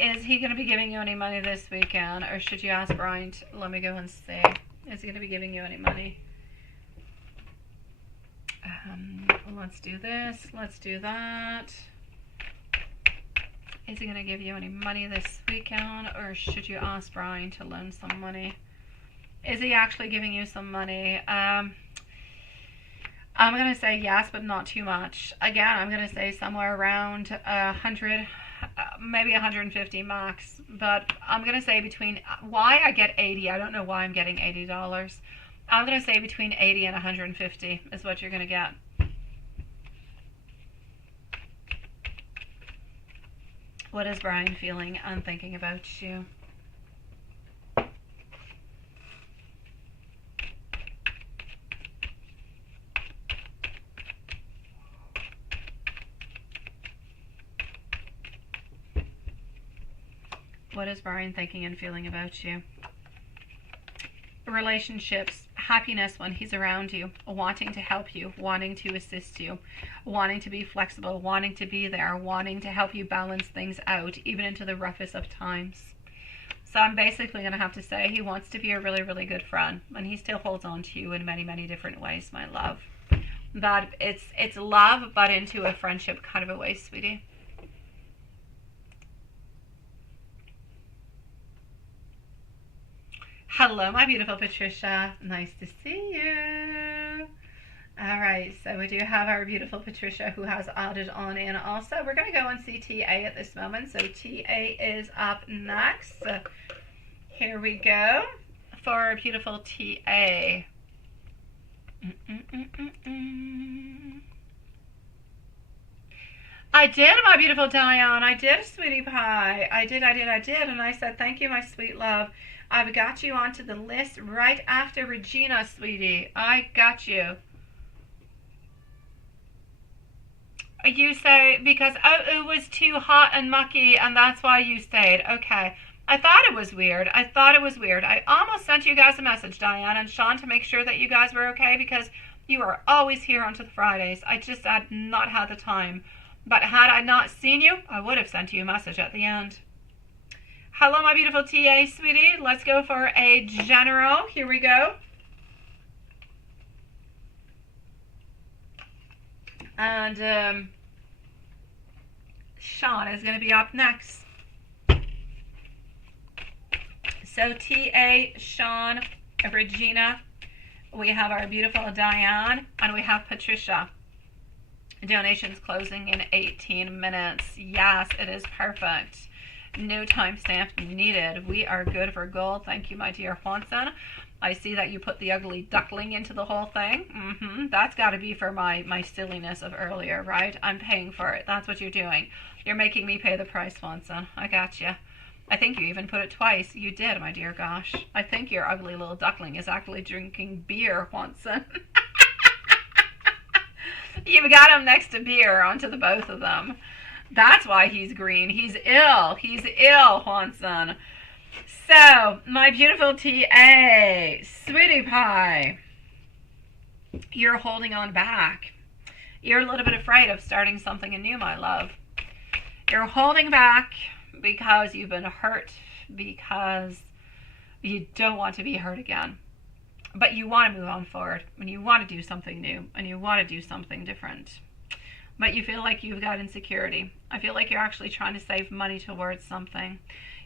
Is he going to be giving you any money this weekend? Or should you ask Brian? Let me go and see. Is he going to be giving you any money? Let's do this. Let's do that. Is he going to give you any money this weekend, or should you ask Brian to loan some money? Is he actually giving you some money? I'm going to say yes, but not too much. Again, I'm going to say somewhere around 100, maybe 150 max. But I'm going to say between, why I get 80, I don't know why I'm getting $80. I'm going to say between 80 and 150 is what you're going to get. What is Brian feeling and thinking about you? What is Brian thinking and feeling about you? Relationships, happiness when he's around you, wanting to help you, wanting to assist you, wanting to be flexible, wanting to be there, wanting to help you balance things out, even into the roughest of times. So I'm basically going to have to say he wants to be a really, really good friend, and he still holds on to you in many, many different ways, my love. That it's love, but into a friendship kind of a way, sweetie. Hello, my beautiful Patricia. Nice to see you. All right, so we do have our beautiful Patricia who has added on in also. We're going to go and see TA at this moment. So TA is up next. So here we go for our beautiful TA. I did, my beautiful Diane. I did, sweetie pie. I did. And I said, thank you, my sweet love. I've got you onto the list right after Regina, sweetie. I got you. You say because, oh, it was too hot and mucky and that's why you stayed. Okay. I thought it was weird. I thought it was weird. I almost sent you guys a message, Diane and Sean, to make sure that you guys were okay because you are always here on to the Fridays. I just had not had the time. But had I not seen you, I would have sent you a message at the end. Hello, my beautiful TA, sweetie. Let's go for a general. Here we go. And Sean is going to be up next. So TA, Sean, Regina, we have our beautiful Diane, and we have Patricia. Donations closing in 18 minutes. Yes, it is perfect. No timestamp needed. We are good for gold. Thank you, my dear Juanson. I see that you put the ugly duckling into the whole thing. That's got to be for my silliness of earlier, right? I'm paying for it. That's what you're doing. You're making me pay the price, Juanson. I got you. I think you even put it twice. You did, my dear gosh. I think your ugly little duckling is actually drinking beer, Juanson. You've got him next to beer onto the both of them. That's why he's green. He's ill. He's ill, Juanson. So, my beautiful TA, sweetie pie, you're holding on back. You're a little bit afraid of starting something anew, my love. You're holding back because you've been hurt, because you don't want to be hurt again. But you want to move on forward, and you want to do something new, and you want to do something different. But you feel like you've got insecurity. I feel like you're actually trying to save money towards something.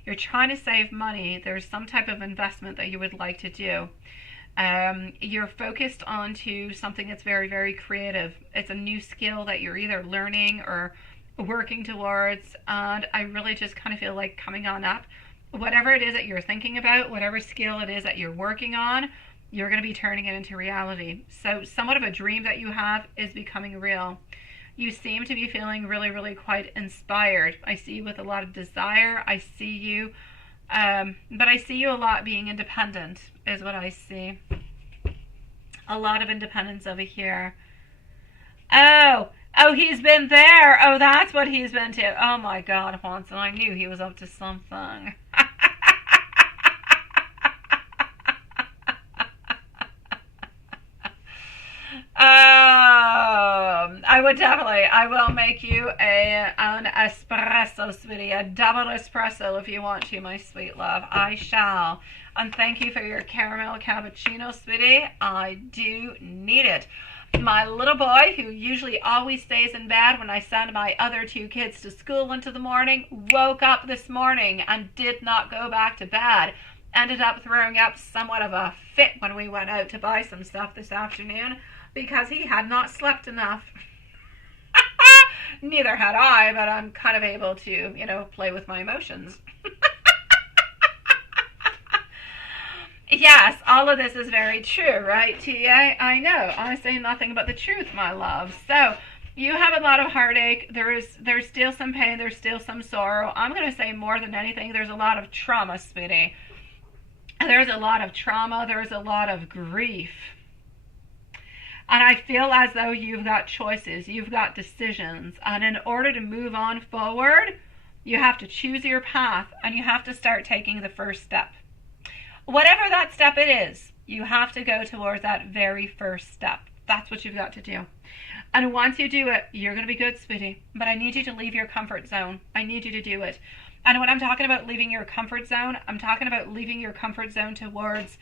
You're trying to save money. There's some type of investment that you would like to do. You're focused onto something that's very, very creative. It's a new skill that you're either learning or working towards. And I really just kind of feel like coming on up. Whatever it is that you're thinking about, whatever skill it is that you're working on, you're going to be turning it into reality. So somewhat of a dream that you have is becoming real. You seem to be feeling really, really quite inspired. I see you with a lot of desire. I see you, but I see you a lot being independent is what I see. A lot of independence over here. Oh, he's been there. Oh, that's what he's been to. Oh my God, Juanson, I knew he was up to something. I will make you an espresso, sweetie, a double espresso if you want to, my sweet love. I shall. And thank you for your caramel cappuccino, sweetie. I do need it. My little boy, who usually always stays in bed when I send my other two kids to school into the morning, woke up this morning and did not go back to bed. Ended up throwing up somewhat of a fit when we went out to buy some stuff this afternoon because he had not slept enough. Neither had I, but I'm kind of able to, play with my emotions. Yes, all of this is very true, right, TA? I know. I say nothing but the truth, my love. So, you have a lot of heartache. There's still some pain. There's still some sorrow. I'm going to say more than anything, there's a lot of trauma, sweetie. There's a lot of trauma. There's a lot of grief. And I feel as though you've got choices. You've got decisions. And in order to move on forward, you have to choose your path and you have to start taking the first step. Whatever that step it is, you have to go towards that very first step. That's what you've got to do. And once you do it, you're going to be good, sweetie. But I need you to leave your comfort zone. I need you to do it. And when I'm talking about leaving your comfort zone, I'm talking about leaving your comfort zone towards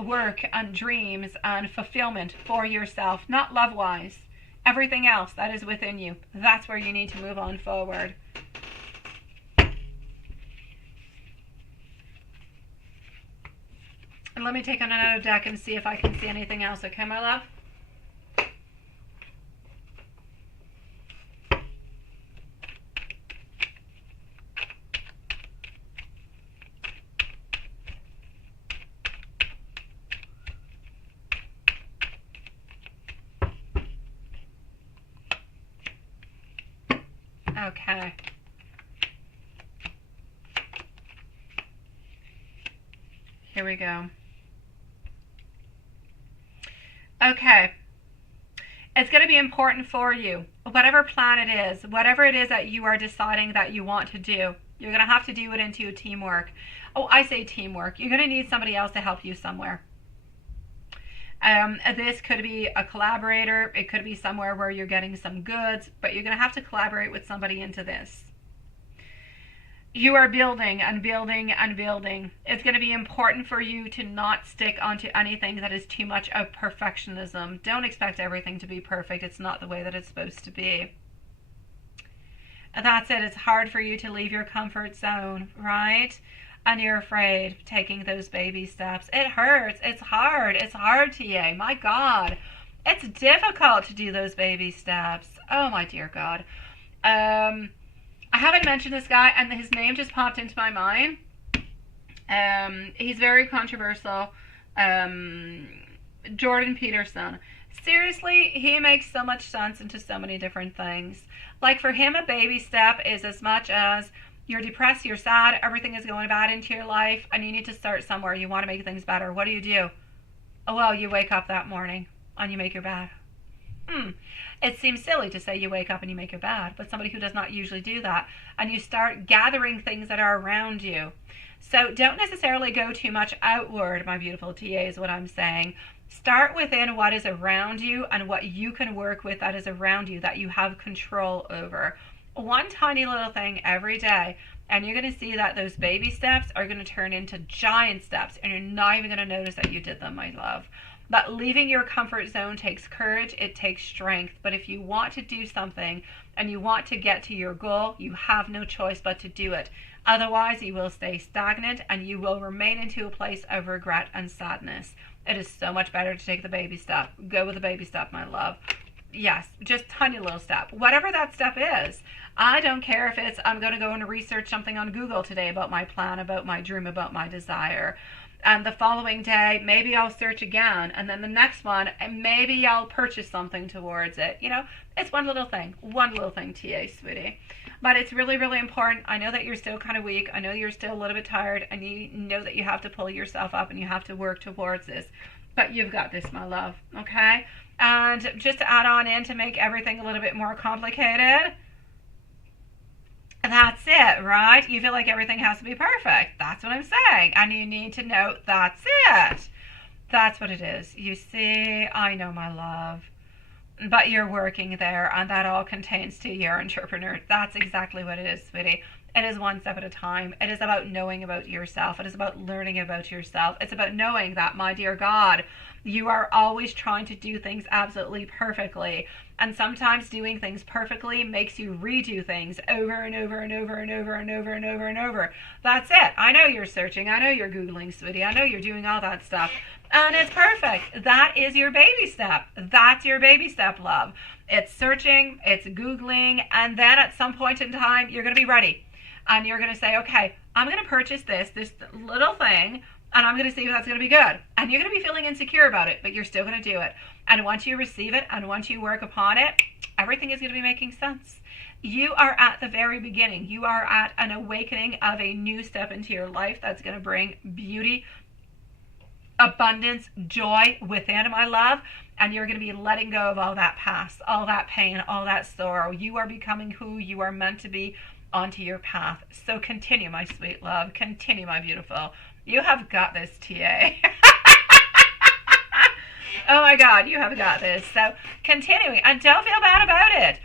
work and dreams and fulfillment for yourself, not love-wise. Everything else that is within you, that's where you need to move on forward. And let me take on another deck and see if I can see anything else. Okay, my love? Okay. Here we go. Okay. It's going to be important for you. Whatever plan it is, whatever it is that you are deciding that you want to do, you're going to have to do it into teamwork. Oh, I say teamwork. You're going to need somebody else to help you somewhere. This could be a collaborator. It could be somewhere where you're getting some goods, but you're going to have to collaborate with somebody into this. You are building and building and building. It's going to be important for you to not stick onto anything that is too much of perfectionism. Don't expect everything to be perfect. It's not the way that it's supposed to be. And that's it. It's hard for you to leave your comfort zone, right? And you're afraid of taking those baby steps. It hurts. It's hard. It's hard, TA. My God. It's difficult to do those baby steps. Oh, my dear God. I haven't mentioned this guy, and his name just popped into my mind. He's very controversial. Jordan Peterson. Seriously, he makes so much sense into so many different things. Like for him, a baby step is as much as you're depressed, you're sad, everything is going bad into your life, and you need to start somewhere. You want to make things better. What do? Oh, well, you wake up that morning and you make your bed. It seems silly to say you wake up and you make your bed, but somebody who does not usually do that, and you start gathering things that are around you. So don't necessarily go too much outward, my beautiful TA, is what I'm saying. Start within what is around you and what you can work with that is around you, that you have control over. One tiny little thing every day, and you're going to see that those baby steps are going to turn into giant steps, and you're not even going to notice that you did them, my love. But leaving your comfort zone takes courage, it takes strength. But if you want to do something and you want to get to your goal, you have no choice but to do it. Otherwise, you will stay stagnant and you will remain into a place of regret and sadness. It is so much better to take the baby step. Go with the baby step, my love. Yes, just tiny little step. Whatever that step is. I don't care if it's, I'm going to go and research something on Google today about my plan, about my dream, about my desire. And the following day, maybe I'll search again. And then the next one, and maybe I'll purchase something towards it. You know, it's one little thing, TA, sweetie. But it's really, really important. I know that you're still kind of weak. I know you're still a little bit tired. And you know that you have to pull yourself up and you have to work towards this. But you've got this, my love, okay? And just to add on in to make everything a little bit more complicated, that's it, right? You feel like everything has to be perfect. That's what I'm saying. And you need to know that's it. That's what it is. You see, I know, my love. But you're working there, and that all contains to your entrepreneur. That's exactly what it is, sweetie. It is one step at a time. It is about knowing about yourself. It is about learning about yourself. It's about knowing that, my dear God, you are always trying to do things absolutely perfectly. And sometimes doing things perfectly makes you redo things over and over and over and over and over and over and over. That's it. I know you're searching. I know you're Googling, sweetie. I know you're doing all that stuff. And it's perfect. That is your baby step. That's your baby step, love. It's searching, it's Googling, and then at some point in time, you're going to be ready. And you're going to say, okay, I'm going to purchase this little thing, and I'm going to see if that's going to be good. And you're going to be feeling insecure about it, but you're still going to do it. And once you receive it, and once you work upon it, everything is going to be making sense. You are at the very beginning. You are at an awakening of a new step into your life that's going to bring beauty, abundance, joy within, my love. And you're going to be letting go of all that past, all that pain, all that sorrow. You are becoming who you are meant to be onto your path. So continue, my sweet love. Continue, my beautiful. You have got this, TA. Oh my God, you have got this. So continuing, and don't feel bad about it.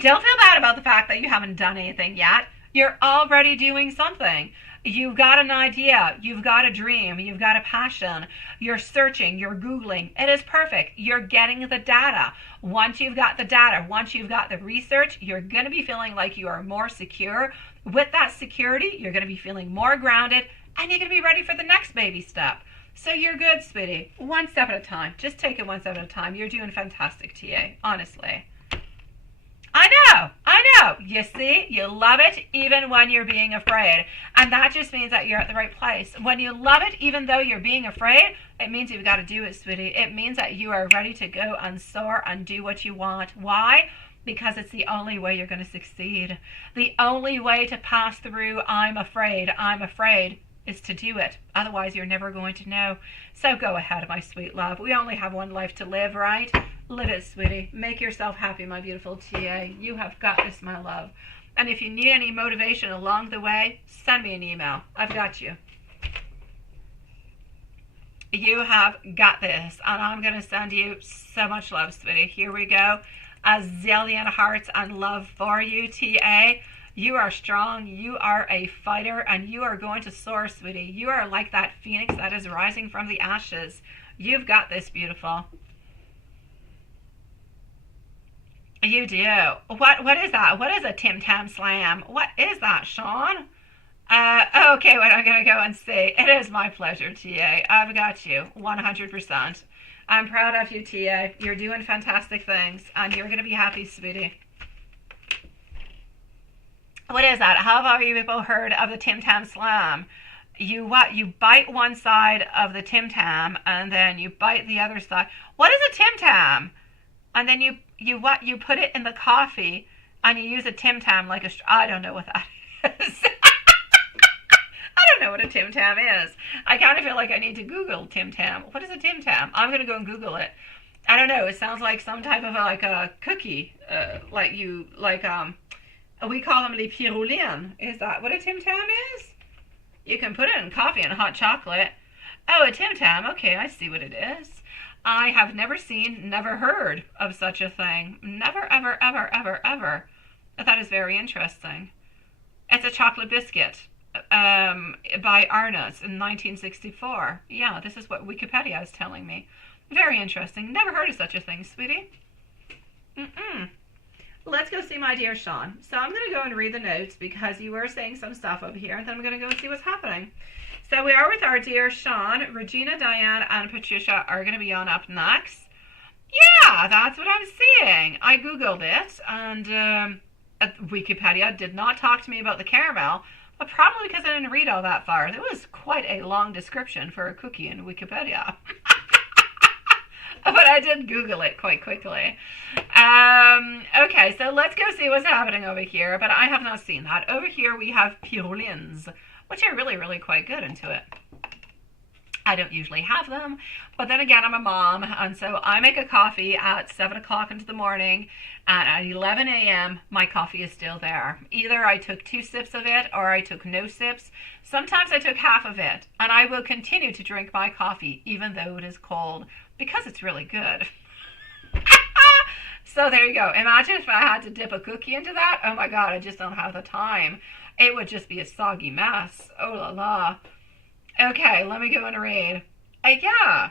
Don't feel bad about the fact that you haven't done anything yet. You're already doing something. You've got an idea. You've got a dream. You've got a passion. You're searching. You're Googling. It is perfect. You're getting the data. Once you've got the data, once you've got the research, you're going to be feeling like you are more secure. With that security, you're going to be feeling more grounded, and you're going to be ready for the next baby step. So you're good, sweetie. One step at a time. Just take it one step at a time. You're doing fantastic, TA. Honestly. I know. You see, you love it even when you're being afraid. And that just means that you're at the right place. When you love it, even though you're being afraid, it means you've got to do it, sweetie. It means that you are ready to go and soar and do what you want. Why? Because it's the only way you're going to succeed. The only way to pass through, I'm afraid, is to do it. Otherwise, you're never going to know. So go ahead, my sweet love. We only have one life to live, right? Live it, sweetie. Make yourself happy, my beautiful TA. You have got this, my love. And if you need any motivation along the way, send me an email. I've got you. You have got this. And I'm going to send you so much love, sweetie. Here we go. A zillion hearts and love for you, TA. You are strong, you are a fighter, and you are going to soar, sweetie. You are like that phoenix that is rising from the ashes. You've got this, beautiful. You do. What is that? What is a Tim Tam Slam? What is that, Sean? Okay, well, I'm going to go and see. It is my pleasure, TA. I've got you, 100%. I'm proud of you, TA. You're doing fantastic things, and you're going to be happy, sweetie. What is that? How have you people heard of the Tim Tam Slam? You what? You bite one side of the Tim Tam, and then you bite the other side. What is a Tim Tam? And then you what? You put it in the coffee, and you use a Tim Tam like a. I don't know what that is. I don't know what a Tim Tam is. I kind of feel like I need to Google Tim Tam. What is a Tim Tam? I'm gonna go and Google it. I don't know. It sounds like some type of like a cookie, we call them les pyrulines. Is that what a Tim Tam is? You can put it in coffee and hot chocolate. Oh, a Tim Tam. Okay, I see what it is. I have never seen, never heard of such a thing. Never, ever, ever, ever, ever. That is very interesting. It's a chocolate biscuit by Arnott's in 1964. Yeah, this is what Wikipedia is telling me. Very interesting. Never heard of such a thing, sweetie. Let's go see my dear Sean. So I'm going to go and read the notes because you were saying some stuff over here, and then I'm going to go and see what's happening. So we are with our dear Sean. Regina, Diane, and Patricia are going to be on up next. Yeah, that's what I'm seeing. I Googled it, and Wikipedia did not talk to me about the caramel, but probably because I didn't read all that far. It was quite a long description for a cookie in Wikipedia. But I did Google it quite quickly. Okay, so let's go see what's happening over here. But I have not seen that. Over here we have pyrulines, which are really, really quite good into it. I don't usually have them, but then again, I'm a mom, and so I make a coffee at 7 o'clock into the morning, and at 11 a.m., my coffee is still there. Either I took 2 sips of it, or I took no sips. Sometimes I took half of it, and I will continue to drink my coffee, even though it is cold, because it's really good. So there you go. Imagine if I had to dip a cookie into that. Oh my God, I just don't have the time. It would just be a soggy mess. Oh la la. Okay, let me go and read. Yeah.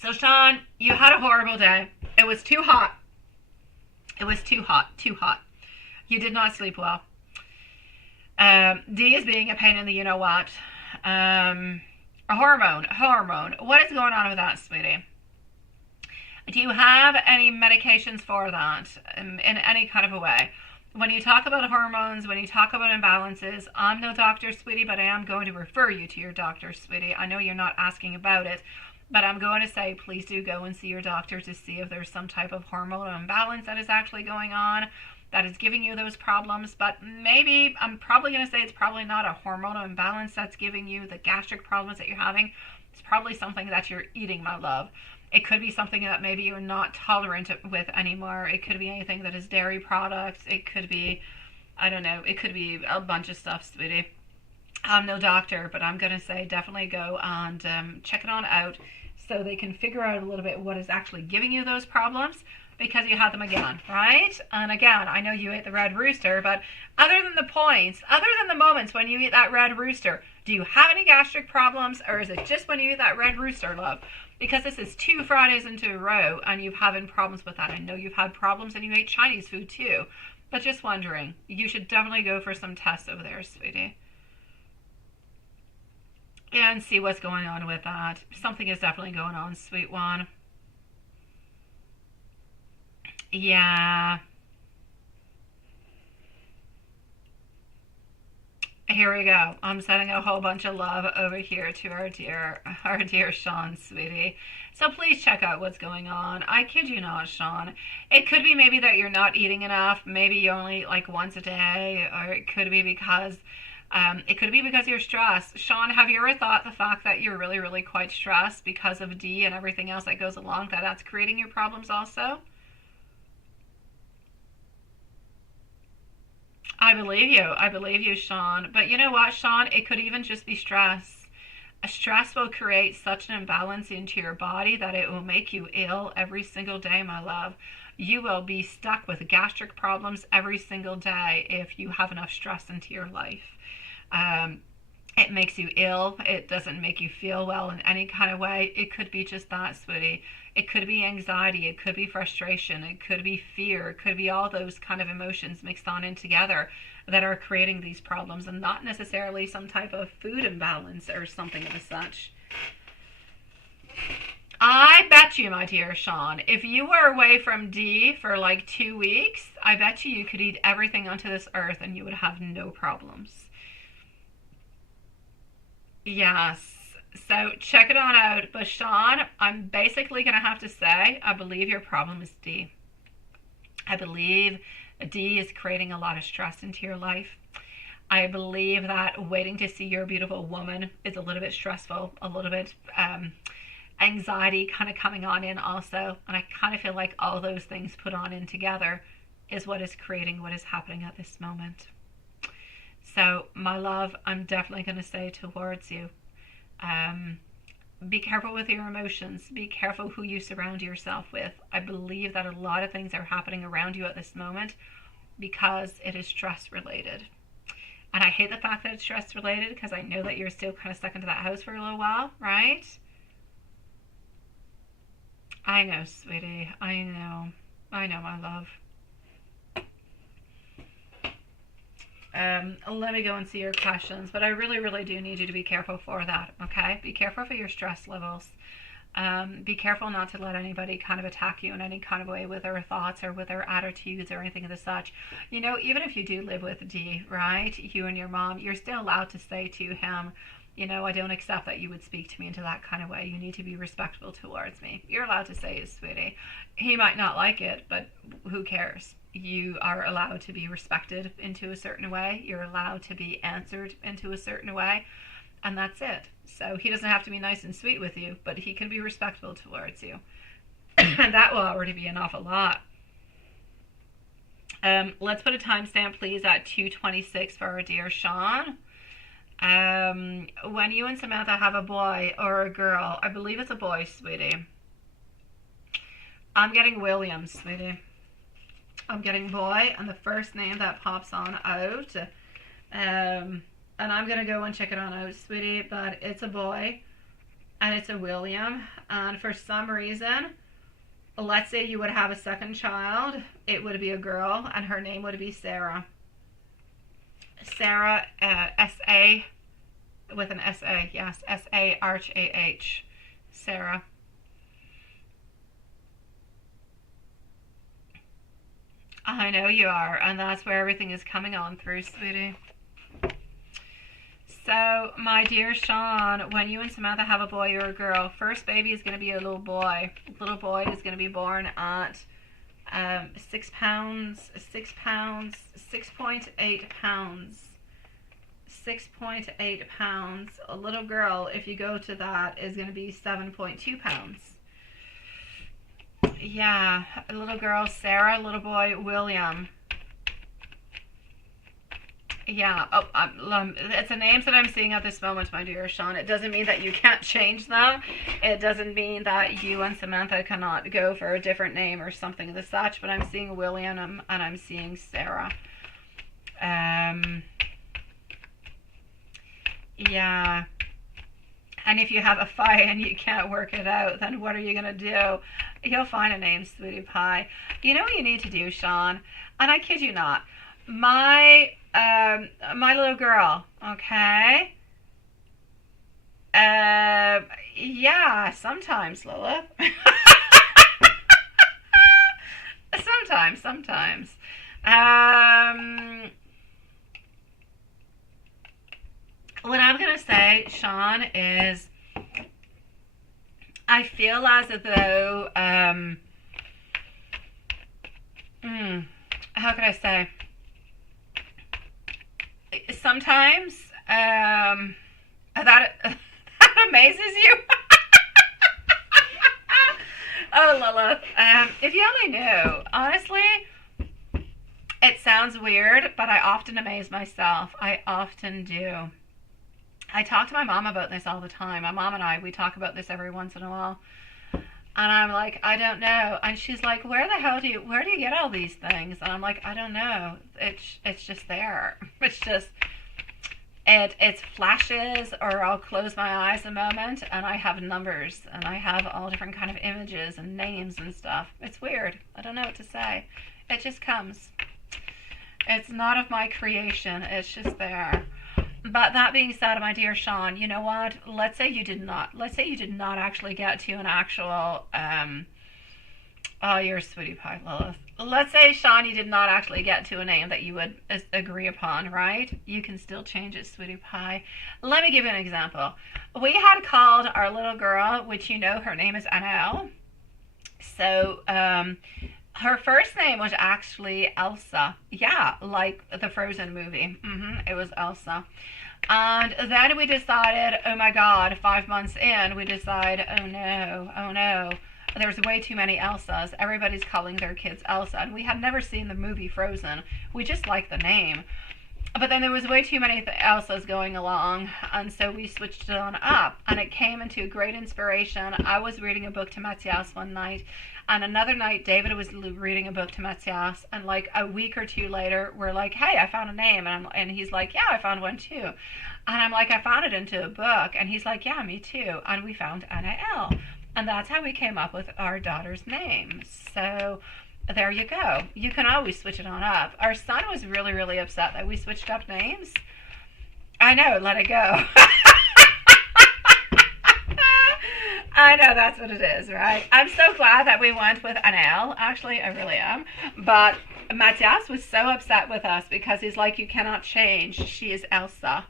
So Sean, you had a horrible day. It was too hot. It was too hot. Too hot. You did not sleep well. D is being a pain in the you-know-what. A hormone. What is going on with that, sweetie? Do you have any medications for that in any kind of a way? When you talk about hormones, when you talk about imbalances, I'm no doctor, sweetie, but I am going to refer you to your doctor, sweetie. I know you're not asking about it, but I'm going to say please do go and see your doctor to see if there's some type of hormonal imbalance that is actually going on that is giving you those problems. But maybe, I'm probably going to say it's probably not a hormonal imbalance that's giving you the gastric problems that you're having. It's probably something that you're eating, my love. It could be something that maybe you're not tolerant with anymore. It could be anything that is dairy products. It could be, I don't know, it could be a bunch of stuff, sweetie. I'm no doctor, but I'm going to say definitely go and check it on out so they can figure out a little bit what is actually giving you those problems, because you had them again, right? And again, I know you ate the red rooster, but other than the points, other than the moments when you eat that red rooster, do you have any gastric problems, or is it just when you eat that red rooster, love? Because this is 2 Fridays into a row and you've having problems with that. I know you've had problems and you ate Chinese food too. But just wondering, you should definitely go for some tests over there, sweetie. And see what's going on with that. Something is definitely going on, sweet one. Yeah. Here we go. I'm sending a whole bunch of love over here to our dear Sean, sweetie. So please check out what's going on. I kid you not, Sean. It could be maybe that you're not eating enough. Maybe you only like once a day, or it could be because you're stressed. Sean, have you ever thought the fact that you're really, really quite stressed because of D and everything else that goes along, that that's creating your problems also? I believe you. I believe you, Sean. But you know what, Sean? It could even just be stress. A stress will create such an imbalance into your body that it will make you ill every single day, my love. You will be stuck with gastric problems every single day if you have enough stress into your life. Um, it makes you ill. It doesn't make you feel well in any kind of way. It could be just that, sweetie. It could be anxiety. It could be frustration. It could be fear. It could be all those kind of emotions mixed on in together that are creating these problems, and not necessarily some type of food imbalance or something of such. I bet you, my dear Sean, if you were away from D for like 2 weeks, I bet you could eat everything onto this earth and you would have no problems. Yes. So check it on out. But Sean, I'm basically going to have to say, I believe your problem is D. I believe D is creating a lot of stress into your life. I believe that waiting to see your beautiful woman is a little bit stressful, a little bit anxiety kind of coming on in also. And I kind of feel like all those things put on in together is what is creating what is happening at this moment. So, my love, I'm definitely going to say towards you, be careful with your emotions. Be careful who you surround yourself with. I believe that a lot of things are happening around you at this moment because it is stress related. And I hate the fact that it's stress related because I know that you're still kind of stuck into that house for a little while, right? I know, sweetie. I know. I know, my love. Let me go and see your questions, but I really, really do need you to be careful for that, okay? Be careful for your stress levels. Be careful not to let anybody kind of attack you in any kind of way with their thoughts or with their attitudes or anything of the such. You know, even if you do live with D, right, you and your mom, you're still allowed to say to him, you know, I don't accept that you would speak to me into that kind of way. You need to be respectful towards me. You're allowed to say it, sweetie. He might not like it, but who cares? You are allowed to be respected into a certain way. You're allowed to be answered into a certain way. And that's it. So he doesn't have to be nice and sweet with you, but he can be respectful towards you. And that will already be an awful lot. Let's put a timestamp, please, at 2:26 for our dear Sean. When you and Samantha have a boy or a girl, I believe it's a boy, sweetie. I'm getting William, sweetie. I'm getting boy, and the first name that pops on out. And I'm going to go and check it on out, sweetie, but it's a boy, and it's a William. And for some reason, let's say you would have a second child, it would be a girl, and her name would be Sarah. Sarah, S-A, with an S-A, yes, S-A-R-H-A-H, Sarah. I know you are, and that's where everything is coming on through, sweetie. So, my dear Sean, when you and Samantha have a boy or a girl, first baby is going to be a little boy. Little boy is going to be born at 6 pounds, 6 pounds, 6.8 pounds. 6.8 pounds. A little girl, if you go to that, is going to be 7.2 pounds. Yeah, a little girl, Sarah, little boy, William. Yeah, it's the names that I'm seeing at this moment, my dear Sean. It doesn't mean that you can't change them. It doesn't mean that you and Samantha cannot go for a different name or something of the such, but I'm seeing William and I'm seeing Sarah. Yeah. And if you have a fight and you can't work it out, then what are you going to do? You'll find a name, sweetie pie. You know what you need to do, Sean? And I kid you not. My little girl, okay? Yeah, sometimes, Lilith. Sometimes. what I'm going to say, Sean, is I feel as though, how can I say? Sometimes that that amazes you. Oh, Lilith. If you only knew, honestly, it sounds weird, but I often amaze myself. I often do. I talk to my mom about this all the time. My mom and I, we talk about this every once in a while. And I'm like, I don't know. And she's like, where do you get all these things? And I'm like, I don't know. It's just there. It's just, it's flashes, or I'll close my eyes a moment and I have numbers and I have all different kind of images and names and stuff. It's weird. I don't know what to say. It just comes. It's not of my creation. It's just there. But that being said, my dear Sean, you know what? Let's say you did not actually get to an actual, oh, you're a sweetie pie, Lilith. Let's say, Sean, you did not actually get to a name that you would agree upon, right? You can still change it, sweetie pie. Let me give you an example. We had called our little girl, which you know her name is Annelle. So, her first name was actually Elsa. Yeah, like the Frozen movie. It was Elsa. And then we decided, oh my God, 5 months in, we decided, oh no. There's way too many Elsas. Everybody's calling their kids Elsa. And we had never seen the movie Frozen. We just liked the name. But then there was way too many Elsas going along, and so we switched it on up, and it came into great inspiration. I was reading a book to Matthias one night, and another night David was reading a book to Matthias, and like a week or two later, we're like, hey, I found a name, and he's like, yeah, I found one too. And I'm like, I found it into a book, and he's like, yeah, me too. And we found Anna L. And that's how we came up with our daughter's name. So there you go. You can always switch it on up. Our son was really, really upset that we switched up names. I know, let it go. I know, that's what it is, right? I'm so glad that we went with Annelle. Actually, I really am. But Matthias was so upset with us because he's like, you cannot change. She is Elsa.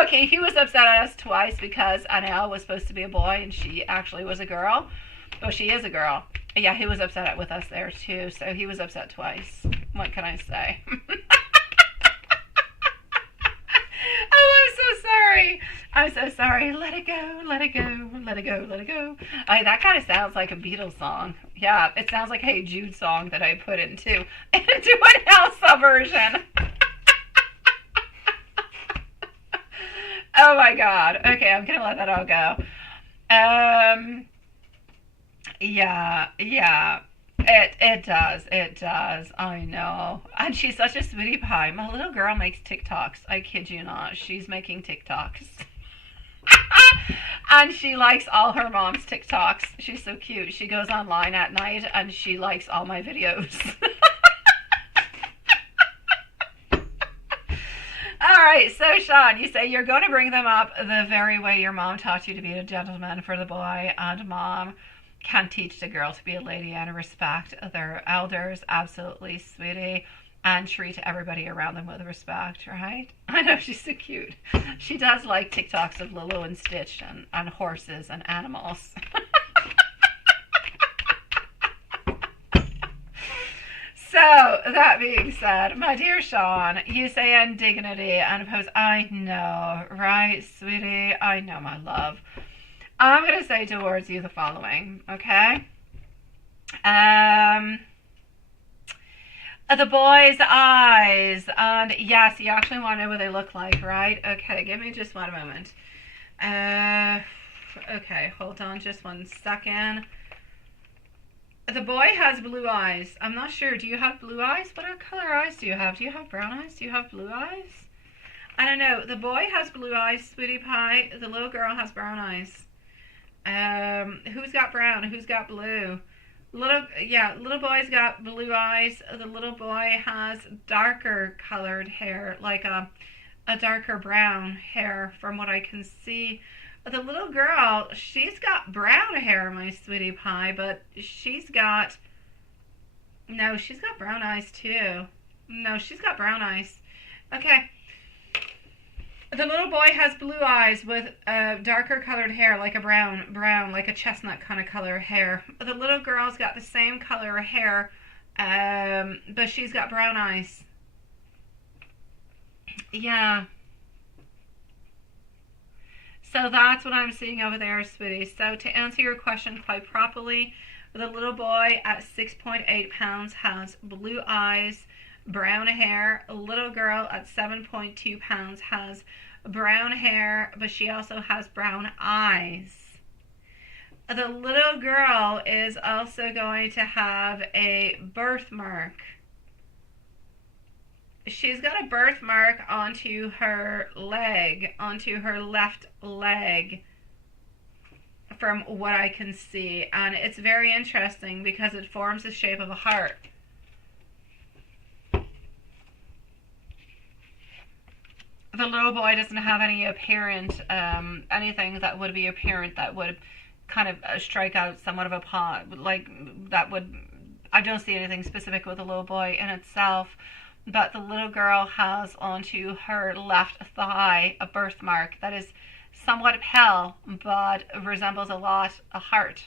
Okay, he was upset at us twice because Annelle was supposed to be a boy and she actually was a girl. Well, she is a girl. Yeah, he was upset with us there too, so he was upset twice. What can I say? Oh, I'm so sorry. I'm so sorry. Let it go, let it go, let it go, let it go. That kind of sounds like a Beatles song. Yeah, it sounds like a Hey Jude song that I put into an Elsa version. Oh my God. Okay, I'm gonna let that all go. Yeah. It does. I know. And she's such a sweetie pie. My little girl makes TikToks. I kid you not. She's making TikToks. And she likes all her mom's TikToks. She's so cute. She goes online at night and she likes all my videos. Alright, so Sean, you say you're going to bring them up the very way your mom taught you to be a gentleman for the boy, and mom can teach the girl to be a lady and respect their elders, absolutely, sweetie, and treat everybody around them with respect, right? I know, she's so cute. She does like TikToks of Lilo and Stitch and horses and animals. So, that being said, my dear Sean, you say indignity and oppose. I know, right, sweetie? I know, my love. I'm going to say towards you the following, okay? The boy's eyes. And yes, you actually want to know what they look like, right? Okay, give me just one moment. Okay, hold on just 1 second. The boy has blue eyes. I'm not sure. Do you have blue eyes? What color eyes do you have? Do you have brown eyes? Do you have blue eyes? I don't know. The boy has blue eyes, sweetie pie. The little girl has brown eyes. Who's got brown? Who's got blue? Little boy's got blue eyes. The little boy has darker colored hair, like a darker brown hair from what I can see. The little girl, she's got brown hair, my sweetie pie, but she's got brown eyes too. No, she's got brown eyes. Okay. The little boy has blue eyes with darker colored hair, like a brown, like a chestnut kind of color hair. The little girl's got the same color hair, but she's got brown eyes. Yeah. So that's what I'm seeing over there, sweetie. So to answer your question quite properly, the little boy at 6.8 pounds has blue eyes, brown hair. A little girl at 7.2 pounds has brown hair, but she also has brown eyes. The little girl is also going to have a birthmark. She's got a birthmark onto her leg, onto her left leg, from what I can see. And it's very interesting because it forms the shape of a heart. The little boy doesn't have any apparent, anything that would be apparent that would kind of strike out somewhat of a pot, like that would, I don't see anything specific with the little boy in itself, but the little girl has onto her left thigh a birthmark that is somewhat pale, but resembles a lot a heart.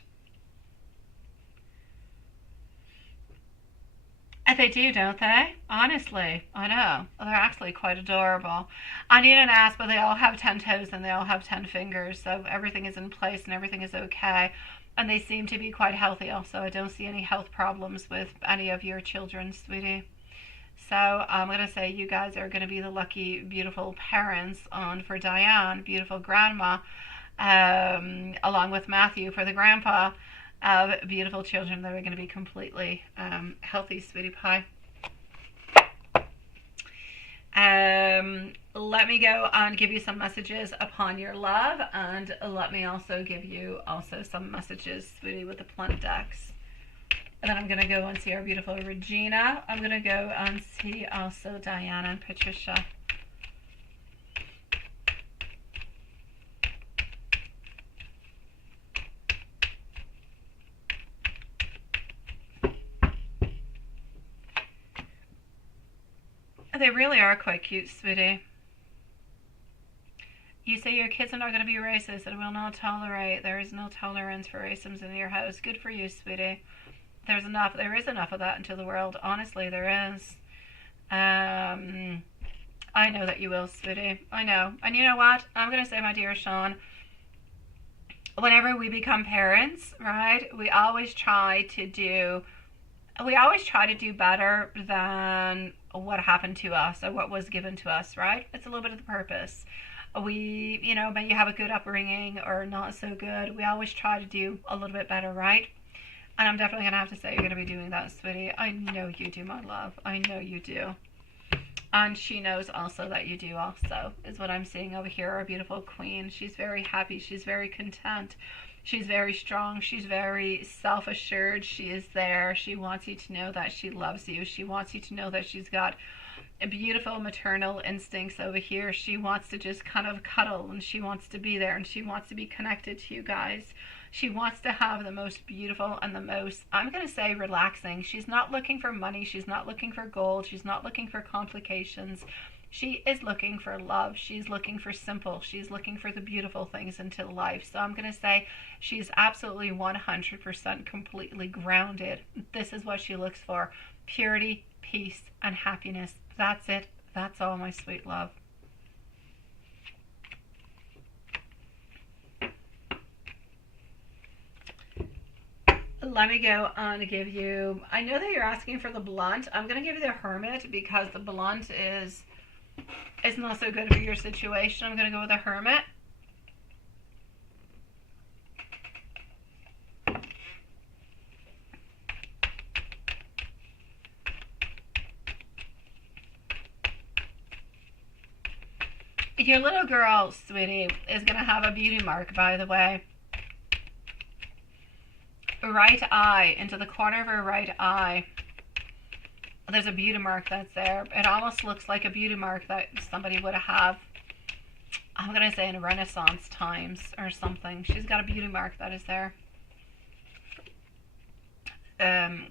And they do, don't they? Honestly, I know. They're actually quite adorable. I need an ass, but they all have 10 toes and they all have 10 fingers, so everything is in place and everything is okay. And they seem to be quite healthy also. I don't see any health problems with any of your children, sweetie. So I'm going to say you guys are going to be the lucky, beautiful parents for Diane, beautiful grandma, along with Matthew for the grandpa, of beautiful children that are going to be completely healthy, sweetie pie. Let me go and give you some messages upon your love, and let me also give you some messages, sweetie, with the planet decks. And then I'm going to go and see our beautiful Regina. I'm going to go and see also Diana and Patricia. They really are quite cute, sweetie. You say your kids are not going to be racist and will not tolerate. There is no tolerance for racism in your house. Good for you, sweetie. There is enough of that into the world. Honestly, there is. I know that you will, sweetie. I know. And you know what? I'm going to say, my dear Sean, whenever we become parents, right, we always try to do better than what happened to us or what was given to us, right? It's a little bit of the purpose. We, may you have a good upbringing or not so good. We always try to do a little bit better, right? And I'm definitely going to have to say you're going to be doing that, sweetie. I know you do, my love. I know you do. And she knows also that you do also, is what I'm seeing over here. Our beautiful queen. She's very happy. She's very content. She's very strong. She's very self-assured. She is there. She wants you to know that she loves you. She wants you to know that she's got beautiful maternal instincts over here. She wants to just kind of cuddle, and she wants to be there, and she wants to be connected to you guys. She wants to have the most beautiful and the most, I'm going to say, relaxing. She's not looking for money. She's not looking for gold. She's not looking for complications. She is looking for love. She's looking for simple. She's looking for the beautiful things into life. So I'm going to say she's absolutely 100% completely grounded. This is what she looks for. Purity, peace, and happiness. That's it. That's all, my sweet love. Let me go and give you, I know that you're asking for the blunt. I'm going to give you the Hermit because the blunt is not so good for your situation. I'm going to go with the Hermit. Your little girl, sweetie, is going to have a beauty mark, by the way. Right eye, into the corner of her right eye, there's a beauty mark that's there. It almost looks like a beauty mark that somebody would have, I'm going to say in Renaissance times or something. She's got a beauty mark that is there.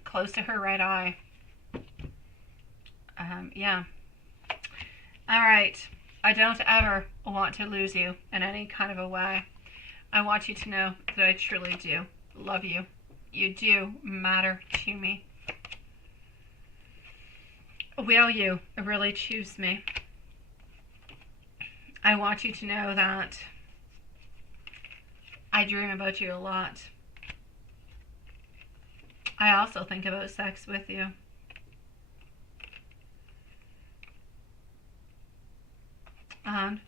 Close to her right eye. Yeah. All right. I don't ever want to lose you in any kind of a way. I want you to know that I truly do love you. You do matter to me. Will you really choose me? I want you to know that I dream about you a lot. I also think about sex with you. And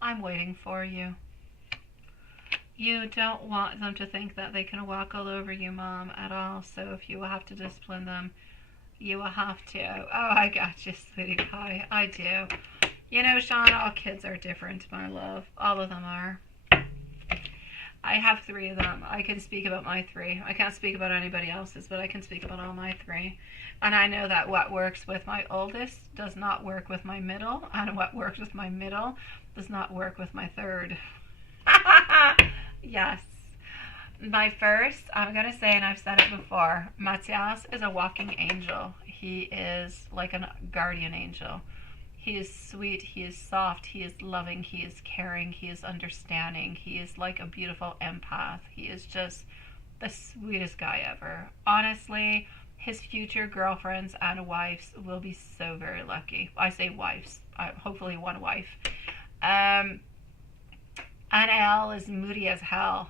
I'm waiting for you. You don't want them to think that they can walk all over you, Mom, at all. So if you have to discipline them, you will have to. Oh, I got you, sweetie pie. I do. You know, Sean, all kids are different, my love. All of them are. I have 3 of them. I can speak about my 3. I can't speak about anybody else's, but I can speak about all my 3. And I know that what works with my oldest does not work with my middle, and what works with my middle does not work with my 3rd. Yes. My first, I'm going to say, and I've said it before, Matthias is a walking angel. He is like a guardian angel. He is sweet, he is soft, he is loving, he is caring, he is understanding. He is like a beautiful empath. He is just the sweetest guy ever. Honestly, his future girlfriends and wives will be so very lucky. I say wives, hopefully one wife. And Elle is moody as hell,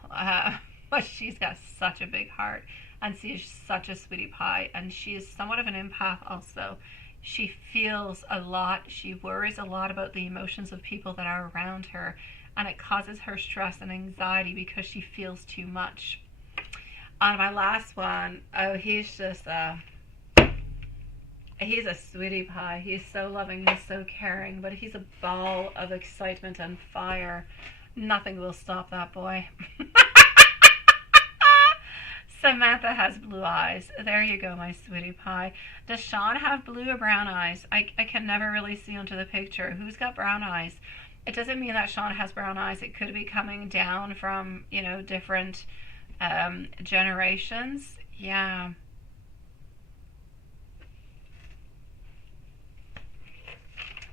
but she's got such a big heart, and she is such a sweetie pie, and she is somewhat of an empath also. She feels a lot, she worries a lot about the emotions of people that are around her, and it causes her stress and anxiety because she feels too much. On my last one, oh, he's just he's a sweetie pie. He's so loving, he's so caring, but he's a ball of excitement and fire. Nothing will stop that boy. Samantha has blue eyes. There you go, my sweetie pie. Does Sean have blue or brown eyes? I can never really see onto the picture. Who's got brown eyes? It doesn't mean that Sean has brown eyes. It could be coming down from, you know, different generations. Yeah.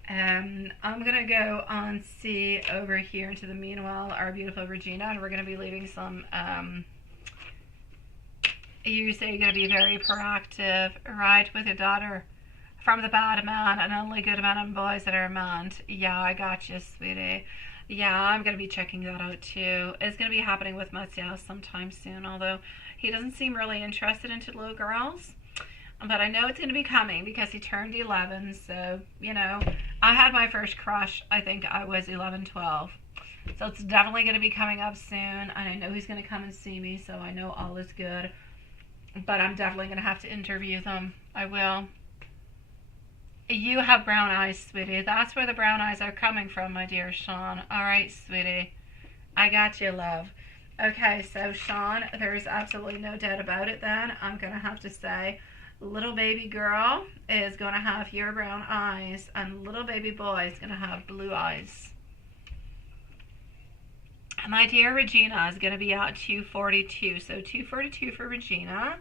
I'm going to go on see over here into the meanwhile our beautiful Regina, and we're going to be leaving some... You say you're going to be very proactive, right, with your daughter. From the bad man, and only good men and boys that are manned. Yeah, I got you, sweetie. Yeah, I'm going to be checking that out too. It's going to be happening with Matthias sometime soon, although he doesn't seem really interested into little girls. But I know it's going to be coming because he turned 11, so, you know, I had my first crush, I think I was 11, 12. So it's definitely going to be coming up soon, and I know he's going to come and see me, so I know all is good. But I'm definitely going to have to interview them. I will. You have brown eyes, sweetie. That's where the brown eyes are coming from, my dear Sean. All right, sweetie. I got you, love. Okay, so Sean, there's absolutely no doubt about it then. I'm going to have to say, little baby girl is going to have your brown eyes, and little baby boy is going to have blue eyes. My dear Regina is going to be at 242. So 242 for Regina.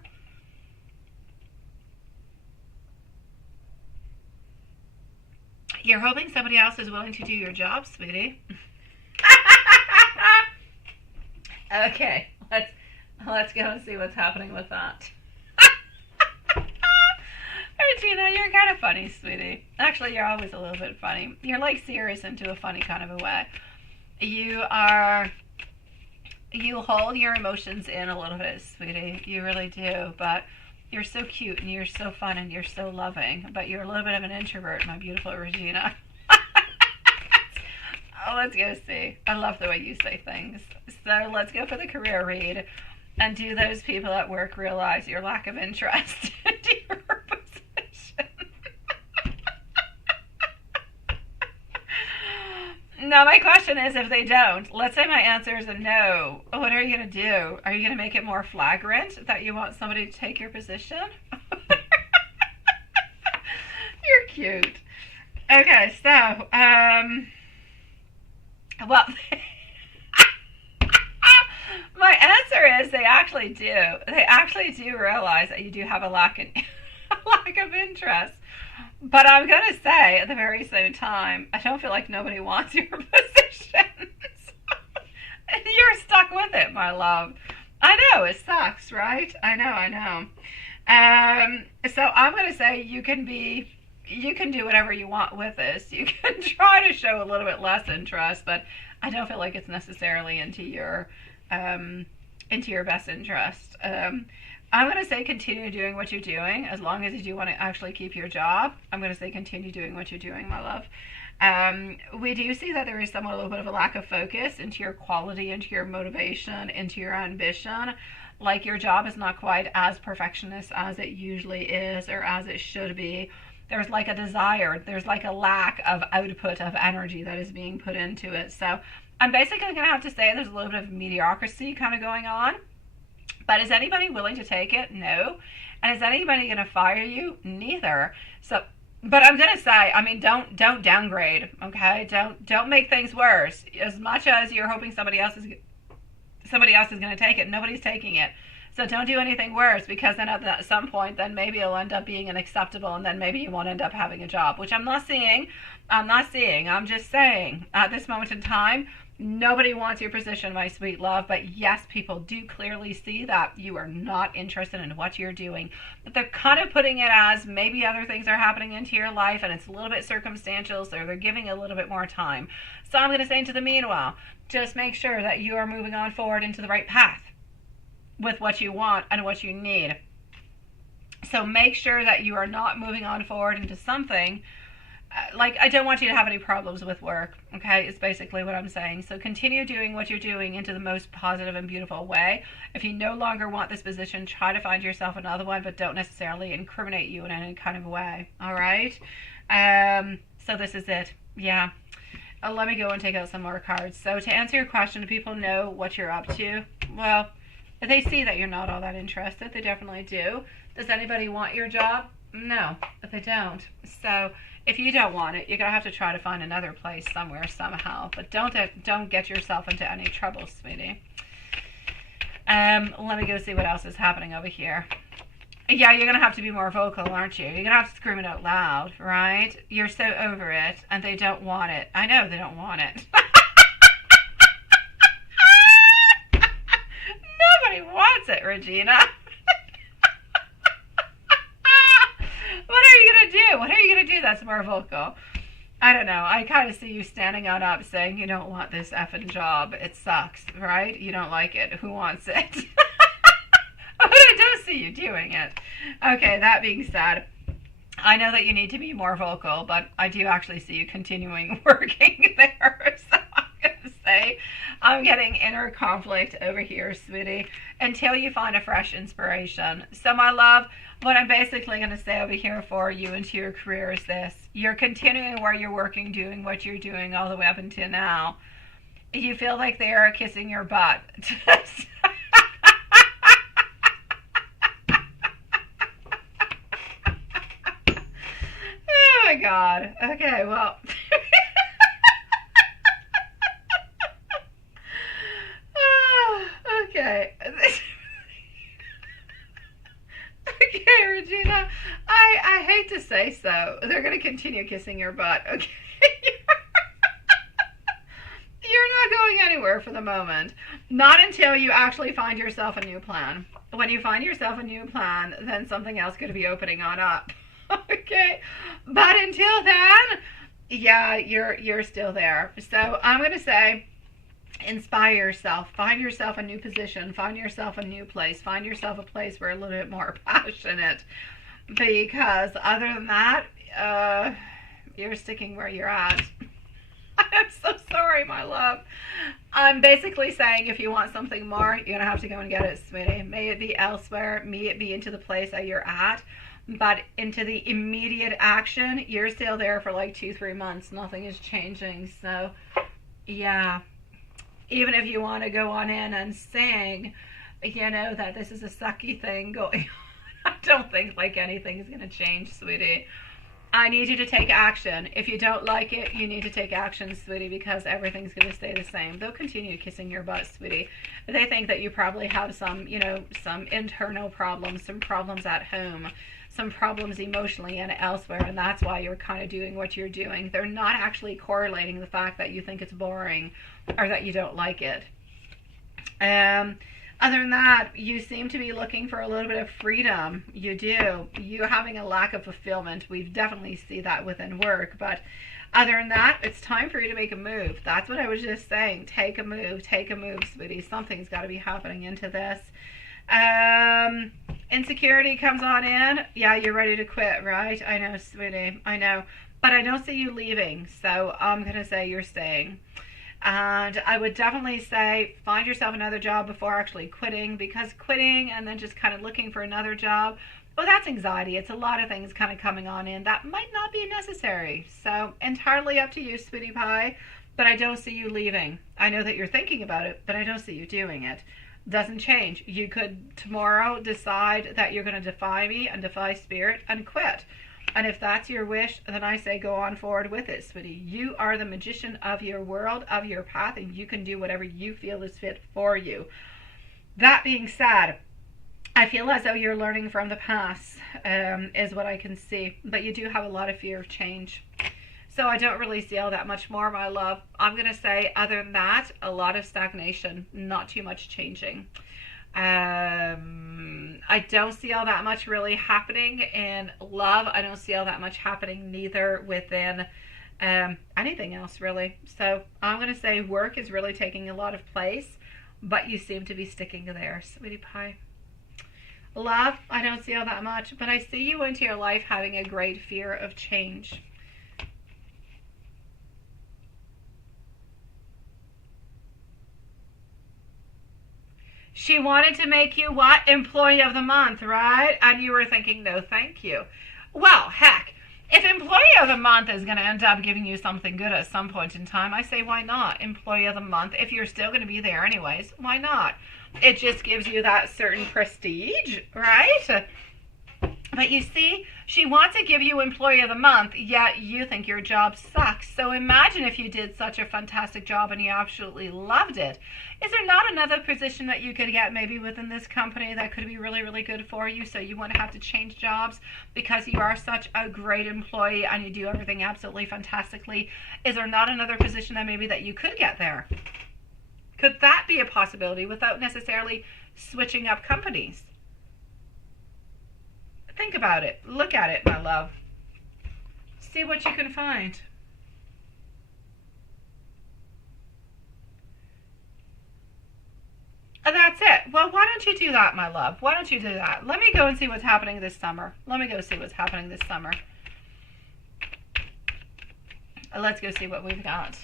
You're hoping somebody else is willing to do your job, sweetie. Okay, let's go and see what's happening with that. Regina, you're kind of funny, sweetie. Actually, you're always a little bit funny. You're like serious into a funny kind of a way. You hold your emotions in a little bit, sweetie. You really do, but you're so cute and you're so fun and you're so loving, but you're a little bit of an introvert, my beautiful Regina. Oh, let's go see. I love the way you say things. So let's go for the career read. And do those people at work realize your lack of interest in your position? Now, my question is, if they don't, let's say my answer is a no, what are you going to do? Are you going to make it more flagrant that you want somebody to take your position? You're cute. Okay, so, well, my answer is they actually do. They actually do realize that you do have a lack of interest. But I'm going to say at the very same time, I don't feel like nobody wants your positions. You're stuck with it, my love. I know, it sucks, right? I know. So I'm going to say you can do whatever you want with this. You can try to show a little bit less interest, but I don't feel like it's necessarily into your best interest. I'm going to say continue doing what you're doing as long as you do want to actually keep your job. I'm going to say continue doing what you're doing, my love. We do see that there is somewhat a little bit of a lack of focus into your quality, into your motivation, into your ambition. Like your job is not quite as perfectionist as it usually is or as it should be. There's like a desire, there's like a lack of output of energy that is being put into it. So I'm basically going to have to say there's a little bit of mediocrity kind of going on. But is anybody willing to take it? No. And is anybody going to fire you? Neither. So, but I'm going to say, I mean, don't downgrade, okay? Don't make things worse. As much as you're hoping somebody else is going to take it, nobody's taking it. So don't do anything worse, because then at some point, then maybe it'll end up being unacceptable, and then maybe you won't end up having a job, which I'm not seeing. I'm just saying, at this moment in time, nobody wants your position, my sweet love. But yes, people do clearly see that you are not interested in what you're doing. But they're kind of putting it as maybe other things are happening into your life and it's a little bit circumstantial, so they're giving a little bit more time. So I'm going to say into the meanwhile, just make sure that you are moving on forward into the right path with what you want and what you need. So make sure that you are not moving on forward into something like, I don't want you to have any problems with work, okay? It's basically what I'm saying. So continue doing what you're doing into the most positive and beautiful way. If you no longer want this position, try to find yourself another one, but don't necessarily incriminate you in any kind of way, all right? So this is it. Yeah. Let me go and take out some more cards. So to answer your question, do people know what you're up to? Well, if they see that you're not all that interested, they definitely do. Does anybody want your job? No, but they don't. So if you don't want it, you're going to have to try to find another place somewhere, somehow. But don't get yourself into any trouble, sweetie. Let me go see what else is happening over here. Yeah, you're going to have to be more vocal, aren't you? You're going to have to scream it out loud, right? You're so over it, and they don't want it. I know they don't want it. Nobody wants it, Regina. What are you going to do? What are you going to do that's more vocal? I don't know. I kind of see you standing on up saying you don't want this effing job. It sucks, right? You don't like it. Who wants it? But I don't see you doing it. Okay, that being said, I know that you need to be more vocal, but I do actually see you continuing working there. So I'm going to say I'm getting inner conflict over here, sweetie, until you find a fresh inspiration. So my love, what I'm basically going to say over here for you into your career is this. You're continuing where you're working, doing what you're doing all the way up until now. You feel like they are kissing your butt. Oh my God. Okay, well. Okay. Okay, Regina. I hate to say so. They're going to continue kissing your butt, okay? You're not going anywhere for the moment. Not until you actually find yourself a new plan. When you find yourself a new plan, then something else could be opening on up. Okay? But until then, yeah, you're still there. So I'm going to say, inspire yourself. Find yourself a new position. Find yourself a new place. Find yourself a place where you're a little bit more passionate. Because other than that, you're sticking where you're at. I'm so sorry, my love. I'm basically saying if you want something more, you're going to have to go and get it, sweetie. May it be elsewhere. May it be into the place that you're at. But into the immediate action, you're still there for like 2-3 months. Nothing is changing. So, yeah. Even if you want to go on in and sing, you know that this is a sucky thing going on. I don't think like anything is going to change, sweetie. I need you to take action. If you don't like it, you need to take action, sweetie, because everything's going to stay the same. They'll continue kissing your butt, sweetie. They think that you probably have some, some internal problems, some problems at home, some problems emotionally and elsewhere, and that's why you're kind of doing what you're doing. They're not actually correlating the fact that you think it's boring or that you don't like it. Other than that, you seem to be looking for a little bit of freedom. You do. You're having a lack of fulfillment. We definitely see that within work. But other than that, it's time for you to make a move. That's what I was just saying. Take a move, sweetie. Something's got to be happening into this. Insecurity comes on in. Yeah, you're ready to quit, right? I know, sweetie. I know. But I don't see you leaving. So I'm going to say you're staying. And I would definitely say find yourself another job before actually quitting, because quitting and then just kind of looking for another job, well, that's anxiety. It's a lot of things kind of coming on in that might not be necessary. So entirely up to you, sweetie pie, but I don't see you leaving. I know that you're thinking about it, but I don't see you doing it. Doesn't change. You could tomorrow decide that you're going to defy me and defy spirit and quit. And if that's your wish, then I say go on forward with it, sweetie. You are the magician of your world, of your path, and you can do whatever you feel is fit for you. That being said, I feel as though you're learning from the past, is what I can see. But you do have a lot of fear of change. So I don't really see all that much more, my love. I'm going to say, other than that, a lot of stagnation, not too much changing. I don't see all that much really happening in love. I don't see all that much happening neither within anything else really. So I'm going to say work is really taking a lot of place, but you seem to be sticking there, sweetie pie. Love, I don't see all that much, but I see you into your life having a great fear of change. She wanted to make you what? Employee of the month, right? And you were thinking, no, thank you. Well, heck, if employee of the month is going to end up giving you something good at some point in time, I say, why not? Employee of the month, if you're still going to be there anyways, why not? It just gives you that certain prestige, right? But you see, she wants to give you employee of the month, yet you think your job sucks. So imagine if you did such a fantastic job and you absolutely loved it. Is there not another position that you could get maybe within this company that could be really, really good for you, so you wouldn't have to change jobs because you are such a great employee and you do everything absolutely fantastically? Is there not another position that maybe that you could get there? Could that be a possibility without necessarily switching up companies? Think about it. Look at it, my love. See what you can find. And that's it. Well, why don't you do that, my love? Why don't you do that? Let me go and see what's happening this summer. Let's go see what we've got.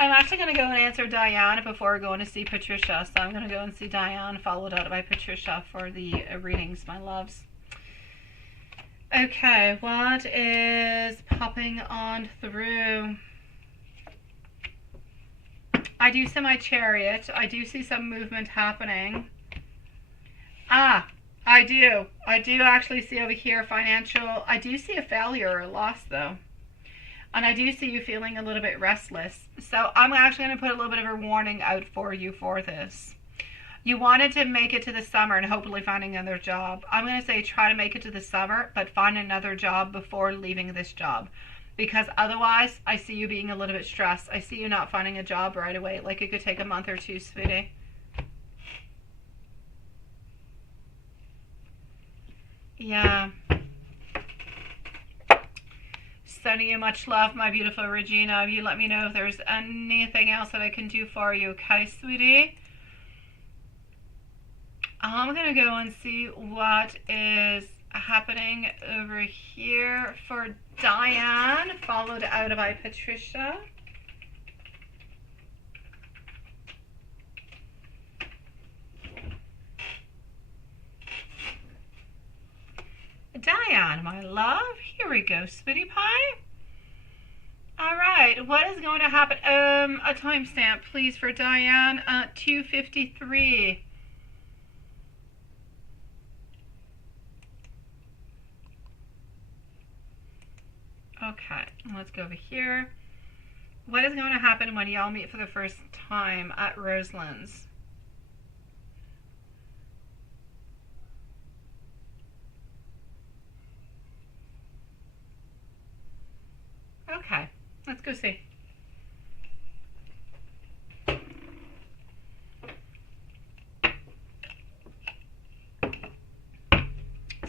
I'm actually going to go and answer Diane before going to see Patricia. So I'm going to go and see Diane, followed out by Patricia for the readings, my loves. Okay, what is popping on through? I do see my chariot. I do see some movement happening. I do actually see over here financial. I do see a failure or a loss though. And I do see you feeling a little bit restless. So I'm actually going to put a little bit of a warning out for you for this. You wanted to make it to the summer and hopefully find another job. I'm going to say try to make it to the summer, but find another job before leaving this job. Because otherwise, I see you being a little bit stressed. I see you not finding a job right away. Like it could take a month or two, sweetie. Yeah. Sending you much love, my beautiful Regina. You let me know if there's anything else that I can do for you, okay, sweetie? I'm going to go and see what is happening over here for Diane, followed out by Patricia. Diane, my love, here we go, sweetie pie. All right, what is going to happen? A timestamp, please, for Diane. 2:53. Okay, let's go over here. What is going to happen when y'all meet for the first time at Roseland's? Okay, let's go see.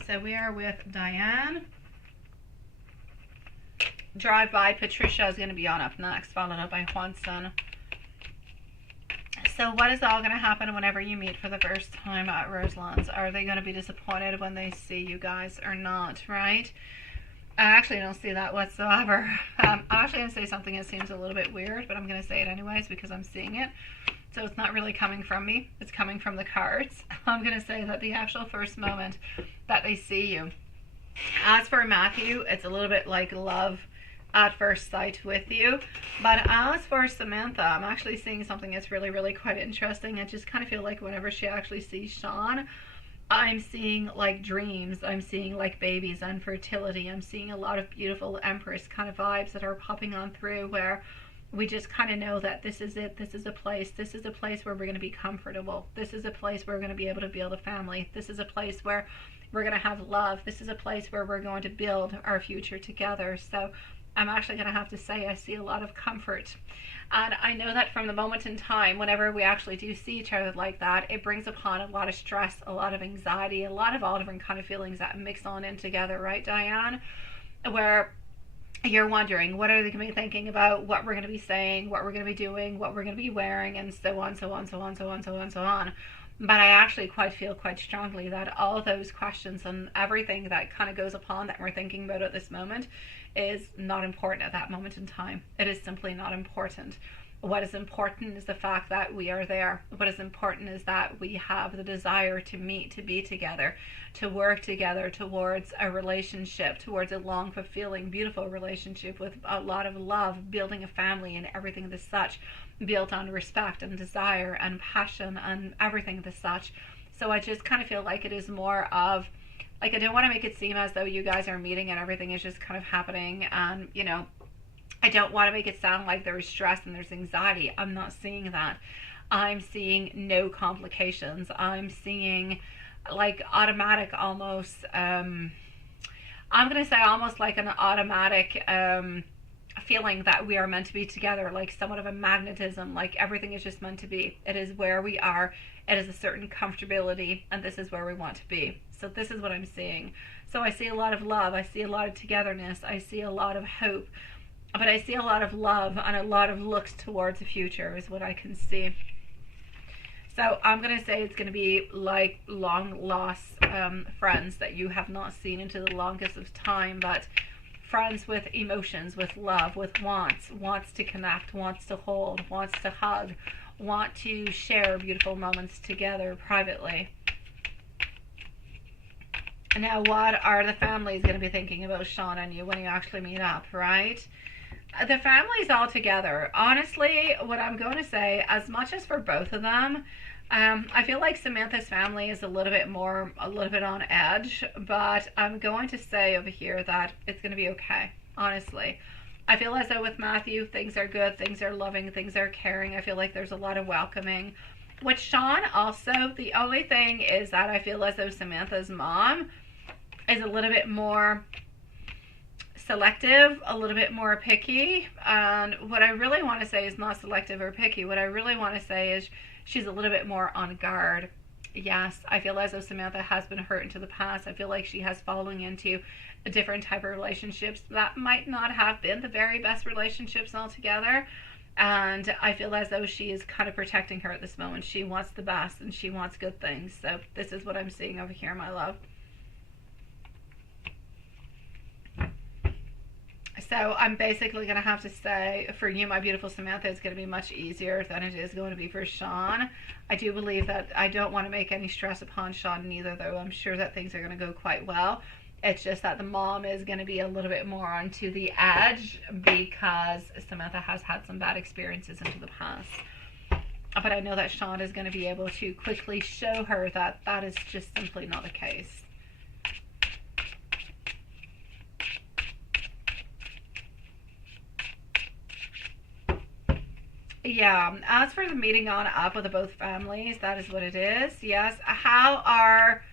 So we are with Diane. Drive by Patricia is going to be on up next, followed up by Juanson. So what is all going to happen whenever you meet for the first time at Roseland's? Are they going to be disappointed when they see you guys or not, right? I actually don't see that whatsoever. I'm actually going to say something that seems a little bit weird, but I'm going to say it anyways because I'm seeing it. So it's not really coming from me. It's coming from the cards. I'm going to say that the actual first moment that they see you. As for Matthew, it's a little bit like love at first sight with you. But as for Samantha, I'm actually seeing something that's really, really quite interesting. I just kind of feel like whenever she actually sees Sean, I'm seeing like dreams. I'm seeing like babies and fertility. I'm seeing a lot of beautiful Empress kind of vibes that are popping on through where we just kind of know that this is it. This is a place. This is a place where we're going to be comfortable. This is a place where we're going to be able to build a family. This is a place where we're going to have love. This is a place where we're going to build our future together. So I'm actually going to have to say I see a lot of comfort. And I know that from the moment in time, whenever we actually do see each other like that, it brings upon a lot of stress, a lot of anxiety, a lot of all different kind of feelings that mix on in together, right, Diane? Where you're wondering, what are they going to be thinking about, what we're going to be saying, what we're going to be doing, what we're going to be wearing, and so on, so on, so on, so on, so on, so on. But I actually feel quite strongly that all those questions and everything that kind of goes upon that we're thinking about at this moment is not important at that moment in time. It is simply not important. What is important is the fact that we are there. What is important is that we have the desire to meet, to be together, to work together towards a relationship, towards a long, fulfilling, beautiful relationship with a lot of love, building a family and everything as such, built on respect and desire and passion and everything as such. So I just kind of feel like it is more of, like, I don't want to make it seem as though you guys are meeting and everything is just kind of happening and, you know, I don't want to make it sound like there's stress and there's anxiety. I'm not seeing that. I'm seeing no complications. I'm seeing like automatic almost, I'm going to say almost like an automatic feeling that we are meant to be together, like somewhat of a magnetism, like everything is just meant to be. It is where we are. It is a certain comfortability and this is where we want to be. So this is what I'm seeing. So I see a lot of love. I see a lot of togetherness. I see a lot of hope. But I see a lot of love and a lot of looks towards the future is what I can see. So I'm going to say it's going to be like long lost friends that you have not seen into the longest of time, but friends with emotions, with love, with wants to connect, wants to hold, wants to hug, want to share beautiful moments together privately. Now, what are the families going to be thinking about Sean and you when you actually meet up, right? The family's all together. Honestly, what I'm going to say, as much as for both of them, I feel like Samantha's family is a little bit on edge, but I'm going to say over here that it's going to be okay, honestly. I feel as though with Matthew, things are good, things are loving, things are caring. I feel like there's a lot of welcoming. With Sean also, the only thing is that I feel as though Samantha's mom is a little bit more selective, a little bit more picky. And what I really want to say is not selective or picky. What I really want to say is she's a little bit more on guard. Yes, I feel as though Samantha has been hurt into the past. I feel like she has fallen into a different type of relationships that might not have been the very best relationships altogether. And I feel as though she is kind of protecting her at this moment. She wants the best and she wants good things. So this is what I'm seeing over here, my love. So I'm basically going to have to say, for you, my beautiful Samantha, it's going to be much easier than it is going to be for Sean. I do believe that I don't want to make any stress upon Sean neither, though. I'm sure that things are going to go quite well. It's just that the mom is going to be a little bit more onto the edge because Samantha has had some bad experiences into the past. But I know that Sean is going to be able to quickly show her that that is just simply not the case. Yeah, as for the meeting on up with both families, that is what it is. Yes. How are,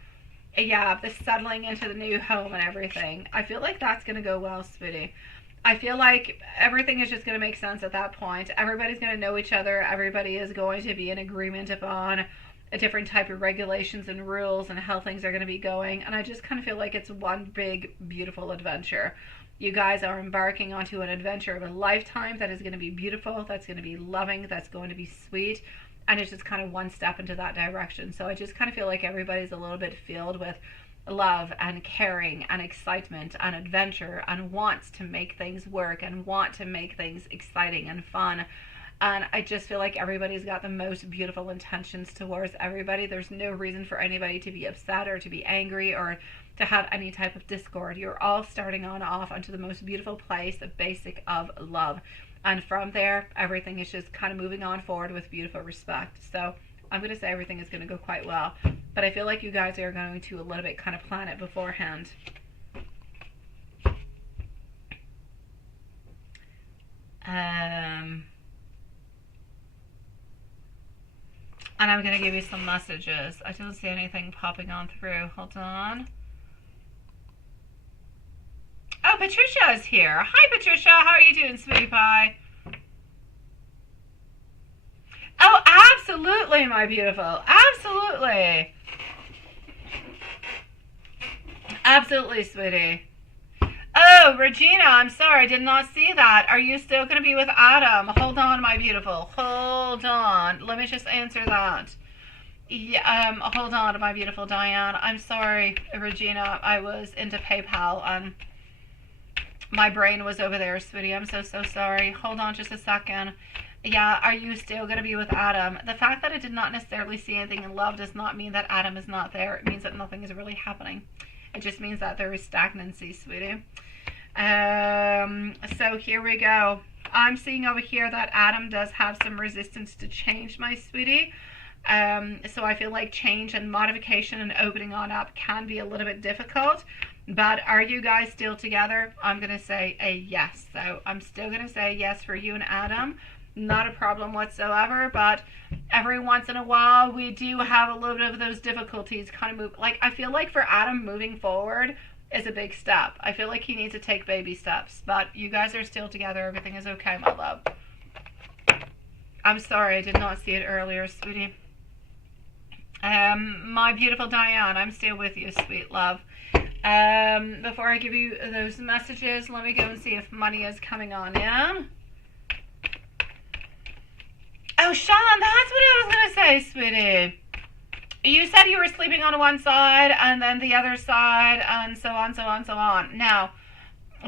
yeah, the settling into the new home and everything? I feel like that's going to go well, sweetie. I feel like everything is just going to make sense at that point. Everybody's going to know each other. Everybody is going to be in agreement upon a different type of regulations and rules and how things are going to be going. And I just kind of feel like it's one big, beautiful adventure. You guys are embarking onto an adventure of a lifetime that is going to be beautiful, that's going to be loving, that's going to be sweet. And it's just kind of one step into that direction. So I just kind of feel like everybody's a little bit filled with love and caring and excitement and adventure and wants to make things work and want to make things exciting and fun. And I just feel like everybody's got the most beautiful intentions towards everybody. There's no reason for anybody to be upset or to be angry or to have any type of discord. You're all starting on off onto the most beautiful place, the basic of love. And from there, everything is just kind of moving on forward with beautiful respect. So I'm going to say everything is going to go quite well. But I feel like you guys are going to a little bit kind of plan it beforehand. And I'm going to give you some messages. I don't see anything popping on through. Hold on. Oh, Patricia is here. Hi, Patricia. How are you doing, sweetie pie? Oh, absolutely, my beautiful. Absolutely. Absolutely, sweetie. Oh, Regina, I'm sorry. I did not see that. Are you still going to be with Adam? Hold on, my beautiful. Hold on. Let me just answer that. Yeah, hold on, my beautiful Diane. I'm sorry, Regina. I was into PayPal and my brain was over there, sweetie. I'm so sorry. Hold on just a second. Yeah, are you still going to be with Adam? The fact that I did not necessarily see anything in love does not mean that Adam is not there. It means that nothing is really happening. It just means that there is stagnancy, sweetie. So here we go. I'm seeing over here that Adam does have some resistance to change, my sweetie. So I feel like change and modification and opening on up can be a little bit difficult. But are you guys still together? I'm going to say a yes. So I'm still going to say yes for you and Adam. Not a problem whatsoever. But every once in a while, we do have a little bit of those difficulties kind of move. Like, I feel like for Adam, moving forward is a big step. I feel like he needs to take baby steps. But you guys are still together. Everything is okay, my love. I'm sorry. I did not see it earlier, sweetie. My beautiful Diane, I'm still with you, sweet love. Before I give you those messages, let me go and see if money is coming on in. Oh, Sean, that's what I was going to say, sweetie. You said you were sleeping on one side and then the other side and so on, so on, so on. Now,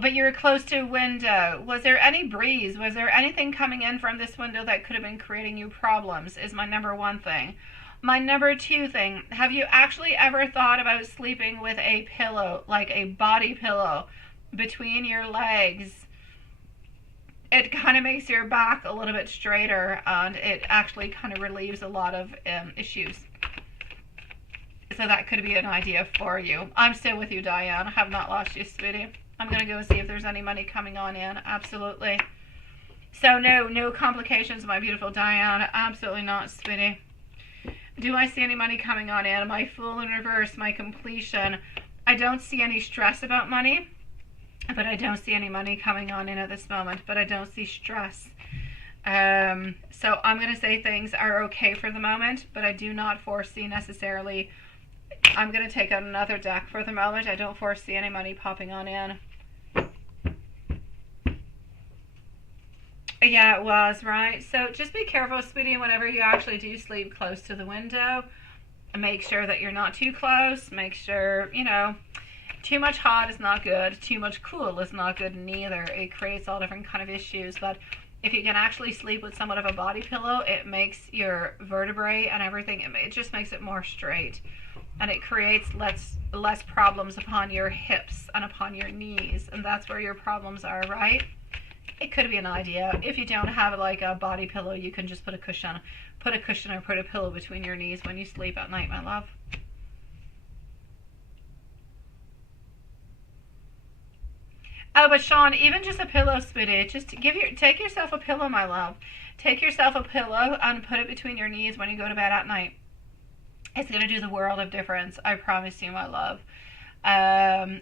but you were close to a window. Was there any breeze? Was there anything coming in from this window that could have been creating you problems is my number one thing. My number two thing, have you actually ever thought about sleeping with a pillow, like a body pillow, between your legs? It kind of makes your back a little bit straighter and it actually kind of relieves a lot of issues. So that could be an idea for you. I'm still with you, Diane. I have not lost you, sweetie. I'm going to go and see if there's any money coming on in. Absolutely. So no complications, my beautiful Diane. Absolutely not, sweetie. Do I see any money coming on in? My Fool in reverse, my completion. I don't see any stress about money, but I don't see any money coming on in at this moment, but I don't see stress. So I'm going to say things are okay for the moment, but I do not foresee necessarily. I'm going to take out another deck for the moment. I don't foresee any money popping on in. Yeah, it was, right? So just be careful, sweetie, whenever you actually do sleep close to the window. Make sure that you're not too close. Make sure, too much hot is not good. Too much cool is not good neither. It creates all different kind of issues. But if you can actually sleep with somewhat of a body pillow, it makes your vertebrae and everything, it just makes it more straight. And it creates less problems upon your hips and upon your knees. And that's where your problems are, right? It could be an idea. If you don't have like a body pillow, you can just put a cushion or put a pillow between your knees when you sleep at night, my love. Oh, but Sean, even just a pillow, sweetie. Just take yourself a pillow, my love. Take yourself a pillow and put it between your knees when you go to bed at night. It's going to do the world of difference. I promise you, my love.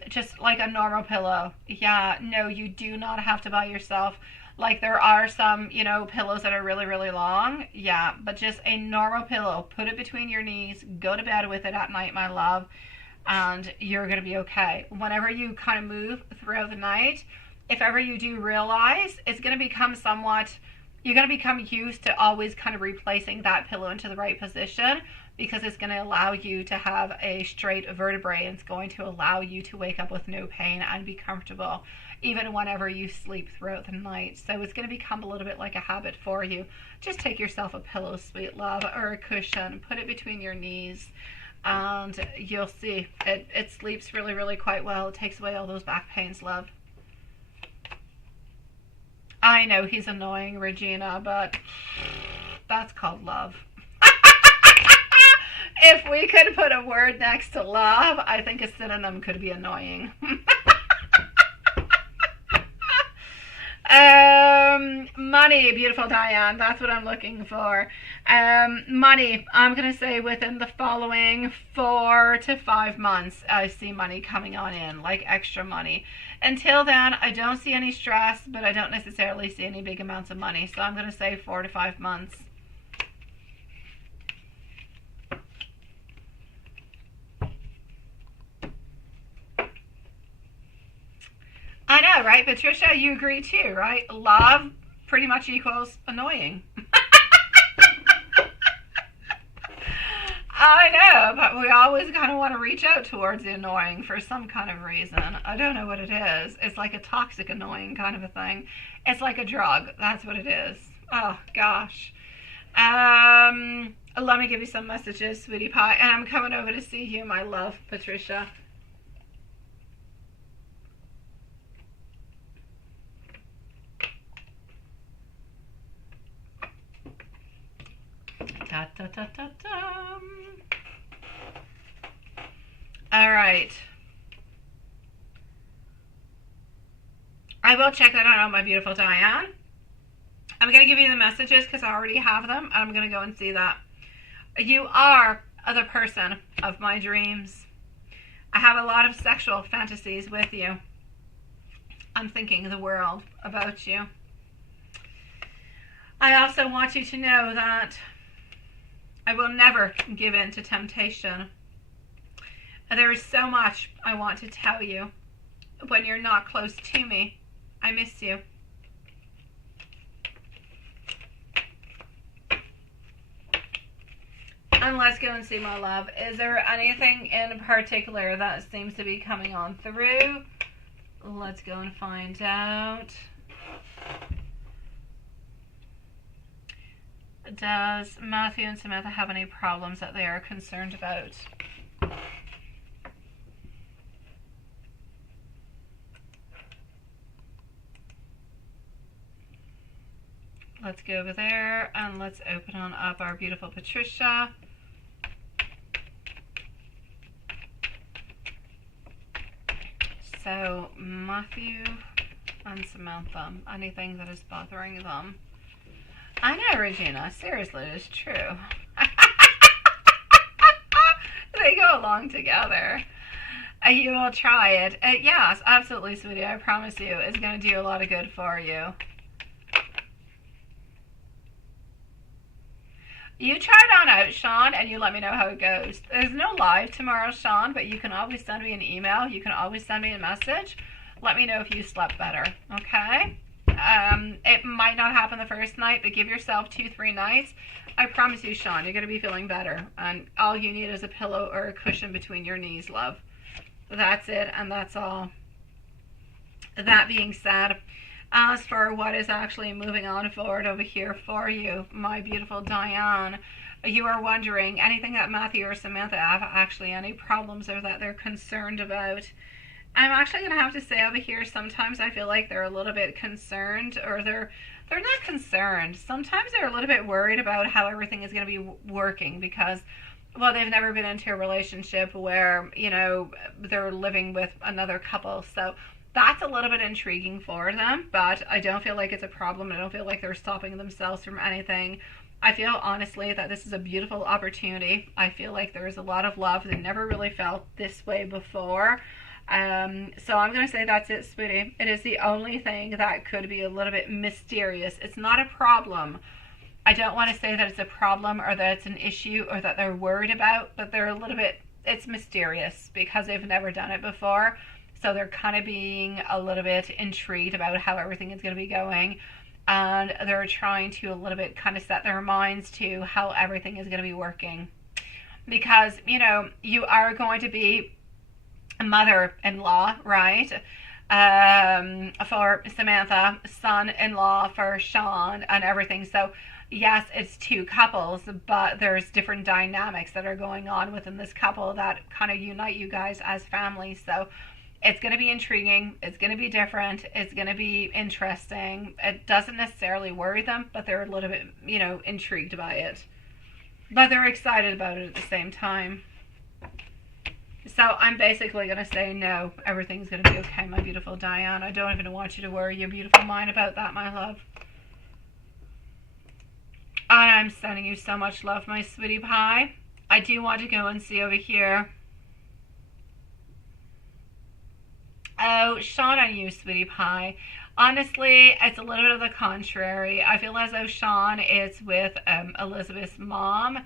Just like a normal pillow. Yeah, no, you do not have to buy yourself. Like there are some, pillows that are really, really long. Yeah, but just a normal pillow. Put it between your knees. Go to bed with it at night, my love. And you're going to be okay. Whenever you kind of move throughout the night, if ever you do realize, it's going to become you're going to become used to always kind of replacing that pillow into the right position, because it's going to allow you to have a straight vertebrae, and it's going to allow you to wake up with no pain and be comfortable even whenever you sleep throughout the night. So it's going to become a little bit like a habit for you. Just take yourself a pillow, sweet love, or a cushion, put it between your knees, and you'll see it sleeps really, really quite well. It takes away all those back pains, love. I know he's annoying, Regina, but that's called love. If we could put a word next to love, I think a synonym could be annoying. Money, beautiful Diane, that's what I'm looking for. Money, I'm going to say within the following 4 to 5 months, I see money coming on in, like extra money. Until then, I don't see any stress, but I don't necessarily see any big amounts of money. So I'm going to say 4 to 5 months. I know, right? Patricia, you agree too, right? Love pretty much equals annoying. I know, but we always kind of want to reach out towards the annoying for some kind of reason. I don't know what it is. It's like a toxic annoying kind of a thing. It's like a drug. That's what it is. Oh, gosh. Let me give you some messages, sweetie pie. And I'm coming over to see you, my love, Patricia. Da, da, da, da, da. All right. I will check that out, my beautiful Diane. I'm going to give you the messages because I already have them. And I'm going to go and see that. You are the person of my dreams. I have a lot of sexual fantasies with you. I'm thinking the world about you. I also want you to know that I will never give in to temptation. There is so much I want to tell you. When you're not close to me, I miss you. And let's go and see, my love. Is there anything in particular that seems to be coming on through? Let's go and find out. Does Matthew and Samantha have any problems that they are concerned about? Let's go over there and let's open on up our beautiful Patricia. So, Matthew and Samantha, anything that is bothering them? I know, Regina. Seriously, it's true. They go along together. You will try it. Yes, absolutely, sweetie. I promise you, it's going to do a lot of good for you. You try it on out, Sean, and you let me know how it goes. There's no live tomorrow, Sean, but you can always send me an email. You can always send me a message. Let me know if you slept better, okay? It might not happen the first night, but give yourself 2-3 nights. I promise you, Sean, you're going to be feeling better. And all you need is a pillow or a cushion between your knees, love. That's it, and that's all. That being said, as for what is actually moving on forward over here for you, my beautiful Diane, you are wondering anything that Matthew or Samantha have actually any problems or that they're concerned about. I'm actually going to have to say over here, sometimes I feel like they're a little bit concerned, or they're not concerned. Sometimes they're a little bit worried about how everything is going to be working because, well, they've never been into a relationship where, they're living with another couple. So That's a little bit intriguing for them, but I don't feel like it's a problem. I don't feel like they're stopping themselves from anything. I feel honestly that this is a beautiful opportunity. I feel like there is a lot of love. They never really felt this way before. So I'm going to say that's it, sweetie. It is the only thing that could be a little bit mysterious. It's not a problem. I don't want to say that it's a problem or that it's an issue or that they're worried about, but they're a little bit, it's mysterious because they've never done it before. So they're kind of being a little bit intrigued about how everything is going to be going. And they're trying to a little bit kind of set their minds to how everything is going to be working. Because, you know, you are going to be a mother-in-law, right? For Samantha, son-in-law for Sean and everything. So yes, it's two couples, but there's different dynamics that are going on within this couple that kind of unite you guys as family. So it's going to be intriguing. It's going to be different. It's going to be interesting. It doesn't necessarily worry them, but they're a little bit, you know, intrigued by it. But they're excited about it at the same time. So I'm basically going to say no. Everything's going to be okay, my beautiful Diane. I don't even want you to worry your beautiful mind about that, my love. And I'm sending you so much love, my sweetie pie. I do want to go and see over here. Oh, Sean and you, sweetie pie. Honestly, it's a little bit of the contrary. I feel as though Sean is with Elizabeth's mom,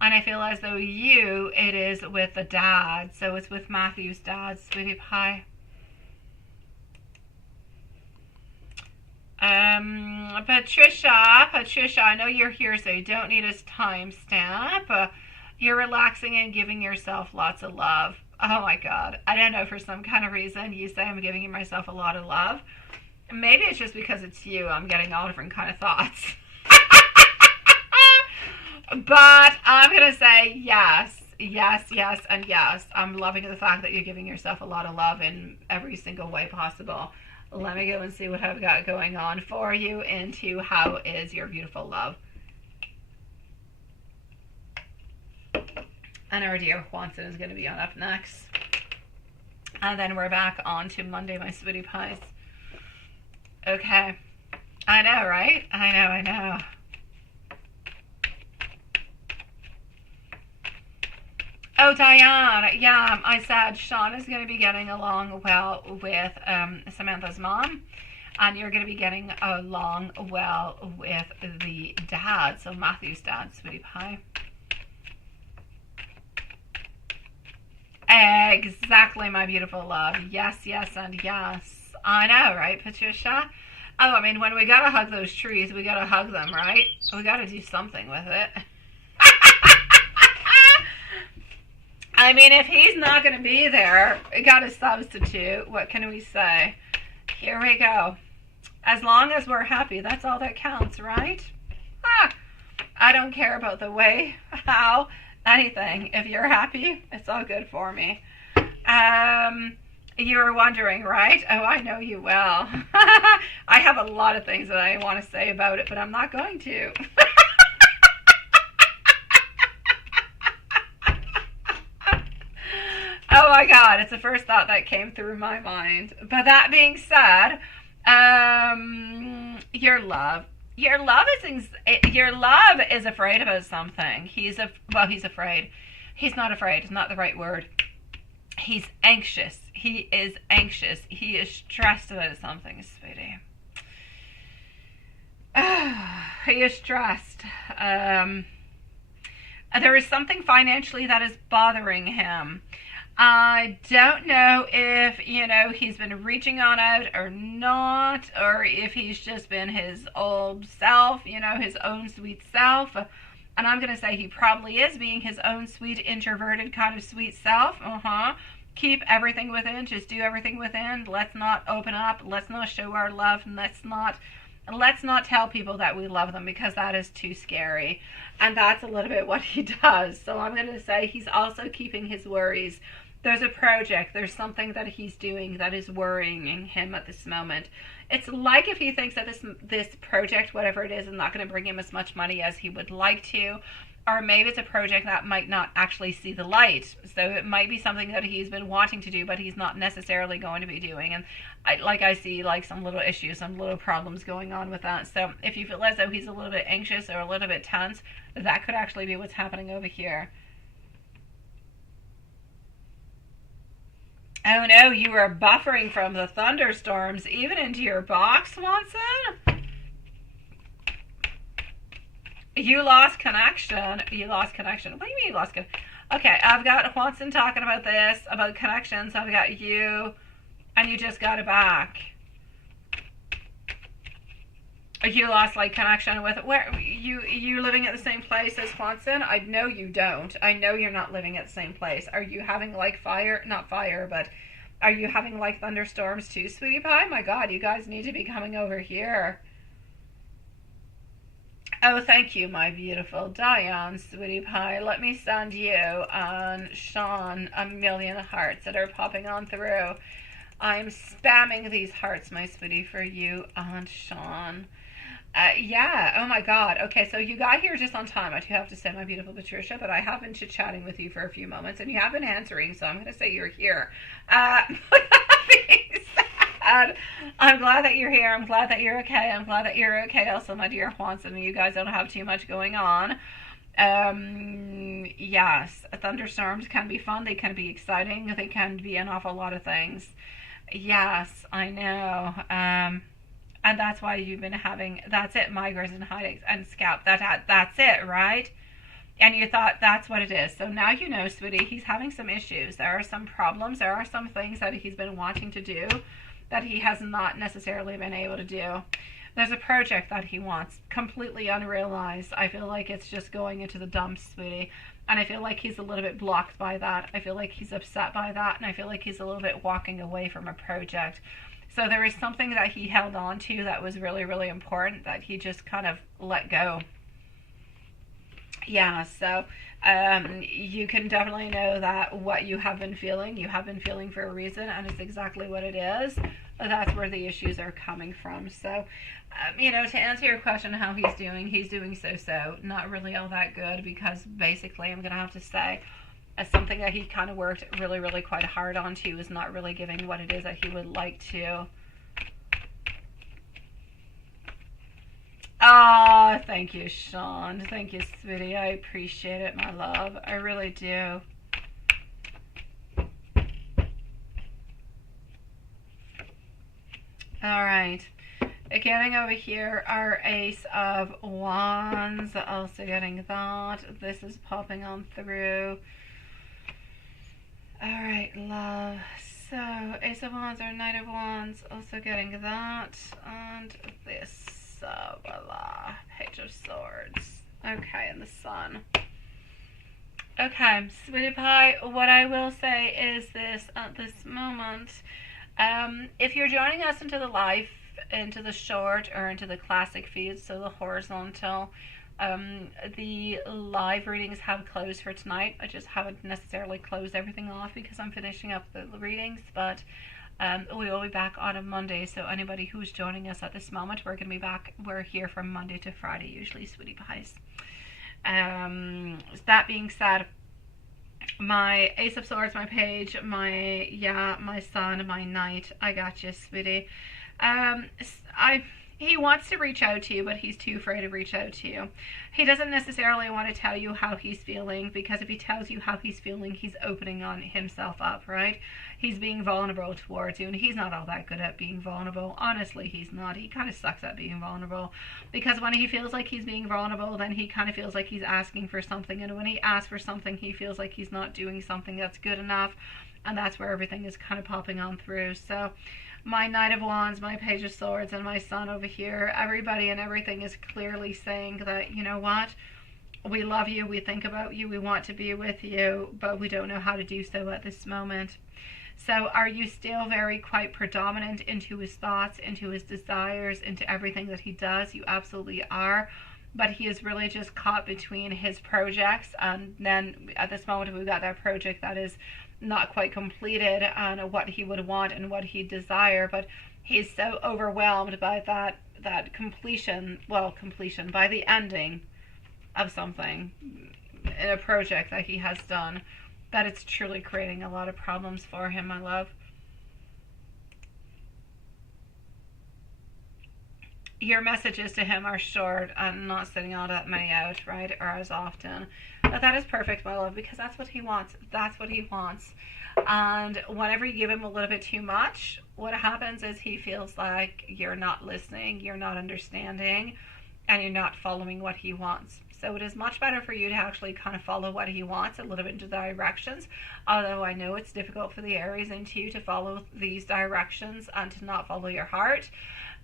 and I feel as though it is with the dad. So it's with Matthew's dad, sweetie pie. Patricia, I know you're here, so you don't need a timestamp. You're relaxing and giving yourself lots of love. Oh my God. I don't know, for some kind of reason, you say I'm giving myself a lot of love. Maybe it's just because it's you. I'm getting all different kind of thoughts. But I'm going to say yes, yes, yes, and yes. I'm loving the fact that you're giving yourself a lot of love in every single way possible. Let me go and see what I've got going on for you into how is your beautiful love. And our dear Juanson is going to be on up next. And then we're back on to Monday, my sweetie pies. Okay. I know, right? I know. Oh, Diane. Yeah, I said Sean is going to be getting along well with Samantha's mom. And you're going to be getting along well with the dad. So Matthew's dad, sweetie pie. Exactly, my beautiful love. Yes, yes, and yes. I know, right, Patricia? Oh, I mean, when we gotta hug those trees, we gotta hug them, right? We gotta do something with it. I mean, if he's not gonna be there, we gotta substitute. What can we say? Here we go. As long as we're happy, that's all that counts, right? I don't care about the way, how, anything. If you're happy, it's all good for me. You were wondering, right? Oh, I know you well. I have a lot of things that I want to say about it, but I'm not going to. Oh my God, it's the first thought that came through my mind. But that being said, your love is afraid about something. He's afraid. He's not afraid. It's not the right word. He's anxious. He is anxious. He is stressed about something, sweetie. He is stressed. There is something financially that is bothering him. I don't know if, he's been reaching on out or not, or if he's just been his old self, his own sweet self. And I'm going to say he probably is being his own sweet, introverted kind of sweet self. Keep everything within. Just do everything within. Let's not open up. Let's not show our love. And let's not tell people that we love them, because that is too scary. And that's a little bit what he does. So I'm going to say he's also keeping his worries. There's a project. There's something that he's doing that is worrying him at this moment. It's like if he thinks that this project, whatever it is not going to bring him as much money as he would like to, or maybe it's a project that might not actually see the light. So it might be something that he's been wanting to do, but he's not necessarily going to be doing. And I see like some little issues, some little problems going on with that. So if you feel as though he's a little bit anxious or a little bit tense, that could actually be what's happening over here. Oh no, you are buffering from the thunderstorms even into your box, Watson? You lost connection. You lost connection. What do you mean you lost connection? Okay, I've got Watson talking about this, about connections. I've got you, and you just got it back. You lost like connection with where you living at the same place as Watson? I know you don't. I know you're not living at the same place. Are you having like not fire, but are you having like thunderstorms too, sweetie pie? My God, you guys need to be coming over here. Oh, thank you, my beautiful Diane, sweetie pie. Let me send you and Sean a million hearts that are popping on through. I'm spamming these hearts, my sweetie, for you and Sean. Yeah, oh my God. Okay, so you got here just on time, I do have to say, my beautiful Patricia, but I have been chit-chatting with you for a few moments, and you have been answering, so I'm going to say you're here. Being said, I'm glad that you're here. I'm glad that you're okay. I'm glad that you're okay also, my dear Juanson. You guys don't have too much going on. Yes, thunderstorms can be fun. They can be exciting. They can be an awful lot of things. Yes, I know. And that's why you've been having, that's it, migraines and headaches and scalp. That's it, right? And you thought that's what it is. So now you know, sweetie, he's having some issues. There are some problems. There are some things that he's been wanting to do that he has not necessarily been able to do. There's a project that he wants, completely unrealized. I feel like it's just going into the dumps, sweetie. And I feel like he's a little bit blocked by that. I feel like he's upset by that. And I feel like he's a little bit walking away from a project. So there is something that he held on to that was really, really important that he just kind of let go. Yeah, so you can definitely know that what you have been feeling for a reason, and it's exactly what it is. That's where the issues are coming from. So, to answer your question, how he's doing so-so. Not really all that good, because basically I'm going to have to say something that he kind of worked really, really quite hard on to is not really giving what it is that he would like to. Oh, thank you, Sean. Thank you, sweetie. I appreciate it, my love. I really do. All right. Getting over here, our Ace of Wands. Also getting that. This is popping on through. All right, love. So, Ace of Wands or Knight of Wands. Also getting that. And this. Voila. Page of Swords. Okay, and the Sun. Okay, sweetie pie, what I will say is this at this moment. If you're joining us into the live, into the short, or into the classic feed, so the horizontal, the live readings have closed for tonight. I just haven't necessarily closed everything off because I'm finishing up the readings, but we will be back on a Monday. So anybody who's joining us at this moment, we're going to be back. We're here from Monday to Friday, usually, sweetie pies. That being said, my Ace of Swords, my Page, my Sun, my Knight. I got you, sweetie. He wants to reach out to you, but he's too afraid to reach out to you. He doesn't necessarily want to tell you how he's feeling, because if he tells you how he's feeling, he's opening on himself up, right? He's being vulnerable towards you, and he's not all that good at being vulnerable. Honestly, he's not. He kind of sucks at being vulnerable, because when he feels like he's being vulnerable, then he kind of feels like he's asking for something, and when he asks for something, he feels like he's not doing something that's good enough, and that's where everything is kind of popping on through. So my Knight of Wands, my Page of Swords, and my Sun over here, everybody and everything is clearly saying that, you know what, we love you, we think about you, we want to be with you, but we don't know how to do so at this moment. So are you still very quite predominant into his thoughts, into his desires, into everything that he does? You absolutely are. But he is really just caught between his projects, and then at this moment we've got that project that is not quite completed on what he would want and what he'd desire, but he's so overwhelmed by that completion, by the ending, of something in a project that he has done, that it's truly creating a lot of problems for him, my love. Your messages to him are short and not sending all that many out, right, or as often. But that is perfect, my love, because that's what he wants. That's what he wants. And whenever you give him a little bit too much, what happens is he feels like you're not listening, you're not understanding, and you're not following what he wants. So it is much better for you to actually kind of follow what he wants a little bit into directions. Although I know it's difficult for the Aries into you to follow these directions and to not follow your heart.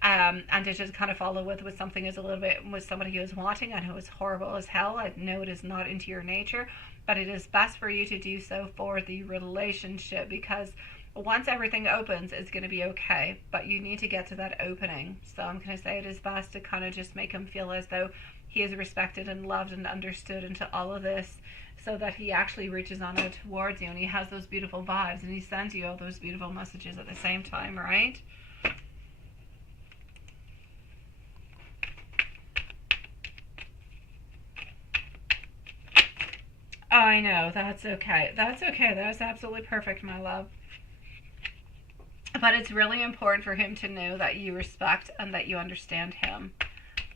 And to just kind of follow with something is a little bit with somebody who is wanting. I know it's horrible as hell. I know it is not into your nature, but it is best for you to do so for the relationship, because once everything opens, it's going to be okay, but you need to get to that opening. So I'm going to say it is best to kind of just make him feel as though he is respected and loved and understood into all of this, so that he actually reaches on out towards you and he has those beautiful vibes and he sends you all those beautiful messages at the same time, right? I know, that's okay. That's okay. That's absolutely perfect, my love. But it's really important for him to know that you respect and that you understand him.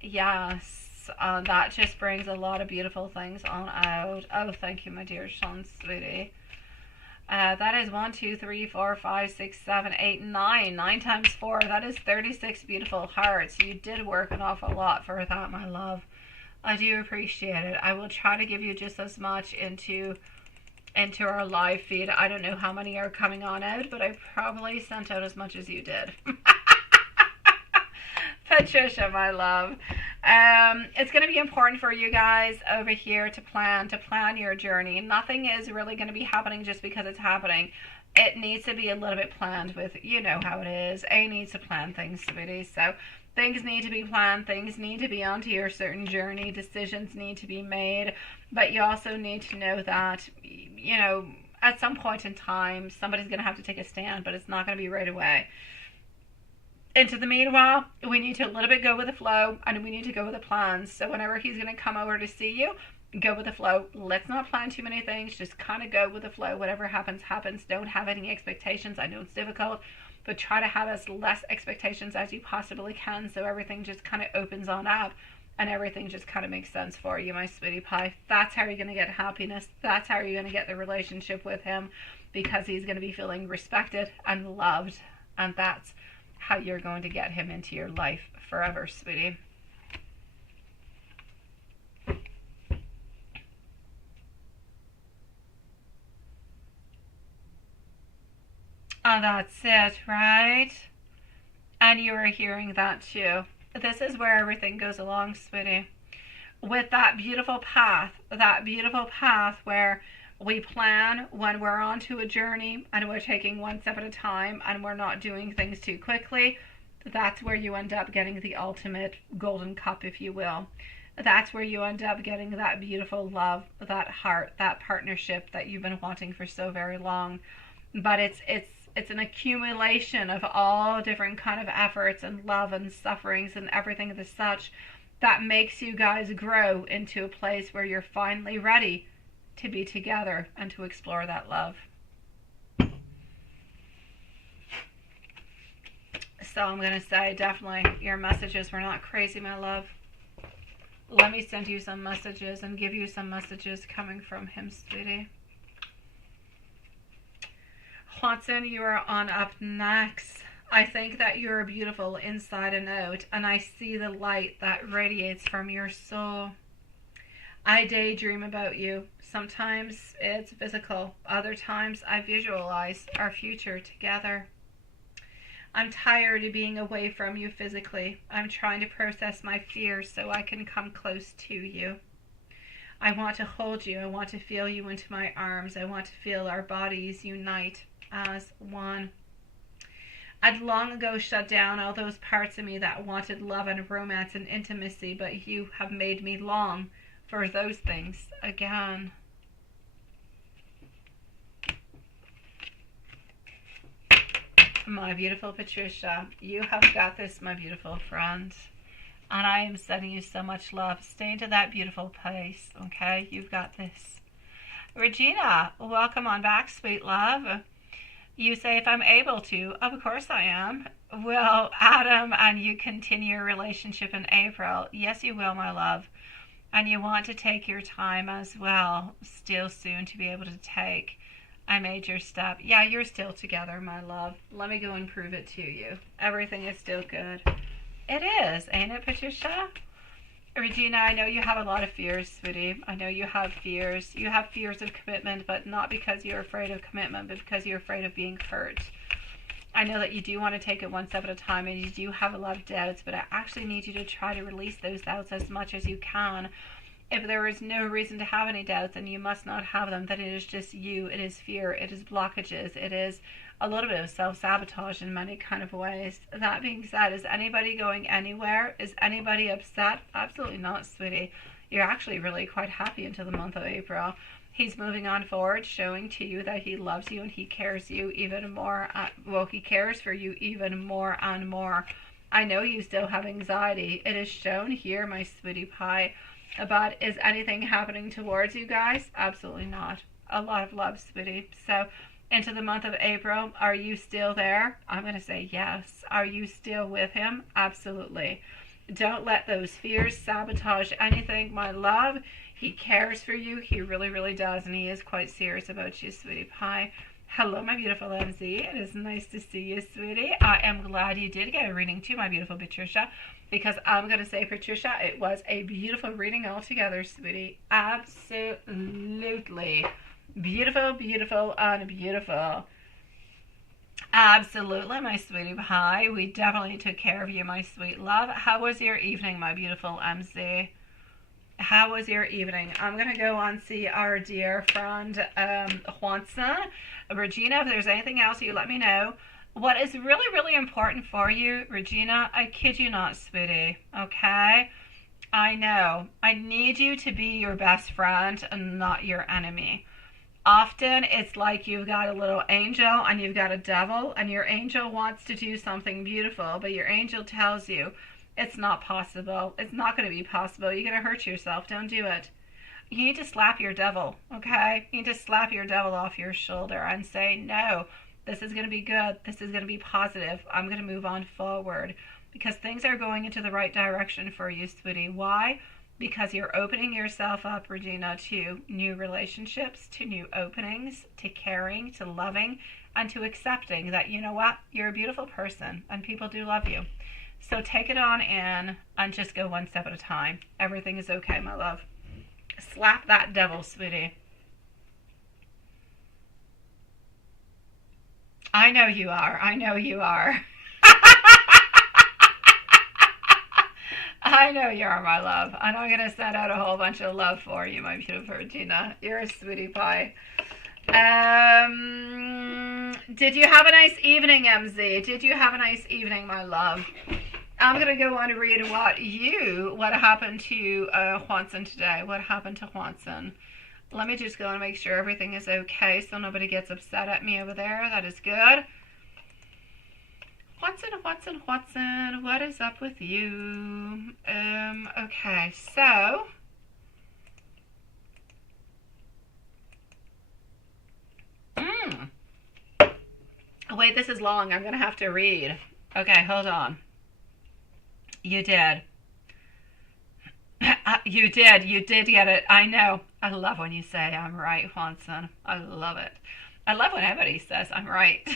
Yes, that just brings a lot of beautiful things on out. Oh, thank you, my dear son, sweetie. That is 1, 2, 3, 4, 5, 6, 7, 8, 9. 9 times 4. That is 36 beautiful hearts. You did work an awful lot for that, my love. I do appreciate it. I will try to give you just as much into our live feed. I don't know how many are coming on out, but I probably sent out as much as you did. Patricia, my love. It's going to be important for you guys over here to plan your journey. Nothing is really going to be happening just because it's happening. It needs to be a little bit planned with, you know how it is. A needs to plan things, sweetie. So things need to be planned. Things need to be onto your certain journey. Decisions need to be made. But you also need to know that, you know, at some point in time, somebody's going to have to take a stand, but it's not going to be right away. Into the meanwhile, we need to a little bit go with the flow, and we need to go with the plans. So whenever he's going to come over to see you, go with the flow. Let's not plan too many things. Just kind of go with the flow. Whatever happens, happens. Don't have any expectations. I know it's difficult, but try to have as less expectations as you possibly can, so everything just kind of opens on up and everything just kind of makes sense for you, my sweetie pie. That's how you're going to get happiness. That's how you're going to get the relationship with him, because he's going to be feeling respected and loved, and that's how you're going to get him into your life forever, sweetie. Oh, that's it, right? And you are hearing that too. This is where everything goes along, sweetie. With that beautiful path where we plan when we're onto a journey and we're taking one step at a time and we're not doing things too quickly. That's where you end up getting the ultimate golden cup, if you will. That's where you end up getting that beautiful love, that heart, that partnership that you've been wanting for so very long. But it's an accumulation of all different kind of efforts and love and sufferings and everything of the such that makes you guys grow into a place where you're finally ready to be together and to explore that love. So I'm going to say definitely your messages were not crazy, my love. Let me send you some messages and give you some messages coming from him, sweetie. Watson, you are on up next. I think that you're beautiful inside and out, and I see the light that radiates from your soul. I daydream about you. Sometimes it's physical. Other times I visualize our future together. I'm tired of being away from you physically. I'm trying to process my fears so I can come close to you. I want to hold you. I want to feel you into my arms. I want to feel our bodies unite as one. I'd long ago shut down all those parts of me that wanted love and romance and intimacy, but you have made me long for those things again. My beautiful Patricia, you have got this, my beautiful friend. And I am sending you so much love. Stay into that beautiful place, okay? You've got this. Regina, welcome on back, sweet love. You say, if I'm able to, of course I am. Will Adam and you continue your relationship in April? Yes, you will, my love. And you want to take your time as well, still soon to be able to take a major step. Yeah, you're still together, my love. Let me go and prove it to you. Everything is still good. It is, ain't it, Patricia? Regina, I know you have a lot of fears, sweetie. I know you have fears. You have fears of commitment, but not because you're afraid of commitment, but because you're afraid of being hurt. I know that you do want to take it one step at a time, and you do have a lot of doubts, but I actually need you to try to release those doubts as much as you can. If there is no reason to have any doubts, and you must not have them, then it is just you. It is fear. It is blockages. It is a little bit of self-sabotage in many kind of ways. That being said, is anybody going anywhere? Is anybody upset? Absolutely not, sweetie. You're actually really quite happy until the month of April. He's moving on forward, showing to you that he loves you and he cares you even more. Well, he cares for you even more and more. I know you still have anxiety. It is shown here, my sweetie pie. But is anything happening towards you guys? Absolutely not. A lot of love, sweetie. So into the month of April, are you still there? I'm going to say yes. Are you still with him? Absolutely. Don't let those fears sabotage anything, my love. He cares for you. He really, really does. And he is quite serious about you, sweetie pie. Hello, my beautiful MZ. It is nice to see you, sweetie. I am glad you did get a reading too, my beautiful Patricia. Because I'm going to say, Patricia, it was a beautiful reading altogether, sweetie. Absolutely. Beautiful, beautiful, and beautiful. Absolutely, my sweetie pie. We definitely took care of you, my sweet love. How was your evening, my beautiful MZ? How was your evening? I'm going to go on see our dear friend, Juanson. Regina, if there's anything else, you let me know. What is really, really important for you, Regina, I kid you not, sweetie, okay? I know. I need you to be your best friend and not your enemy. Often it's like you've got a little angel and you've got a devil, and your angel wants to do something beautiful, but your angel tells you it's not possible. It's not going to be possible. You're going to hurt yourself. Don't do it. You need to slap your devil, okay? You need to slap your devil off your shoulder and say, no, this is going to be good. This is going to be positive. I'm going to move on forward because things are going into the right direction for you, sweetie. Why? Because you're opening yourself up, Regina, to new relationships, to new openings, to caring, to loving, and to accepting that, you know what, you're a beautiful person and people do love you. So take it on in and just go one step at a time. Everything is okay, my love. Slap that devil, sweetie. I know you are. I know you are. I know you are, my love. And I'm going to send out a whole bunch of love for you, my beautiful Regina. You're a sweetie pie. Did you have a nice evening, MZ? Did you have a nice evening, my love? I'm going to go on to read what happened to Juanson today. What happened to Juanson? Let me just go and make sure everything is okay so nobody gets upset at me over there. That is good. Juanson, what is up with you? Okay, so... Wait, this is long. I'm going to have to read. Okay, hold on. You did. You did get it. I know. I love when you say I'm right, Juanson. I love it. I love when everybody says I'm right.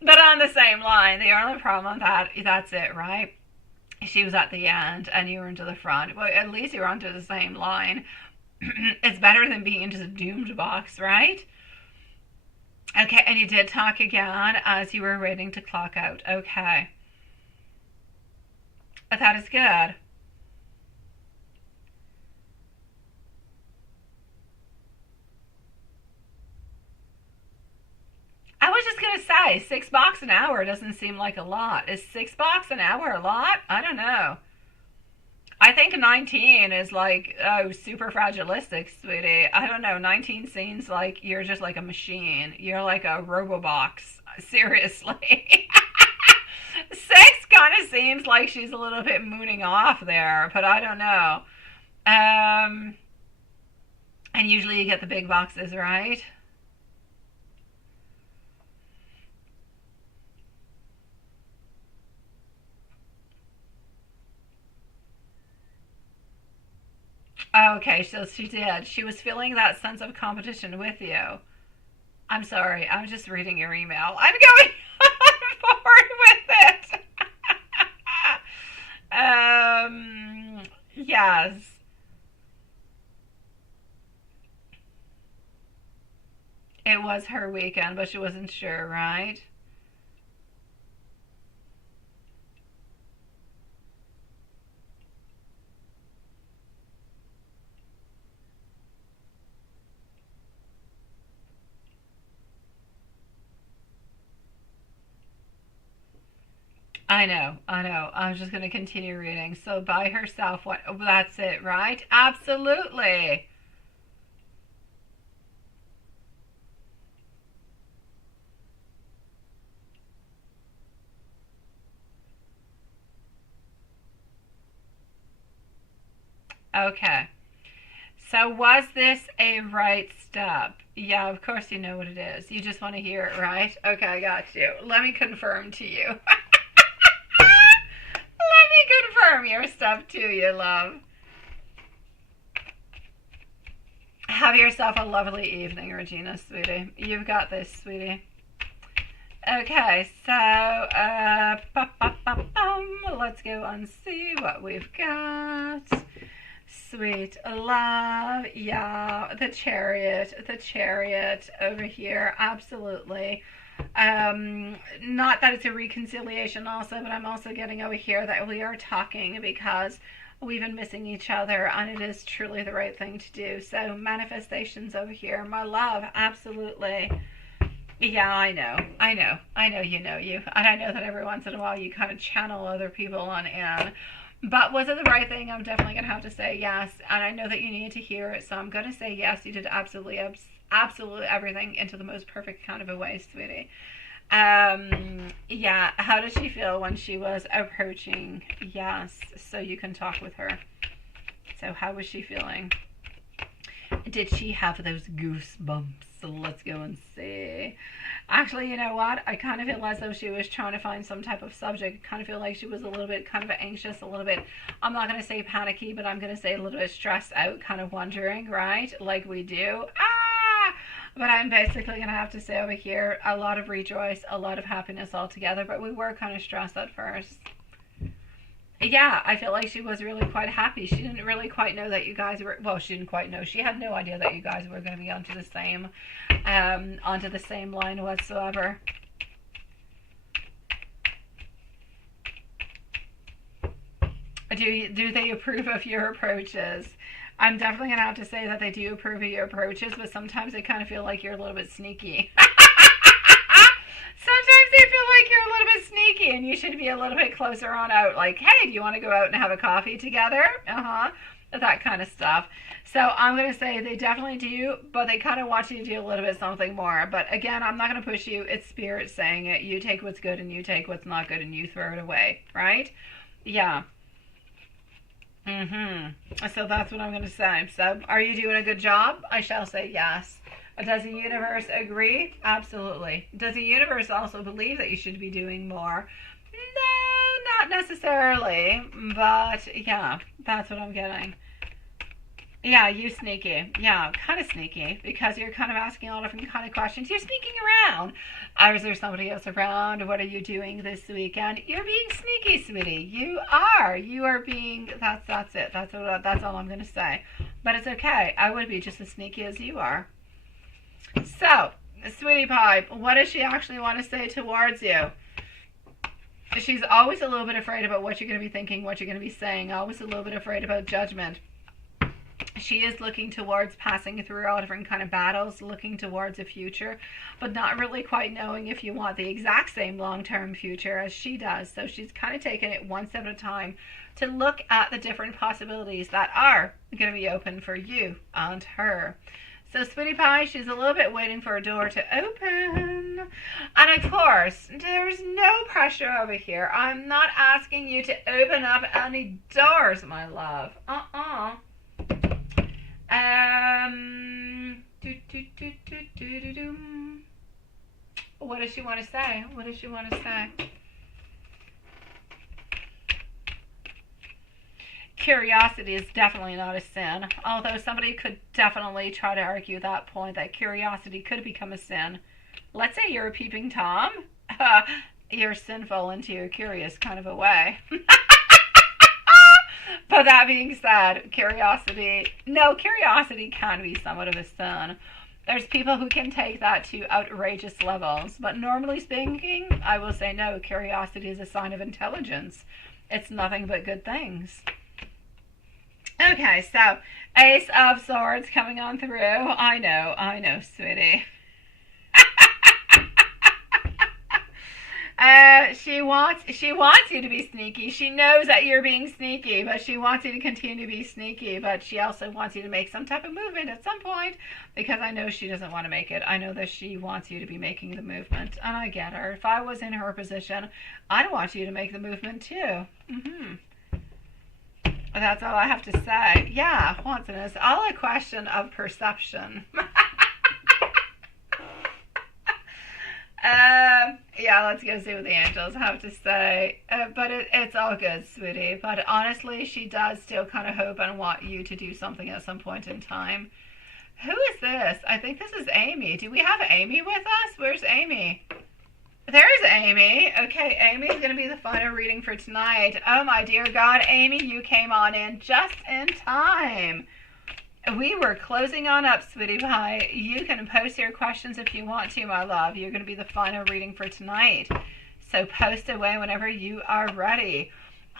But on the same line, the only problem that's it, right? She was at the end and you were into the front. Well, at least you were onto the same line. It's better than being into the doomed box, right? Okay, and you did talk again as you were waiting to clock out. Okay. That is good. I was just going to say, $6 an hour doesn't seem like a lot. Is $6 an hour a lot? I don't know. I think 19 is like, oh, super fragilistic, sweetie. I don't know. 19 seems like you're just like a machine. You're like a Robobox. Seriously. $6 kind of seems like she's a little bit mooning off there, but I don't know. And usually you get the big boxes, right? Okay, so she did. She was feeling that sense of competition with you. I'm sorry, I'm just reading your email. I'm going forward with it. Yes. It was her weekend, but she wasn't sure, right? I know, I know. I'm just going to continue reading. So by herself, what? That's it, right? Absolutely. Okay. So was this a right step? Yeah, of course you know what it is. You just want to hear it, right? Okay, I got you. Let me confirm to you. Let me confirm your stuff to you, love. Have yourself a lovely evening, Regina, sweetie. You've got this, sweetie. Okay, so let's go and see what we've got. Sweet love, yeah, the chariot over here, absolutely. Not that it's a reconciliation also, but I'm also getting over here that we are talking because we've been missing each other and it is truly the right thing to do. So manifestations over here, my love, absolutely. Yeah, I know you know you. And I know that every once in a while you kind of channel other people on in. But was it the right thing? I'm definitely going to have to say yes. And I know that you needed to hear it, so I'm going to say yes. You did absolutely everything into the most perfect kind of a way, sweetie. Yeah, how did she feel when she was approaching? Yes, so you can talk with her. So how was she feeling? Did she have those goosebumps? So let's go and see. Actually, you know what? I kind of feel as though she was trying to find some type of subject. I kind of feel like she was a little bit kind of anxious, a little bit, I'm not going to say panicky, but I'm going to say a little bit stressed out, kind of wondering, right? Like we do. But I'm basically going to have to say over here, a lot of rejoice, a lot of happiness altogether, but we were kind of stressed at first. Yeah, I feel like she was really quite happy. She didn't really quite know that you guys were, well, she didn't quite know. She had no idea that you guys were going to be onto the same line whatsoever. Do they approve of your approaches? I'm definitely going to have to say that they do approve of your approaches, but sometimes they kind of feel like you're a little bit sneaky. Sometimes they feel like you're a little bit sneaky and you should be a little bit closer on out. Like, hey, do you want to go out and have a coffee together? That kind of stuff. So I'm going to say they definitely do, but they kind of want you to do a little bit something more. But again, I'm not going to push you. It's spirit saying it. You take what's good and you take what's not good and you throw it away, right? Yeah. So that's what I'm going to say. So are you doing a good job? I shall say yes. Does the universe agree? Absolutely. Does the universe also believe that you should be doing more? No, not necessarily. But yeah, that's what I'm getting. Yeah, you sneaky. Yeah, kind of sneaky because you're kind of asking all different kind of questions. You're sneaking around. Is there somebody else around? What are you doing this weekend? You're being sneaky, sweetie. You are. You are being. That's it. That's all I'm gonna say. But it's okay. I would be just as sneaky as you are. So, sweetie pie, what does she actually want to say towards you? She's always a little bit afraid about what you're going to be thinking, what you're going to be saying. Always a little bit afraid about judgment. She is looking towards passing through all different kind of battles, looking towards a future, but not really quite knowing if you want the exact same long-term future as she does. So she's kind of taking it one step at a time to look at the different possibilities that are going to be open for you and her. So, Sweetie Pie, she's a little bit waiting for a door to open. And of course, there's no pressure over here. I'm not asking you to open up any doors, my love. What does she want to say? What does she want to say? Curiosity is definitely not a sin, although somebody could definitely try to argue that point, that curiosity could become a sin. Let's say you're a peeping Tom. You're sinful into your curious kind of a way. But that being said, curiosity can be somewhat of a sin. There's people who can take that to outrageous levels, but normally speaking, I will say no, curiosity is a sign of intelligence. It's nothing but good things. Okay, so Ace of Swords coming on through. I know, sweetie. She wants you to be sneaky. She knows that you're being sneaky, but she wants you to continue to be sneaky. But she also wants you to make some type of movement at some point, because I know she doesn't want to make it. I know that she wants you to be making the movement, and I get her. If I was in her position, I'd want you to make the movement too. That's all I have to say. Yeah, once, and it's all a question of perception. Yeah, let's go see what the angels have to say. But it's all good, sweetie. But honestly, she does still kind of hope and want you to do something at some point in time. Who is this? I think this is Amy. Do we have Amy with us? Where's Amy? There's Amy. Okay, Amy's going to be the final reading for tonight. Oh, my dear God, Amy, you came on in just in time. We were closing on up, Sweetie Pie. You can post your questions if you want to, my love. You're going to be the final reading for tonight. So post away whenever you are ready.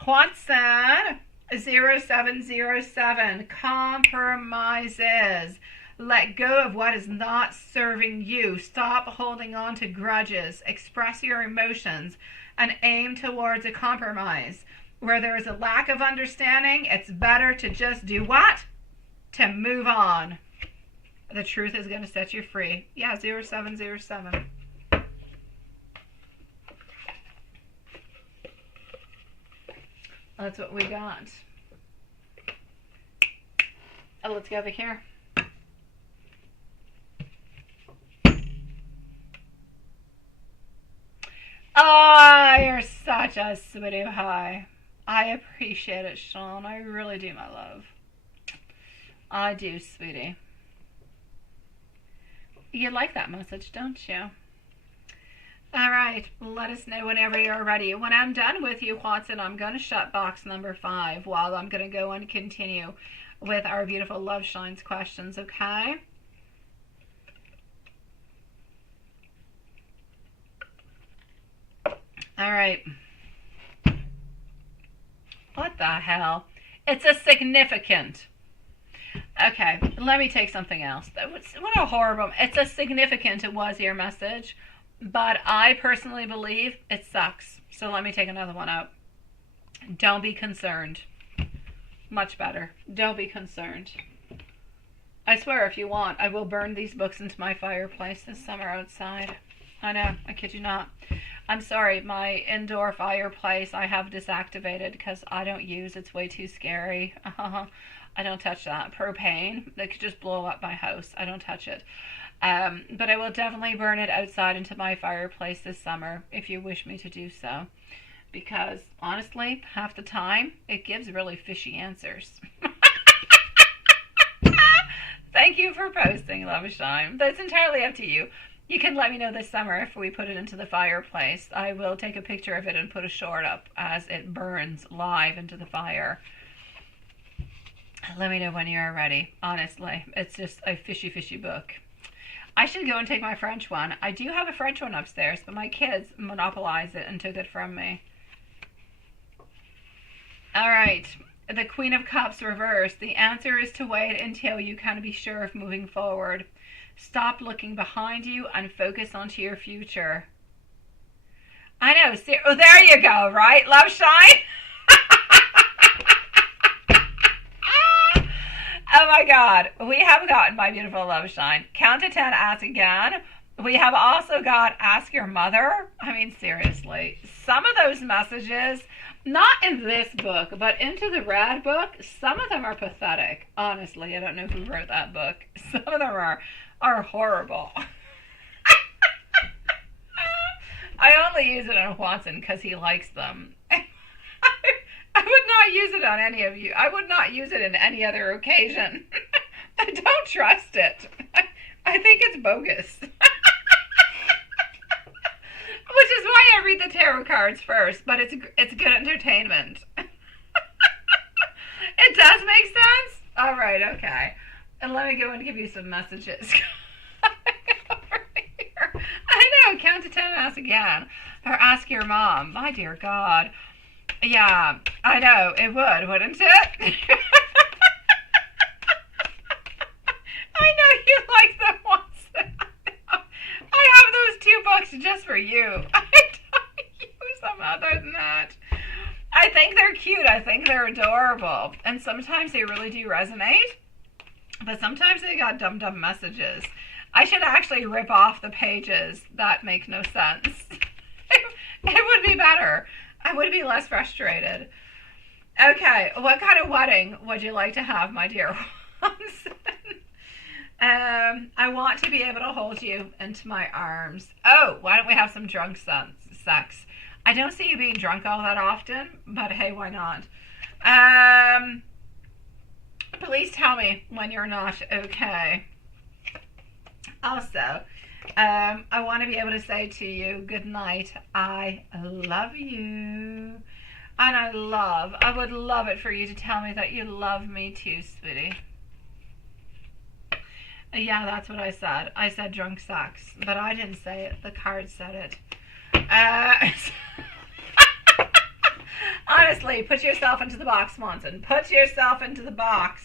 Watson 0707, compromises. Let go of what is not serving you. Stop holding on to grudges. Express your emotions and aim towards a compromise. Where there is a lack of understanding, it's better to just do what? To move on. The truth is going to set you free. Yeah, 0707. That's what we got. Oh, let's go over here. Oh, you're such a sweetie pie. I appreciate it, Sean. I really do, my love. I do, sweetie. You like that message, don't you? All right. Let us know whenever you're ready. When I'm done with you, Watson, I'm going to shut box number 5 while I'm going to go and continue with our beautiful Love Shines questions, okay? All right. What the hell? It's a significant. Okay, let me take something else. What a horrible. It's a significant. It was your message, but I personally believe it sucks. So let me take another one out. Don't be concerned. Much better. Don't be concerned. I swear, if you want, I will burn these books into my fireplace this summer outside. I know, I kid you not. I'm sorry, my indoor fireplace I have deactivated because I don't use. It's way too scary. I don't touch that. Propane, that could just blow up my house. I don't touch it. But I will definitely burn it outside into my fireplace this summer if you wish me to do so. Because, honestly, half the time, it gives really fishy answers. Thank you for posting, Love Shine. That's entirely up to you. You can let me know this summer if we put it into the fireplace. I will take a picture of it and put a short up as it burns live into the fire. Let me know when you're ready. Honestly, it's just a fishy, fishy book. I should go and take my French one. I do have a French one upstairs, but my kids monopolized it and took it from me. All right. The Queen of Cups reversed. The answer is to wait until you can be sure of moving forward. Stop looking behind you and focus onto your future. I know. Oh, there you go, right? Love Shine? Oh my God. We have gotten my beautiful love shine. Count to 10, ask again. We have also got ask your mother. I mean, seriously. Some of those messages, not in this book, but into the Rad book, some of them are pathetic. Honestly, I don't know who wrote that book. Some of them are horrible. I only use it on Watson because he likes them. I would not use it on any of you. I would not use it in any other occasion. I don't trust it. I think it's bogus. Which is why I read the tarot cards first, but it's good entertainment. It does make sense? All right, okay. And let me go and give you some messages. Over here. I know, count to 10 and ask again. Or ask your mom. My dear God. Yeah, I know, it would, wouldn't it? I know you like them once. I have those 2 books just for you. I don't use them other than that. I think they're cute. I think they're adorable. And sometimes they really do resonate. But sometimes they got dumb messages. I should actually rip off the pages that make no sense. It would be better. I would be less frustrated. Okay, what kind of wedding would you like to have, my dear Watson? I want to be able to hold you into my arms. Oh, why don't we have some drunk sex? I don't see you being drunk all that often, but hey, why not? Please tell me when you're not okay. Also, I want to be able to say to you, good night, I love you. And I would love it for you to tell me that you love me too, sweetie. Yeah, that's what I said. I said drunk sex, but I didn't say it. The card said it. Honestly, put yourself into the box, Watson. Put yourself into the box.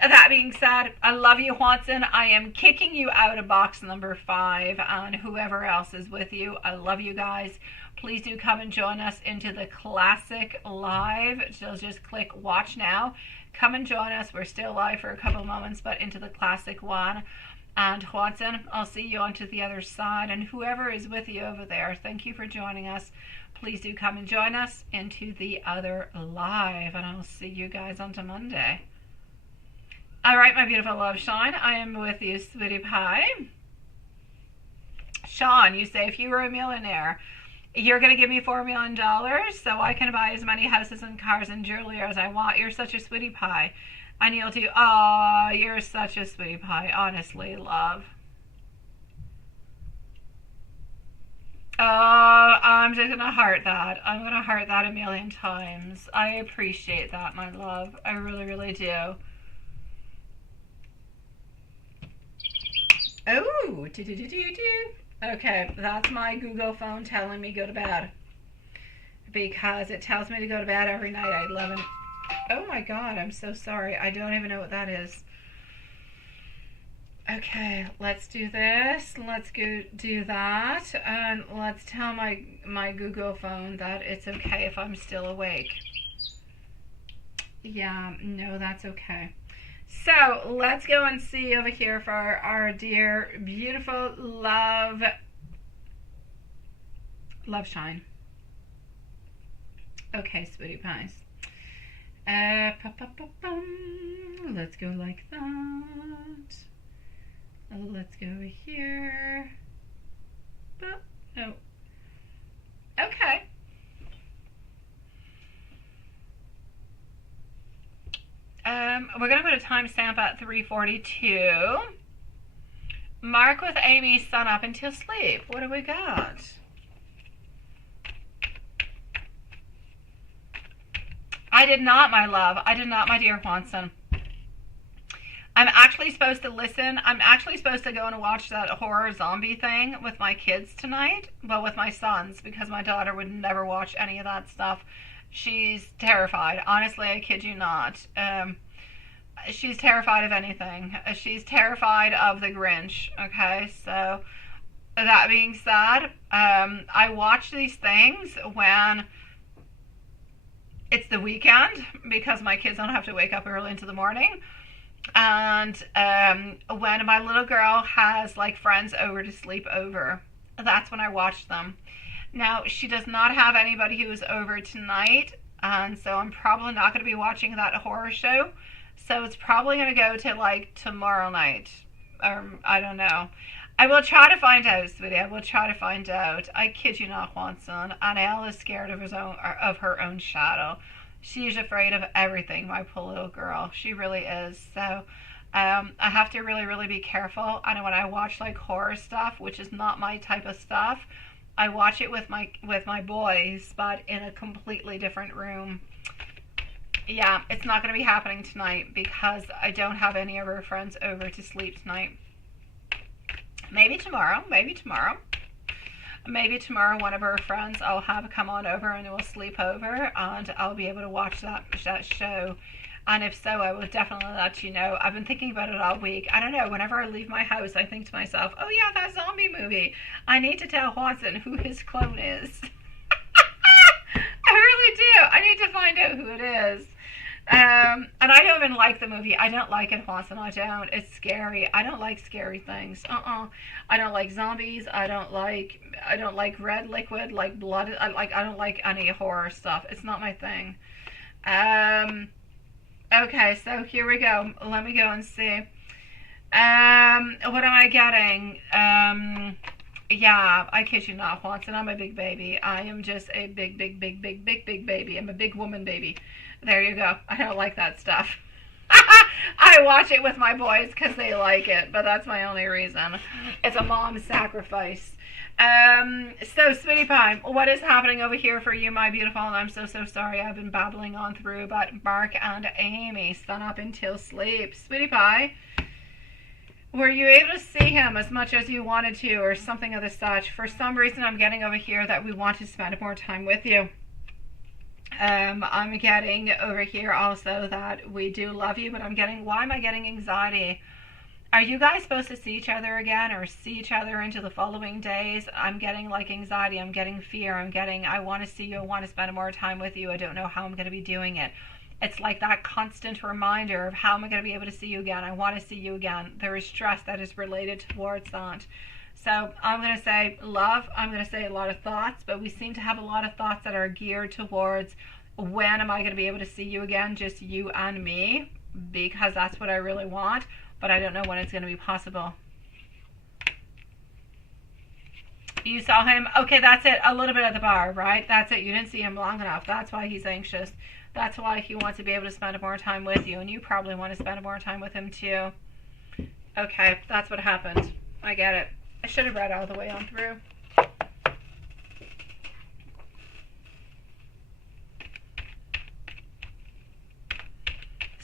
That being said, I love you, Watson. I am kicking you out of box number 5 and whoever else is with you. I love you guys. Please do come and join us into the classic live. So just click watch now. Come and join us. We're still live for a couple of moments, but into the classic one. And Watson, I'll see you onto the other side. And whoever is with you over there, thank you for joining us. Please do come and join us into the other live. And I'll see you guys onto Monday. All right, my beautiful love shine. I am with you, sweetie pie. Sean, you say, if you were a millionaire, you're going to give me $4 million so I can buy as many houses and cars and jewelry as I want. You're such a sweetie pie. And you'll do, oh, you're such a sweetie pie. Honestly, love. Oh, I'm just going to heart that. I'm going to heart that a million times. I appreciate that, my love. I really, really do. Oh, okay, that's my Google phone telling me go to bed. Because it tells me to go to bed every night at 11. Oh my God, I'm so sorry. I don't even know what that is. Okay, let's do this. Let's go do that. And let's tell my Google phone that it's okay if I'm still awake. Yeah, no, that's okay. So let's go and see over here for our dear, beautiful love shine. Okay, sweetie pies. Let's go like that. Let's go over here. Oh. Okay. We're going to put a timestamp at 3:42. Mark with Amy, sun up until sleep. What do we got? I did not, my love. I did not, my dear Watson. I'm actually supposed to listen. I'm actually supposed to go and watch that horror zombie thing with my kids tonight. Well, with my sons, because my daughter would never watch any of that stuff. She's terrified. Honestly, I kid you not. She's terrified of anything. She's terrified of the Grinch. Okay, so that being said, I watch these things when it's the weekend because my kids don't have to wake up early into the morning. And when my little girl has like friends over to sleep over, that's when I watch them. Now, she does not have anybody who is over tonight, and so I'm probably not going to be watching that horror show. So it's probably going to go to like tomorrow night. I don't know. I will try to find out, sweetie. I will try to find out. I kid you not, Juanson. Anel is scared of her own shadow. She's afraid of everything, my poor little girl. She really is. So I have to really, really be careful. And when I watch like horror stuff, which is not my type of stuff, I watch it with my boys, but in a completely different room. Yeah, it's not going to be happening tonight because I don't have any of her friends over to sleep tonight. Maybe tomorrow. Maybe tomorrow one of her friends I'll have come on over and we'll sleep over and I'll be able to watch that show. And if so, I will definitely let you know. I've been thinking about it all week. I don't know, whenever I leave my house, I think to myself, oh yeah, that zombie movie. I need to tell Watson who his clone is. I really do. I need to find out who it is. And I don't even like the movie. I don't like it, Watson. I don't. It's scary. I don't like scary things. I don't like zombies. I don't like red liquid, like blood. I don't like any horror stuff. It's not my thing. Okay, so here we go. Let me go and see. What am I getting? Yeah, I kid you not, Watson. I'm a big baby. I am just a big baby. I'm a big woman baby. There you go. I don't like that stuff. I watch it with my boys because they like it, but that's my only reason. It's a mom sacrifice. So, sweetie pie, what is happening over here for you, my beautiful? And I'm so sorry I've been babbling on through, but Mark and Amy, sun up until sleep. Sweetie pie, were you able to see him as much as you wanted to or something of the such? For some reason, I'm getting over here that we want to spend more time with you. I'm getting over here also that we do love you, but I'm getting, why am I getting anxiety? Are you guys supposed to see each other again or see each other into the following days? I'm getting like anxiety. I'm getting fear. I'm getting, I want to see you. I want to spend more time with you. I don't know how I'm going to be doing it. It's like that constant reminder of how am I going to be able to see you again? I want to see you again. There is stress that is related towards that. So I'm going to say love. I'm going to say a lot of thoughts, but we seem to have a lot of thoughts that are geared towards when am I going to be able to see you again? Just you and me, because that's what I really want. But I don't know when it's going to be possible. You saw him? Okay, that's it. A little bit at the bar, right? That's it. You didn't see him long enough. That's why he's anxious. That's why he wants to be able to spend more time with you. And you probably want to spend more time with him too. Okay, that's what happened. I get it. I should have read all the way on through.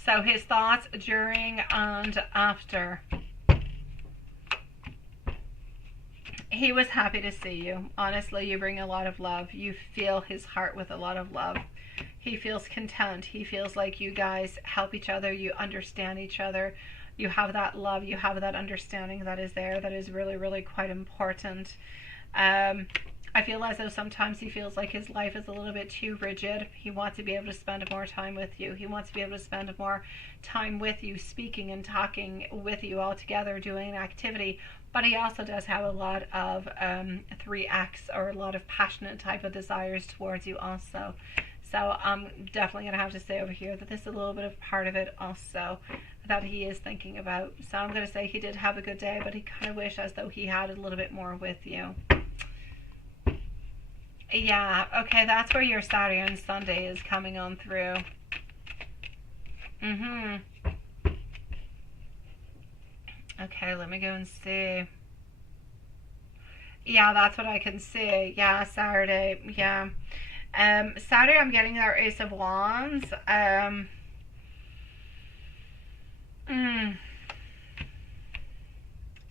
So his thoughts during and after. He was happy to see you. Honestly, you bring a lot of love. You fill his heart with a lot of love. He feels content. He feels like you guys help each other. You understand each other. You have that love. You have that understanding that is there. That is really, really quite important. I feel as though sometimes he feels like his life is a little bit too rigid. He wants to be able to spend more time with you. He wants to be able to spend more time with you, speaking and talking with you all together, doing an activity. But he also does have a lot of 3X or a lot of passionate type of desires towards you also. So I'm definitely going to have to say over here that this is a little bit of part of it also that he is thinking about. So I'm going to say he did have a good day, but he kind of wished as though he had a little bit more with you. Yeah, okay, that's where your Saturday and Sunday is coming on through. Okay, let me go and see. Yeah, that's what I can see. Yeah, Saturday, yeah. Saturday I'm getting our Ace of Wands.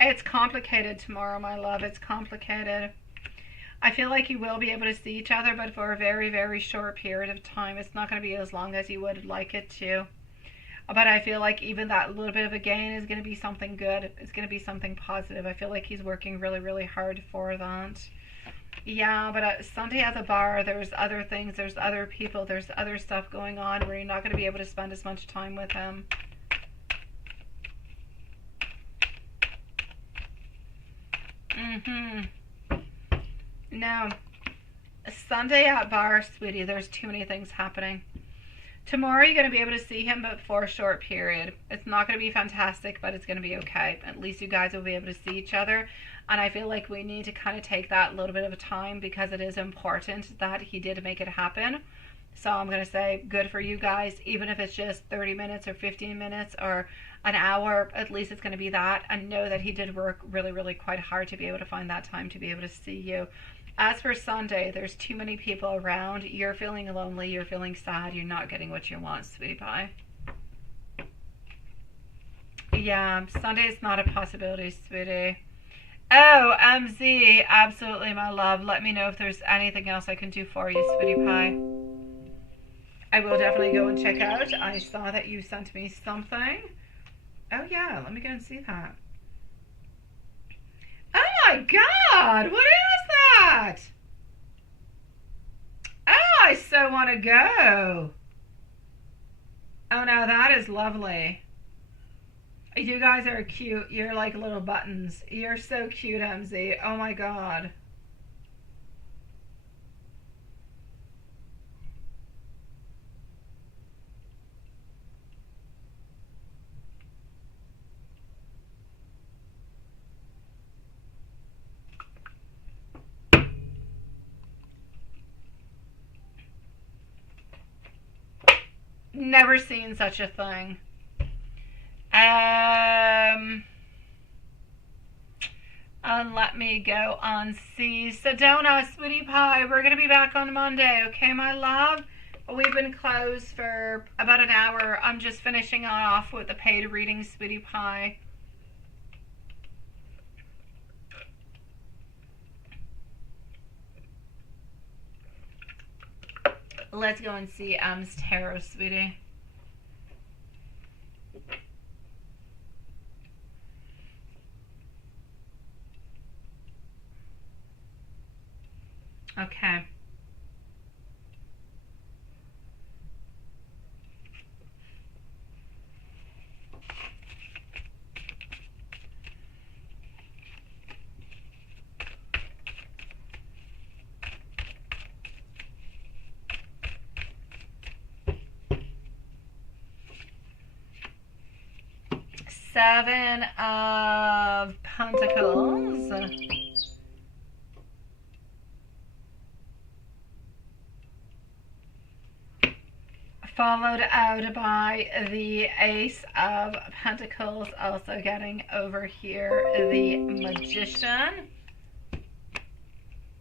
It's complicated tomorrow, my love. It's complicated. I feel like you will be able to see each other, but for a very, very short period of time. It's not going to be as long as you would like it to. But I feel like even that little bit of a gain is going to be something good. It's going to be something positive. I feel like he's working really, really hard for that. Yeah, but Sunday at the bar, there's other things. There's other people. There's other stuff going on where you're not going to be able to spend as much time with him. No. Sunday at bar, sweetie, there's too many things happening. Tomorrow you're going to be able to see him, but for a short period. It's not going to be fantastic, but it's going to be okay. At least you guys will be able to see each other. And I feel like we need to kind of take that little bit of a time, because it is important that he did make it happen. So I'm going to say good for you guys, even if it's just 30 minutes or 15 minutes or an hour, at least it's going to be that. And know that he did work really, really quite hard to be able to find that time to be able to see you. As for Sunday, there's too many people around. You're feeling lonely. You're feeling sad. You're not getting what you want, sweetie pie. Yeah, Sunday is not a possibility, sweetie. Oh, MZ, absolutely, my love. Let me know if there's anything else I can do for you, sweetie pie. I will definitely go and check out. I saw that you sent me something. Oh, yeah, let me go and see that. Oh, my God, what is that? Oh, I so want to go. Oh, no, that is lovely. You guys are cute. You're like little buttons. You're so cute, MZ. Oh, my God. Never seen such a thing. And let me go on see. Sedona, sweetie pie, we're going to be back on Monday, okay, my love? We've been closed for about an hour. I'm just finishing off with the paid reading, sweetie pie. Let's go and see M's tarot, sweetie. Okay. Seven of Pentacles. Followed out by the Ace of Pentacles, also getting over here the Magician.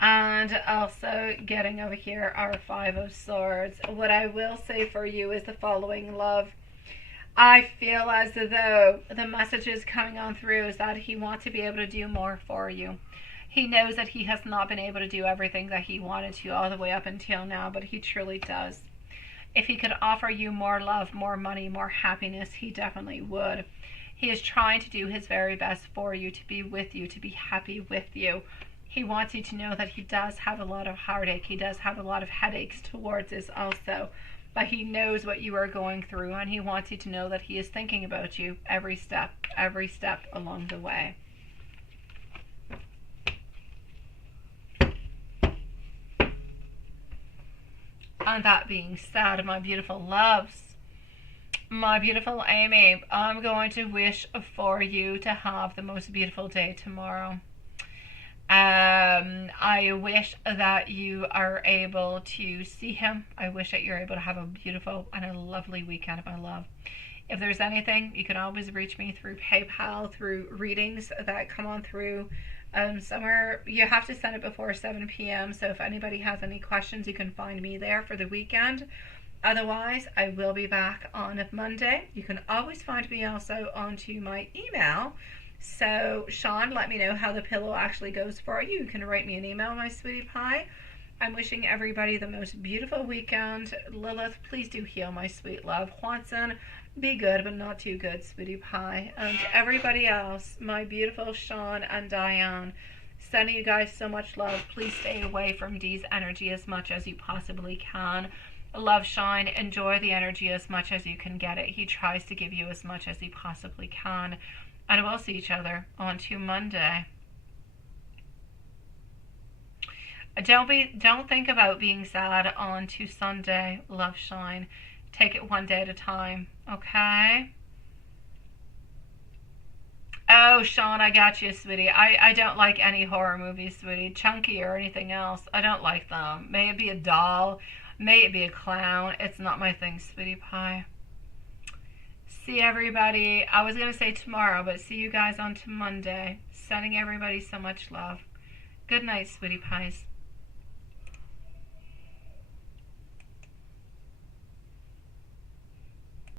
And also getting over here our Five of Swords. What I will say for you is the following, love. I feel as though the messages coming on through is that he wants to be able to do more for you. He knows that he has not been able to do everything that he wanted to all the way up until now, but he truly does. If he could offer you more love, more money, more happiness, he definitely would. He is trying to do his very best for you, to be with you, to be happy with you. He wants you to know that he does have a lot of heartache. He does have a lot of headaches towards this also. But he knows what you are going through, and he wants you to know that he is thinking about you every step along the way. And that being said, my beautiful loves, my beautiful Amy, I'm going to wish for you to have the most beautiful day tomorrow. I wish that you are able to see him. I wish that you're able to have a beautiful and a lovely weekend, my love. If there's anything, you can always reach me through PayPal, through readings that come on through. Somewhere you have to send it before 7 p.m. So if anybody has any questions, you can find me there for the weekend. Otherwise, I will be back on Monday. You can always find me also onto my email. So, Sean, let me know how the pillow actually goes for you. You can write me an email, my sweetie pie. I'm wishing everybody the most beautiful weekend. Lilith, please do heal, my sweet love. Watson, be good, but not too good, sweetie pie. And everybody else, my beautiful Sean and Diane, sending you guys so much love. Please stay away from Dee's energy as much as you possibly can. Love, shine, enjoy the energy as much as you can get it. He tries to give you as much as he possibly can. And we'll see each other on to Monday. Don't think about being sad on to Sunday. Love shine. Take it one day at a time. Okay? Oh, Sean, I got you, sweetie. I don't like any horror movies, sweetie. Chunky or anything else. I don't like them. May it be a doll. May it be a clown. It's not my thing, sweetie pie. See everybody. I was going to say tomorrow, but see you guys on to Monday. Sending everybody so much love. Good night, sweetie pies.